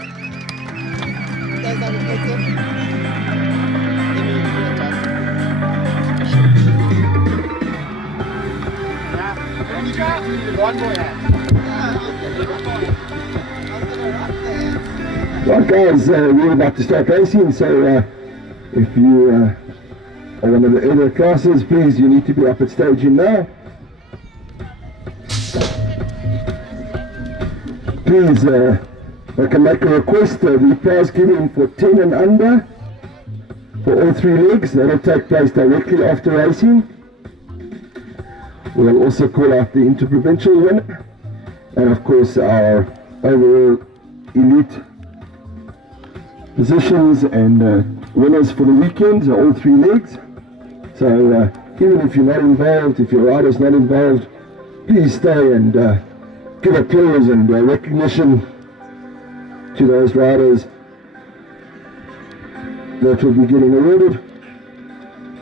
Right, guys, we're about to start racing, so if you are one of the earlier classes, please, you need to be up at staging now. Please, I can make a request. The prize giving for 10 and under for all 3 legs, that'll take place directly after racing. We'll also call out the interprovincial winner, and of course our overall elite positions and winners for the weekend are all 3 legs. So even if you're not involved, if your rider's not involved, please stay and give applause and recognition to those riders that will be getting awarded.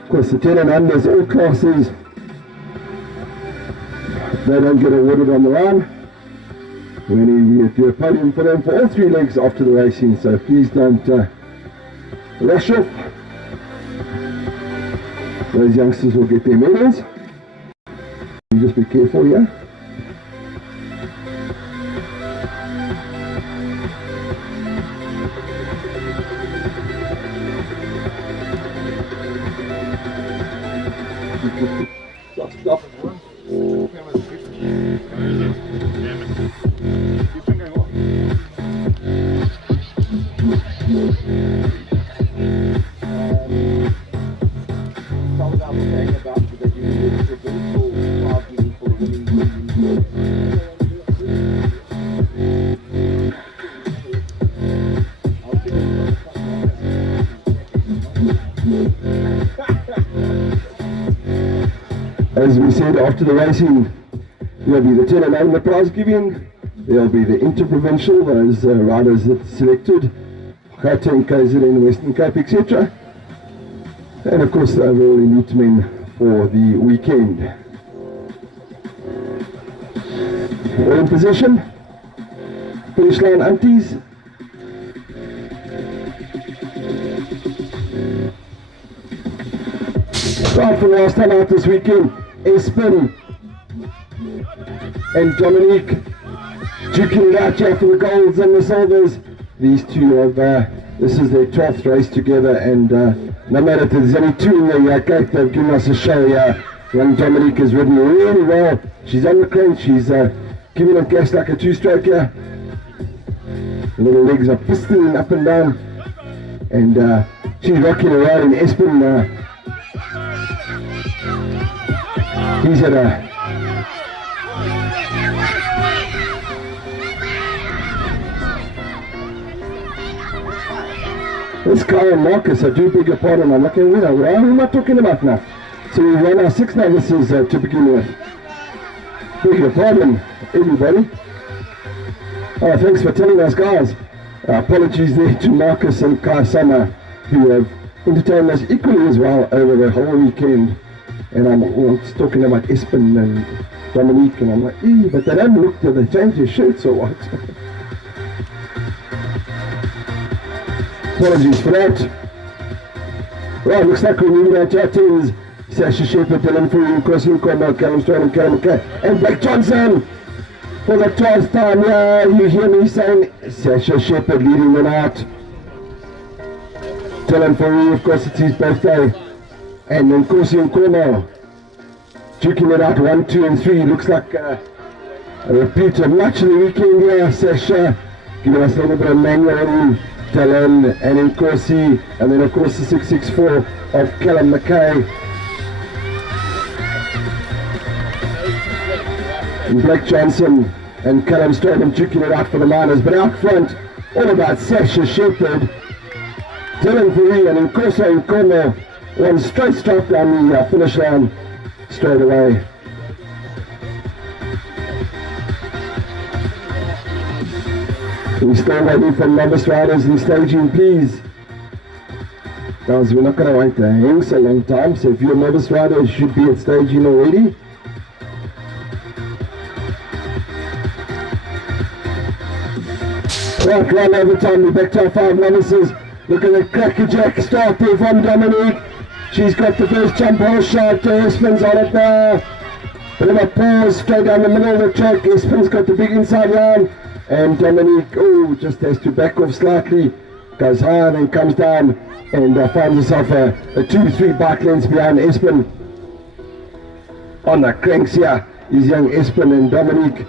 Of course, the 10 and unders, all classes, they don't get awarded on the line. We're going to do a podium for them for all 3 legs after the racing, so please don't rush off. Those youngsters will get their medals. Just be careful here. Stop. As we said, after the racing, there'll be the 10 and under prize giving, there'll be the interprovincial, those riders that are selected, Gauteng, KZN, Western Cape, etc. And of course the overall elite men for the weekend. All in position, finish line empties. Right, for the last time out this weekend, Espen and Dominique duking it out here for the golds and the silvers. These two have, this is their 12th race together, and no matter if there's only 2 in the gate, they've given us a show here. Young Dominique has ridden really well. She's on the crane, she's giving it gas like a 2-stroker. The little legs are pistoling up and down, and she's rocking around. In Espen, he's at a this Kyle and Marcus, I do beg your pardon, I'm looking at who am I talking about now? So we run our 6 novices to begin with. Beg your pardon, everybody. Oh, thanks for telling us, guys. Apologies there to Marcus and Kai Summer, who have entertained us equally as well over the whole weekend. And I'm talking about Espen and Dominique, and I'm like, but they don't look, they change their shirts or what? Apologies for that. Right, looks like we need our chat teams. Sasha Shepherd, Dylan Fury, Crossing Cornell, Callum Stone and Callum McKay, and Blake Johnson for the 12th time. Yeah, you hear me saying Sasha Shepherd leading the night. Dylan Fury, of course, it's his birthday. And then Crossing Cornell duking it out 1, 2 and 3. Looks like A repeat of much of the weekend here, Sasha, giving us a little bit of manual, Dylan, and in Corsi, and then of course the 664 of Callum McKay. And Blake Johnson and Callum Stratton duking it out for the Miners, but out front, all about Sasha Shepherd, Dylan Puri, and in Corso and Como, one straight stop down the finish line straight away. We still waiting for novice riders in staging, please. Guys, we're not going to wait to hang so long time, so if you're a novice rider, you should be at staging already. Right, run over time, we're back to our 5 novices. Look at the crackerjack start there from Dominique. She's got the first jump hole shot, Espen's on it now. Bit of a pause straight down the middle of the track. Espen's got the big inside line. And Dominique, just has to back off slightly, goes high, then comes down and finds herself a 2-3 bike lengths behind Espen. On the cranks here is young Espen and Dominique.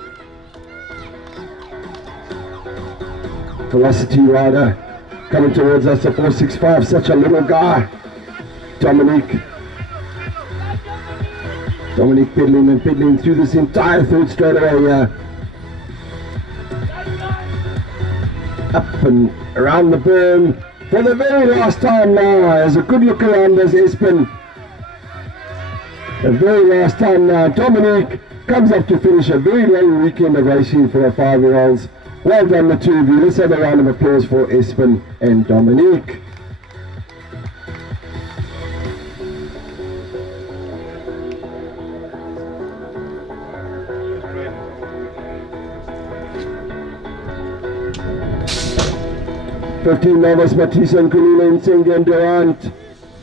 Velocity rider coming towards us, a 465, such a little guy. Dominique pedaling and pedaling through this entire third straightaway here. Up and around the berm for the very last time now. As a good look around as Espen. The very last time now. Dominique comes up to finish a very long weekend of racing for our 5-year-olds. Well done, the two of you. Let's have a round of applause for Espen and Dominique. Novice, Matisse and Kulula and Singh and Durant.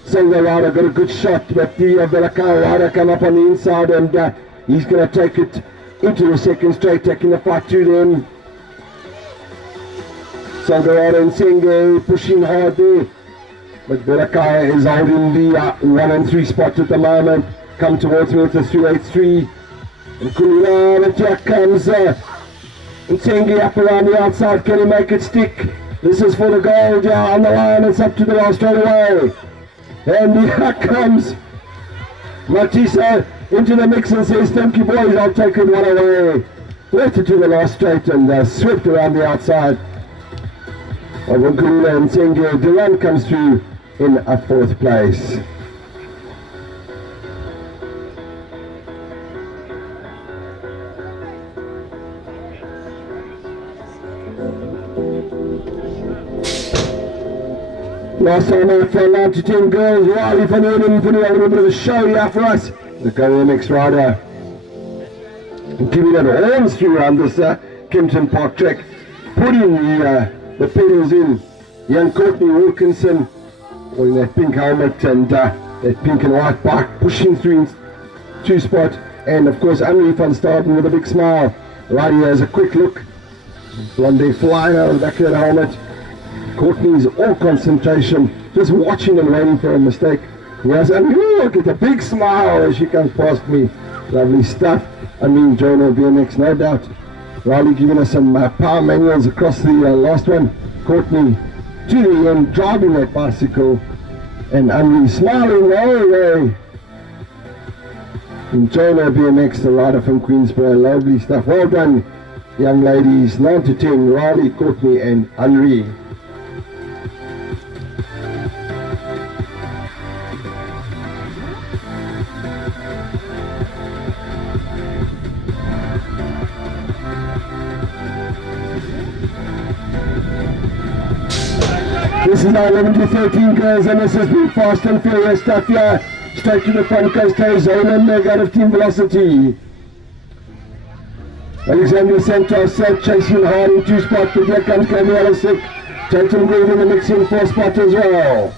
Single rider got a good shot, but the Belakar rider come up on the inside and he's going to take it into the second straight, taking the fight to them. Single rider and Singh pushing hard there, but Belakar is holding the 1 and 3 spot at the moment. Come towards me with the 383. And Kulula, and here comes and Singh up around the outside. Can he make it stick? This is for the gold, on the line. It's up to the last straight away. And here comes Matissa into the mix and says, thank you boys, I'll take it one away. Left it to the last straight and swept around the outside. Wangula and Senge. Duran comes through in a 4th place. Last time out for 9 to 10 girls, Riley van Eden putting on a little bit of a show here for us. The BMX rider giving it horns through around this Kempton Park track, putting the pedals in. Young Courtney Wilkinson wearing that pink helmet and that pink and white bike, pushing through in 2 spot. And of course Henry van Staden with a big smile. Right here has a quick look. Blonde flying out of the back of that helmet. Courtney's all concentration, just watching and waiting for a mistake. Yes, and look at the big smile as she comes past me. Lovely stuff. I mean, Jonah BMX, no doubt. Riley giving us some power manuals across the last one. Courtney to the end, driving that bicycle. And Henry smiling the whole way. And Jonah BMX, the rider from Queensborough. Lovely stuff. Well done, young ladies. 9 to 10, Riley, Courtney and Henry. This is now 11 to 13 girls, and this has been fast and furious stuff here. Straight to the front goes Zone Lindberg out of Team Velocity. Alexander Santos chasing hard in 2 spot, but here comes Gabriella Sick. Tatum Green in the mix in 4 spot as well.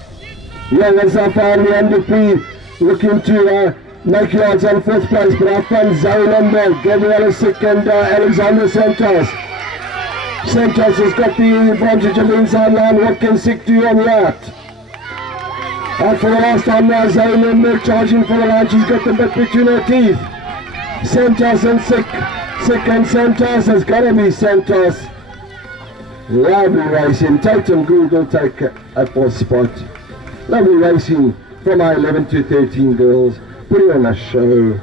Young and Zafar and Dupree looking to make yards on 4th place, but out front Zone Lindberg, Gabriella Sick and Alexander Santos. Santos has got the advantage of the inside line. What can Sick do on the out? Out for the last time now, Zoe Lindberg charging for the line. She's got the bit between her teeth. Santos and Sick. second. Santos has got to be Santos. Lovely racing. Tatum Gould will take a fourth spot. Lovely racing from our 11 to 13 girls. Putting on a show.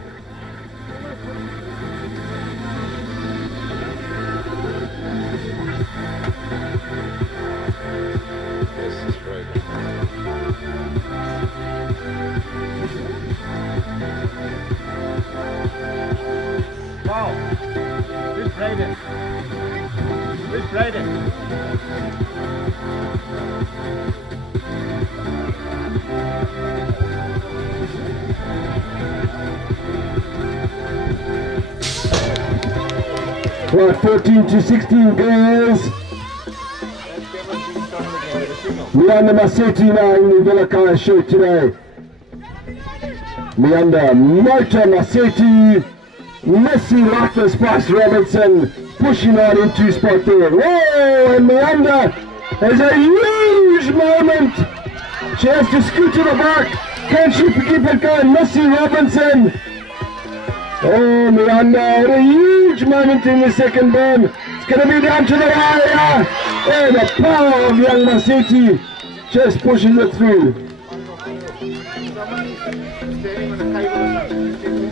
Right, 14 to 16 girls. Meander Massetti now in the Vilakaya show today. Meander, Motor Massetti, Messi, Rockler, Spice Robertson pushing on into spot there. Whoa, and Meander has a huge moment. She has to scoot to the back. Can she keep it going? Messi Robinson. Oh, Meander, a huge moment in the second burn. It's going to be down to the wire. And the power of young Massetti just pushes it through.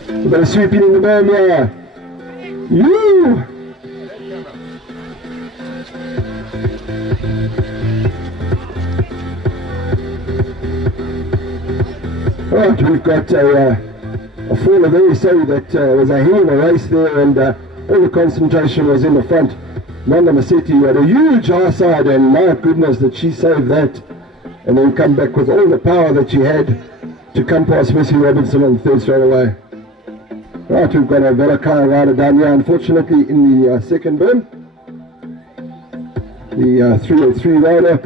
A bit of sweeping in the burn here. You. Right, we've got a faller there, so that was a hell of a race there, and all the concentration was in the front. Meander Massetti had a huge high side, and my goodness that she saved that, and then come back with all the power that she had to come past Messi Robinson on the third straight away. Right, we've got a Velakaya rider down here, unfortunately, in the second burn. The 303 rider.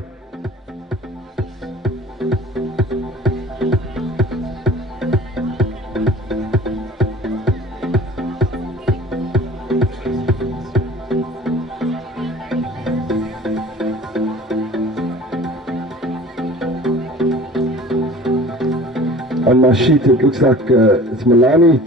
On my sheet it looks like it's Milani.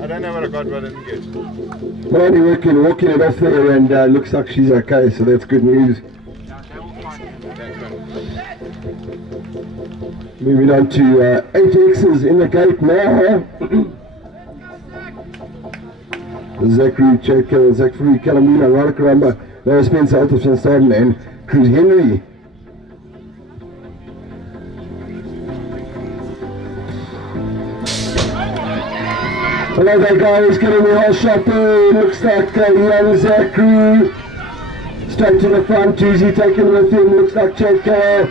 I don't know what I got, but I didn't get. Well, only walking it off there, and looks like she's okay, so that's good news. Moving on to 8Xs in the gate now. Zachary Choker, Zachary Calamina, Rada Karamba, Laura Spencer, Alta van Staden, and Cruz Henry. Hello there guys, getting the whole shot there. Looks like young Zachary straight to the front. Tuesday taking with him. Looks like Choker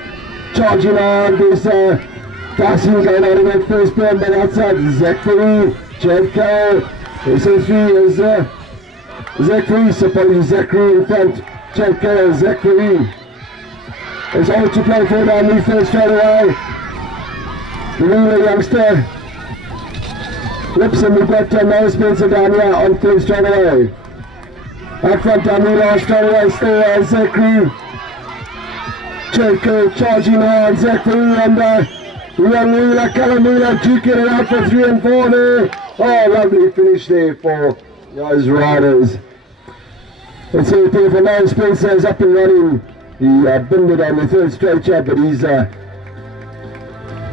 charging on. There's Dyson going out of that first burn, but outside Zachary Choker. SO3 is Zachary, supporting Zachary in front. Choker, Zachary. There's all to play for down the first straight away. The ruler youngster. Lipson, we've got Noah Spencer down here on third straight away. Out front down here, straight away, still Zachary. Checo charging hard, Zachary and Ranula Kalamula duking it out for 3 and 4 there. Oh, lovely finish there for those riders. Let's see if Lance Spencer is up and running. He binned it on the third stretcher, but he's said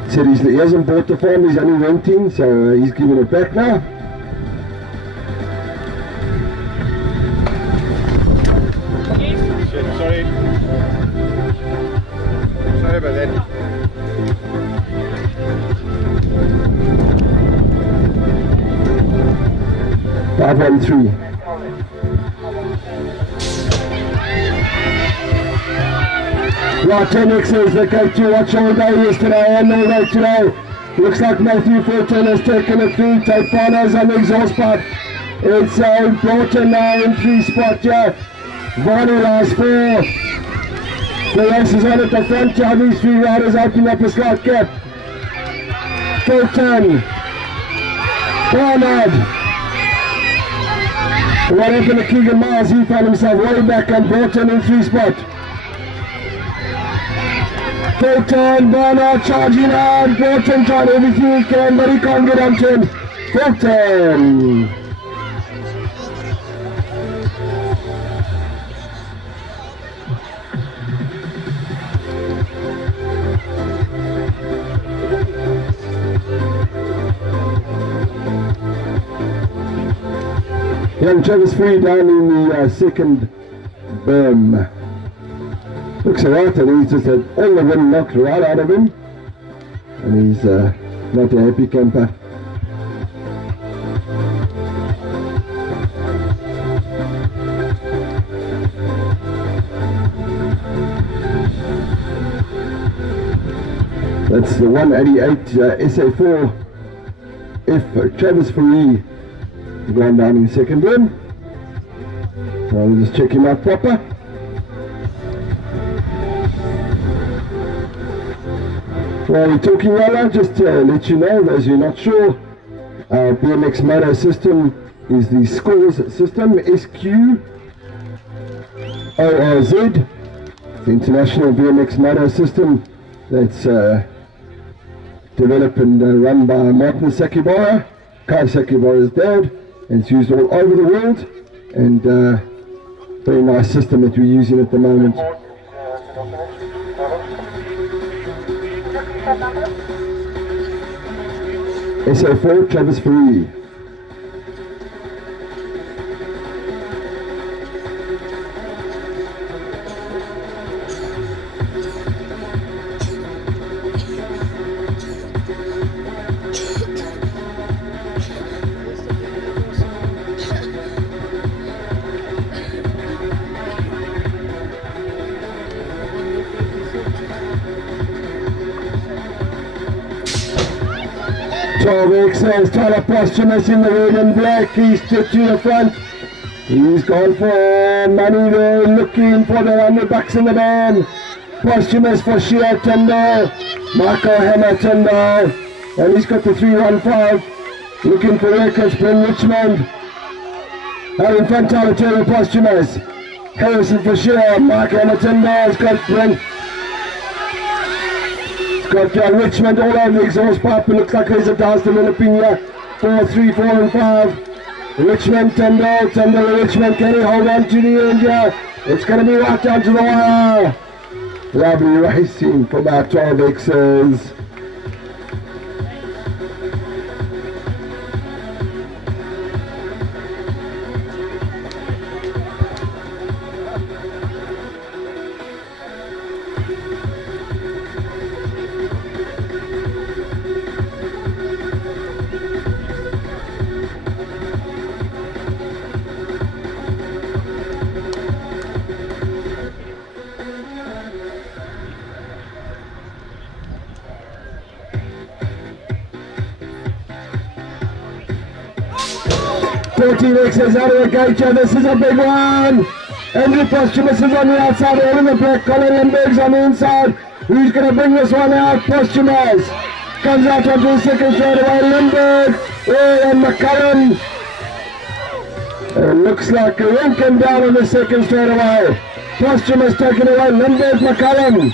he hasn't bought the farm, he's only renting, so he's giving it back now. Shit, sorry. Sorry about that. Five, 1, 3. Right, 10Xs, they go to watch all day yesterday and all day today. Looks like Matthew Fulton has taken it through. Tate Barnow's on the exhaust pipe. It's Broughton now in 3 spot here. Varney last 4. The race is on at the front here. These 3 riders opening up a slight gap. Fulton. Barnard. What happened to Keegan Miles? He found himself way back and Broughton in 3 spot. Fulton, Barnard charging hard. Broughton tried everything he can, but he can't get onto him. Fulton. Young Travis Free down in the second berm. Looks alright, and he's just had all the wind knocked right out of him. And he's not a happy camper. That's the 188 SA4 F Travis Free. Going down in second run. I'll just check him out proper. While we're talking Yala, just to let you know, as you're not sure, BMX Moto system is the scores system, SQORZ, the International BMX Moto system that's developed and run by Martin Sakibara, Kai Sakibara's dad. It's used all over the world, and very nice system that we're using at the moment. SA4 Travis Free. Says Tyler Posthumous in the red and black. He's to the front. He's gone for money there, looking for the $100 in the band. Posthumous for Shea Tyndall, Michael Hammer Tyndall, and he's got the 315. Looking for records from Richmond. Out in front, Tyler Taylor Posthumous. Harrison for Shea, Michael Hammer Tyndall's got Brent. Got Richmond all over the exhaust pipe. It looks like there's a dance developing here. 4, 3, 4 and 5. Richmond, Tyndall, Richmond. Can he hold on to the end here? It's going to be right down to the wire. Lovely racing from our 12Xs. X's out of the gate here. This is a big one. Andrew Posthumous is on the outside, all in the black. Colin Lindberg's on the inside. Who's going to bring this one out? Posthumous comes out onto the second straightaway. Lindberg, and McCullum. It looks like Lincoln down on the second straightaway. Posthumous taken away. Lindberg McCallum.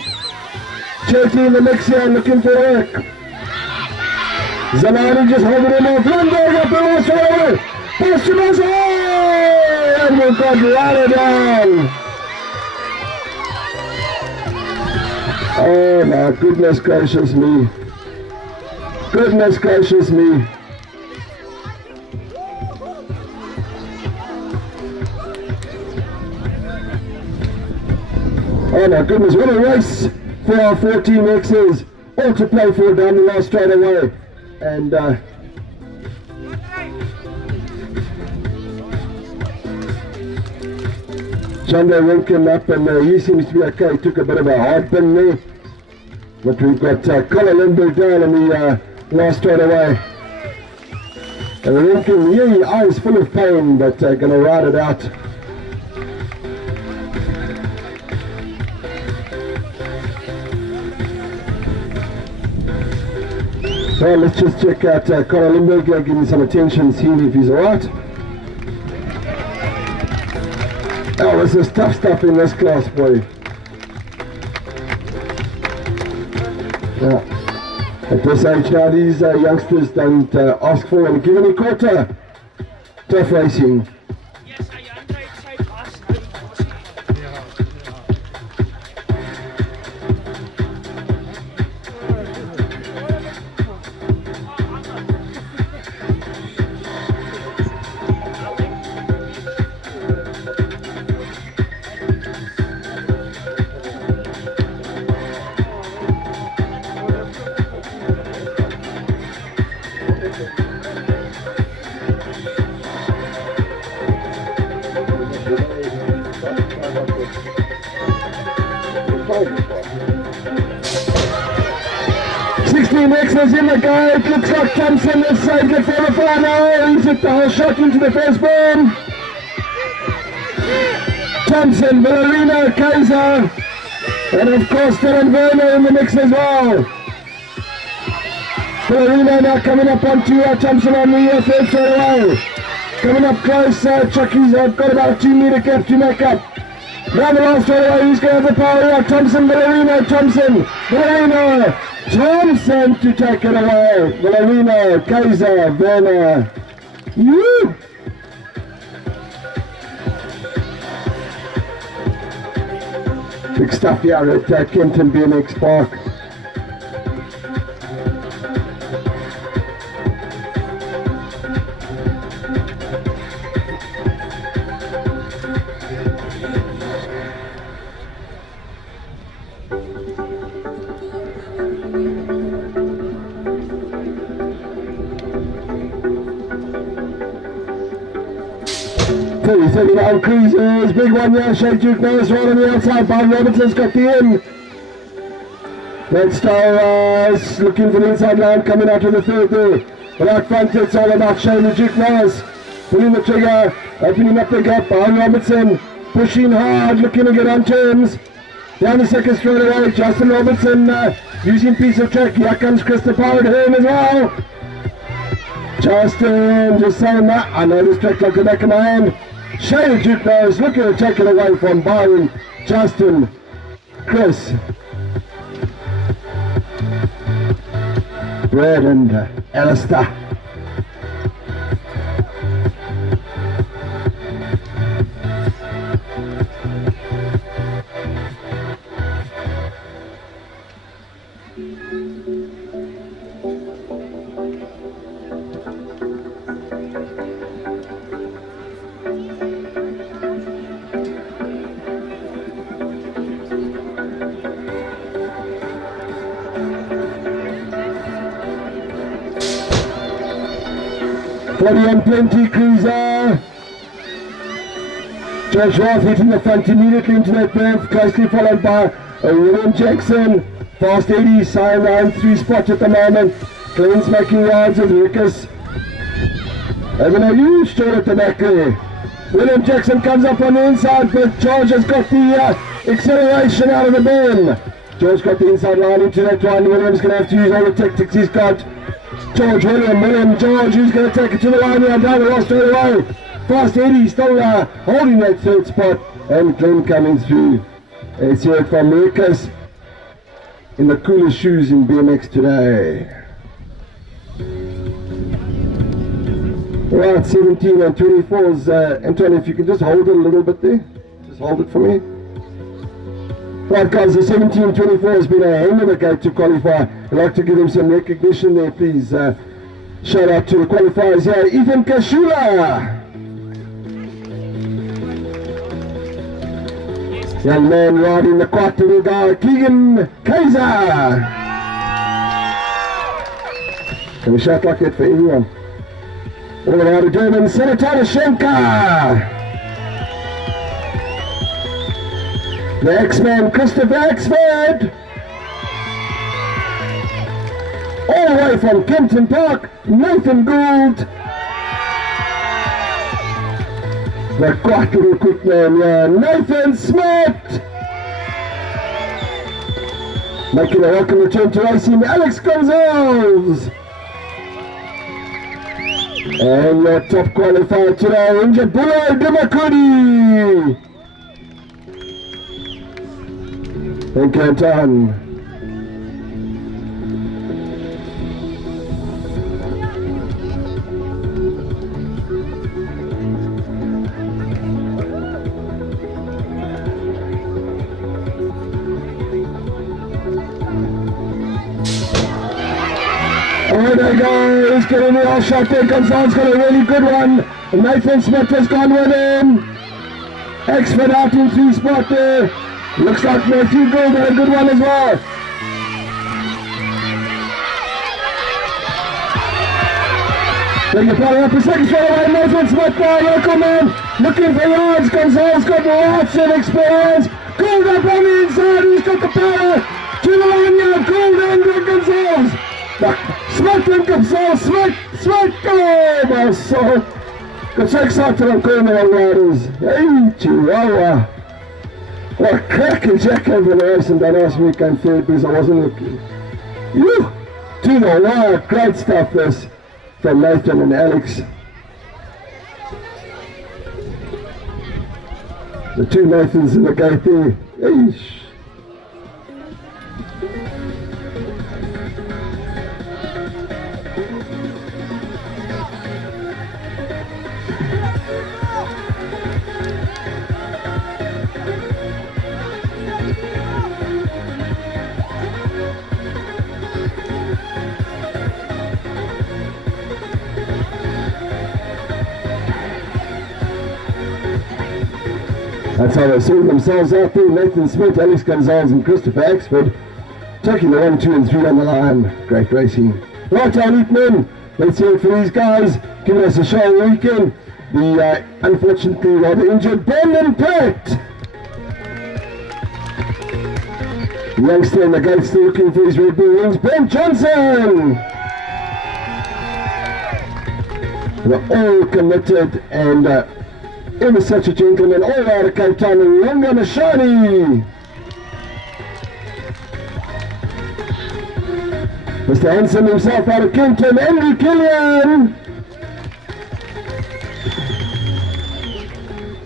Cherty in the mix here looking for work. Zanani just holding him off. Lindberg up the last away. Posthumous. Oh! And we've got right down. Oh my goodness gracious me. Goodness gracious me. Oh my goodness, what a race for our 14 X's. All to play for down the last straight away. And Chanda Rinkin up and he seems to be okay. He took a bit of a hard pin there. But we've got Colin Lindberg down in the last straight away. And Rinkin, yeah, his eyes full of pain, but going to ride it out. So let's just check out Colin Lindberg, give him some attention, see if he's alright. Oh, this is tough stuff in this class, boy. Yeah. At this age now, these youngsters don't ask for and give any quarter. Tough racing. Is in the guy, it looks like Thompson has saved it for the final. He's hit the whole shot into the first bomb. Thompson, Villarino, Kaiser, and of course Dylan Werner in the mix as well. Villarino now coming up onto Thompson on the third straight away. Coming up close, Chucky's got about a 2 meter gap to make up. Now the last straight away, who's going to have the power here? Thompson, Villarino, Thompson, Villarino. Thompson to take it away. Villarino, Kaiser, Werner. Woo! Big stuff here at Kenton BMX Park. Down Cruisers, big one there, Shake Duke Norris right on the outside, Bob Robertson's got the in. Red Star looking for the inside line, coming out to the third there. But out front it's all about Shane the Duke Norris. Pulling the trigger, opening up the gap, Bob Robertson pushing hard, looking to get on terms. Down the second straight away, Justin Robertson using piece of track. Here comes Christopher Howard as well. Justin just saying that, I know this track like the back of my hand. Shane Duke Norris looking to take it away from Byron, Justin, Chris, Brad and Alistair. And plenty cruiser. George Roth hitting the front immediately into that berth, closely followed by William Jackson. Fast 80, sign line 3 spot at the moment. Cleans making yards with Lucas. Having a huge turn at the back there. William Jackson comes up on the inside, but George has got the acceleration out of the bend. George got the inside line into that one. William's going to have to use all the tactics he's got. George, George, who's going to take it to the line here, down the last straight away. Fast Eddie still holding that third spot. and Glenn coming through. It's here from Americas in the coolest shoes in BMX today. Right, 17 and 24s. Anton, if you can just hold it a little bit there. Just hold it for me. Right guys, the 17-24 has been a hell of a gate to qualify. I'd like to give them some recognition there, please. Shout out to the qualifiers here. Ethan Kashula. Young man riding the quad little guy, Keegan Kaiser. Can we shout like that for everyone? All the way to German, Senator Schenker. The X-Man, Christopher Axford. All the way from Kempton Park, Nathan Gould. The quite little quick man, yeah, Nathan Smith. Making a welcome return to racing, Alex Gonzalez. And your top qualifier today, Injabulo Demakudi. Thank you, Anton. There they go, he's getting the all shot there. Gonzalez got a really good one. Nathan Smith has gone with him. Expert out in 3 spot there. Looks like Matthew Gould had a good one as well. Then you follow up a second straight away. Nathan Smith there, local man, looking for yards. Gonzalez got lots of experience. Gould up on the inside, he's got the power. To the line now, Gould and Gonzalez. Smith and Gonzalez, Smith, oh my soul. Got so excited on corner riders. Hey, Chihuahua. What a cracking jack over the race and done last weekend third because I wasn't looking. Woo! To the wire, great stuff this from Nathan and Alex. The 2 Nathans in the gate there. Eesh. That's how they sorted themselves out there. Nathan Smith, Alex Gonzalez and Christopher Axford taking the 1, 2 and 3 on the line. Great racing. Right on it men. Let's hear it for these guys. Giving us a show all weekend. The unfortunately rather injured Brendan Pratt. The youngster in the gate still looking for his Red Bull wings. Ben Johnson. They're all committed and ever such a gentleman, all out of Cape Town, and Lunga Mashani. Mr. Hanson himself out of Kenton, Andrew Killian.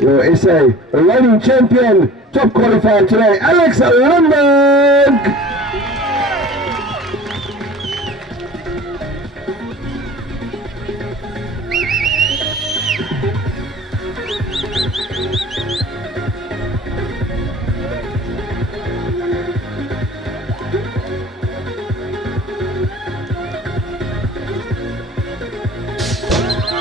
Your SA, a reigning champion, top qualifier today, Alex Lindberg.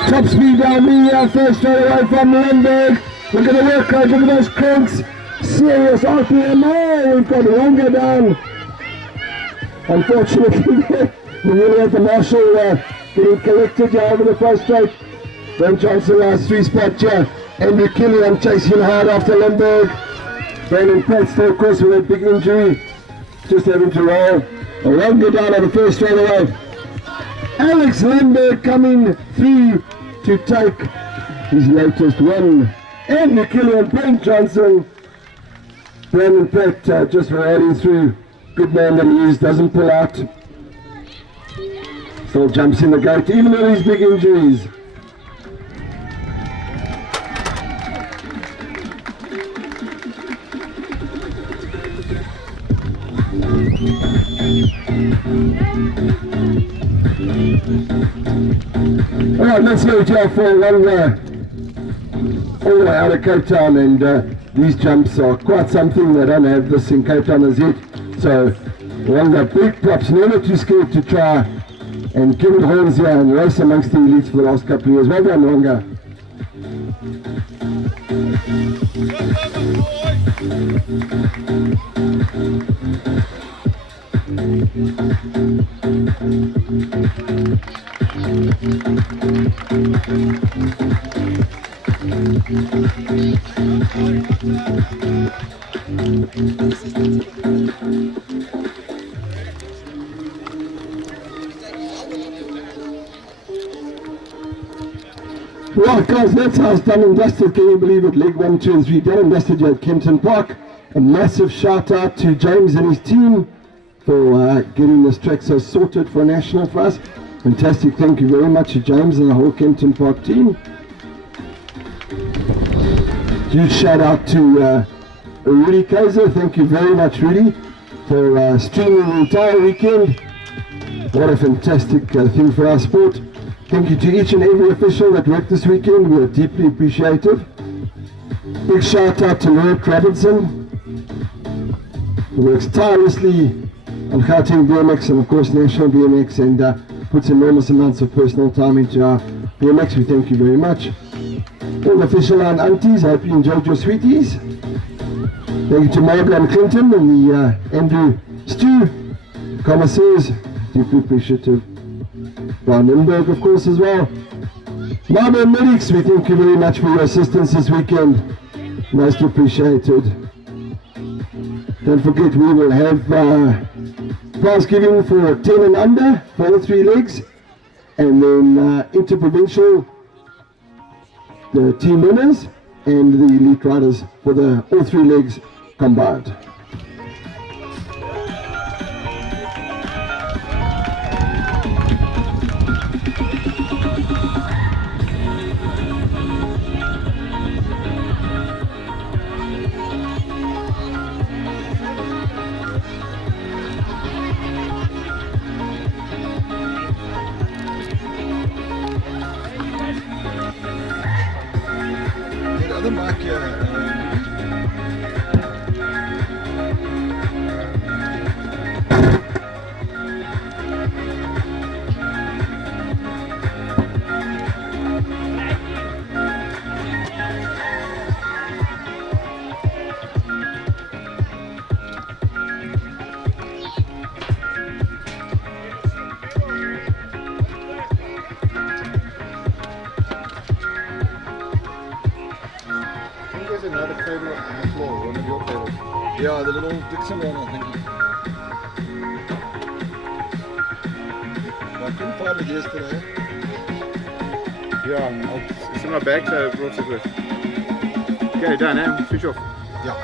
Top speed down the first straight away from Lindberg. Look at the work rate, look at those cranks. Serious RPM. Oh, we've got longer down. Unfortunately, we really had the marshal getting collected here over the first straight. Ben Johnson last 3 spot here. Andrew Killian chasing hard after Lindberg. Brandon Pratt still of course with a big injury. Just having to roll. A longer down on the first straight away. Alex Lindberg coming through to take his latest win. Andrew Killian, Ben Johnson, Brandon Pratt just riding through. Good man that he is, doesn't pull out. Still jumps in the gate, even with his big injuries. Alright, let's go to our 4-1 all the way out of Cape Town, and these jumps are quite something. They don't have this in Cape Town as yet, so Wanga, big props, never too scared to try and give it horns here and race amongst the elites for the last couple of years. Well done, Wanga. Right guys, that's how it's done and dusted. Can you believe it? Leg 1, 2 and 3 done and dusted here at Kempton Park. A massive shout out to James and his team for getting this track so sorted for a national for us. Fantastic, thank you very much to James and the whole Kempton Park team. Huge shout out to Rudy Kaiser, thank you very much Rudy for streaming the entire weekend. What a fantastic thing for our sport. Thank you to each and every official that worked this weekend, we are deeply appreciative. Big shout out to Lord Robinson, who works tirelessly on Gauteng BMX and of course National BMX, and puts enormous amounts of personal time into our BMX. We thank you very much. All the official line aunties, I hope you enjoyed your sweeties. Thank you to Margaret and Clinton and the Andrew Stew, commissaires, deeply appreciative. Alex Lindberg of course as well. Mama and Medics, we thank you very much for your assistance this weekend. Most appreciated. Don't forget we will have prize giving for 10 and under for all 3 legs, and then interprovincial, the team winners and the elite riders for the all 3 legs combined. The mic here. There's another table on the floor, one of your tables. Yeah, the little Dixon one, I think. I couldn't find it yesterday. Yeah, it's in my bag, so I brought it with. Okay, done, eh? Switch off. Yeah.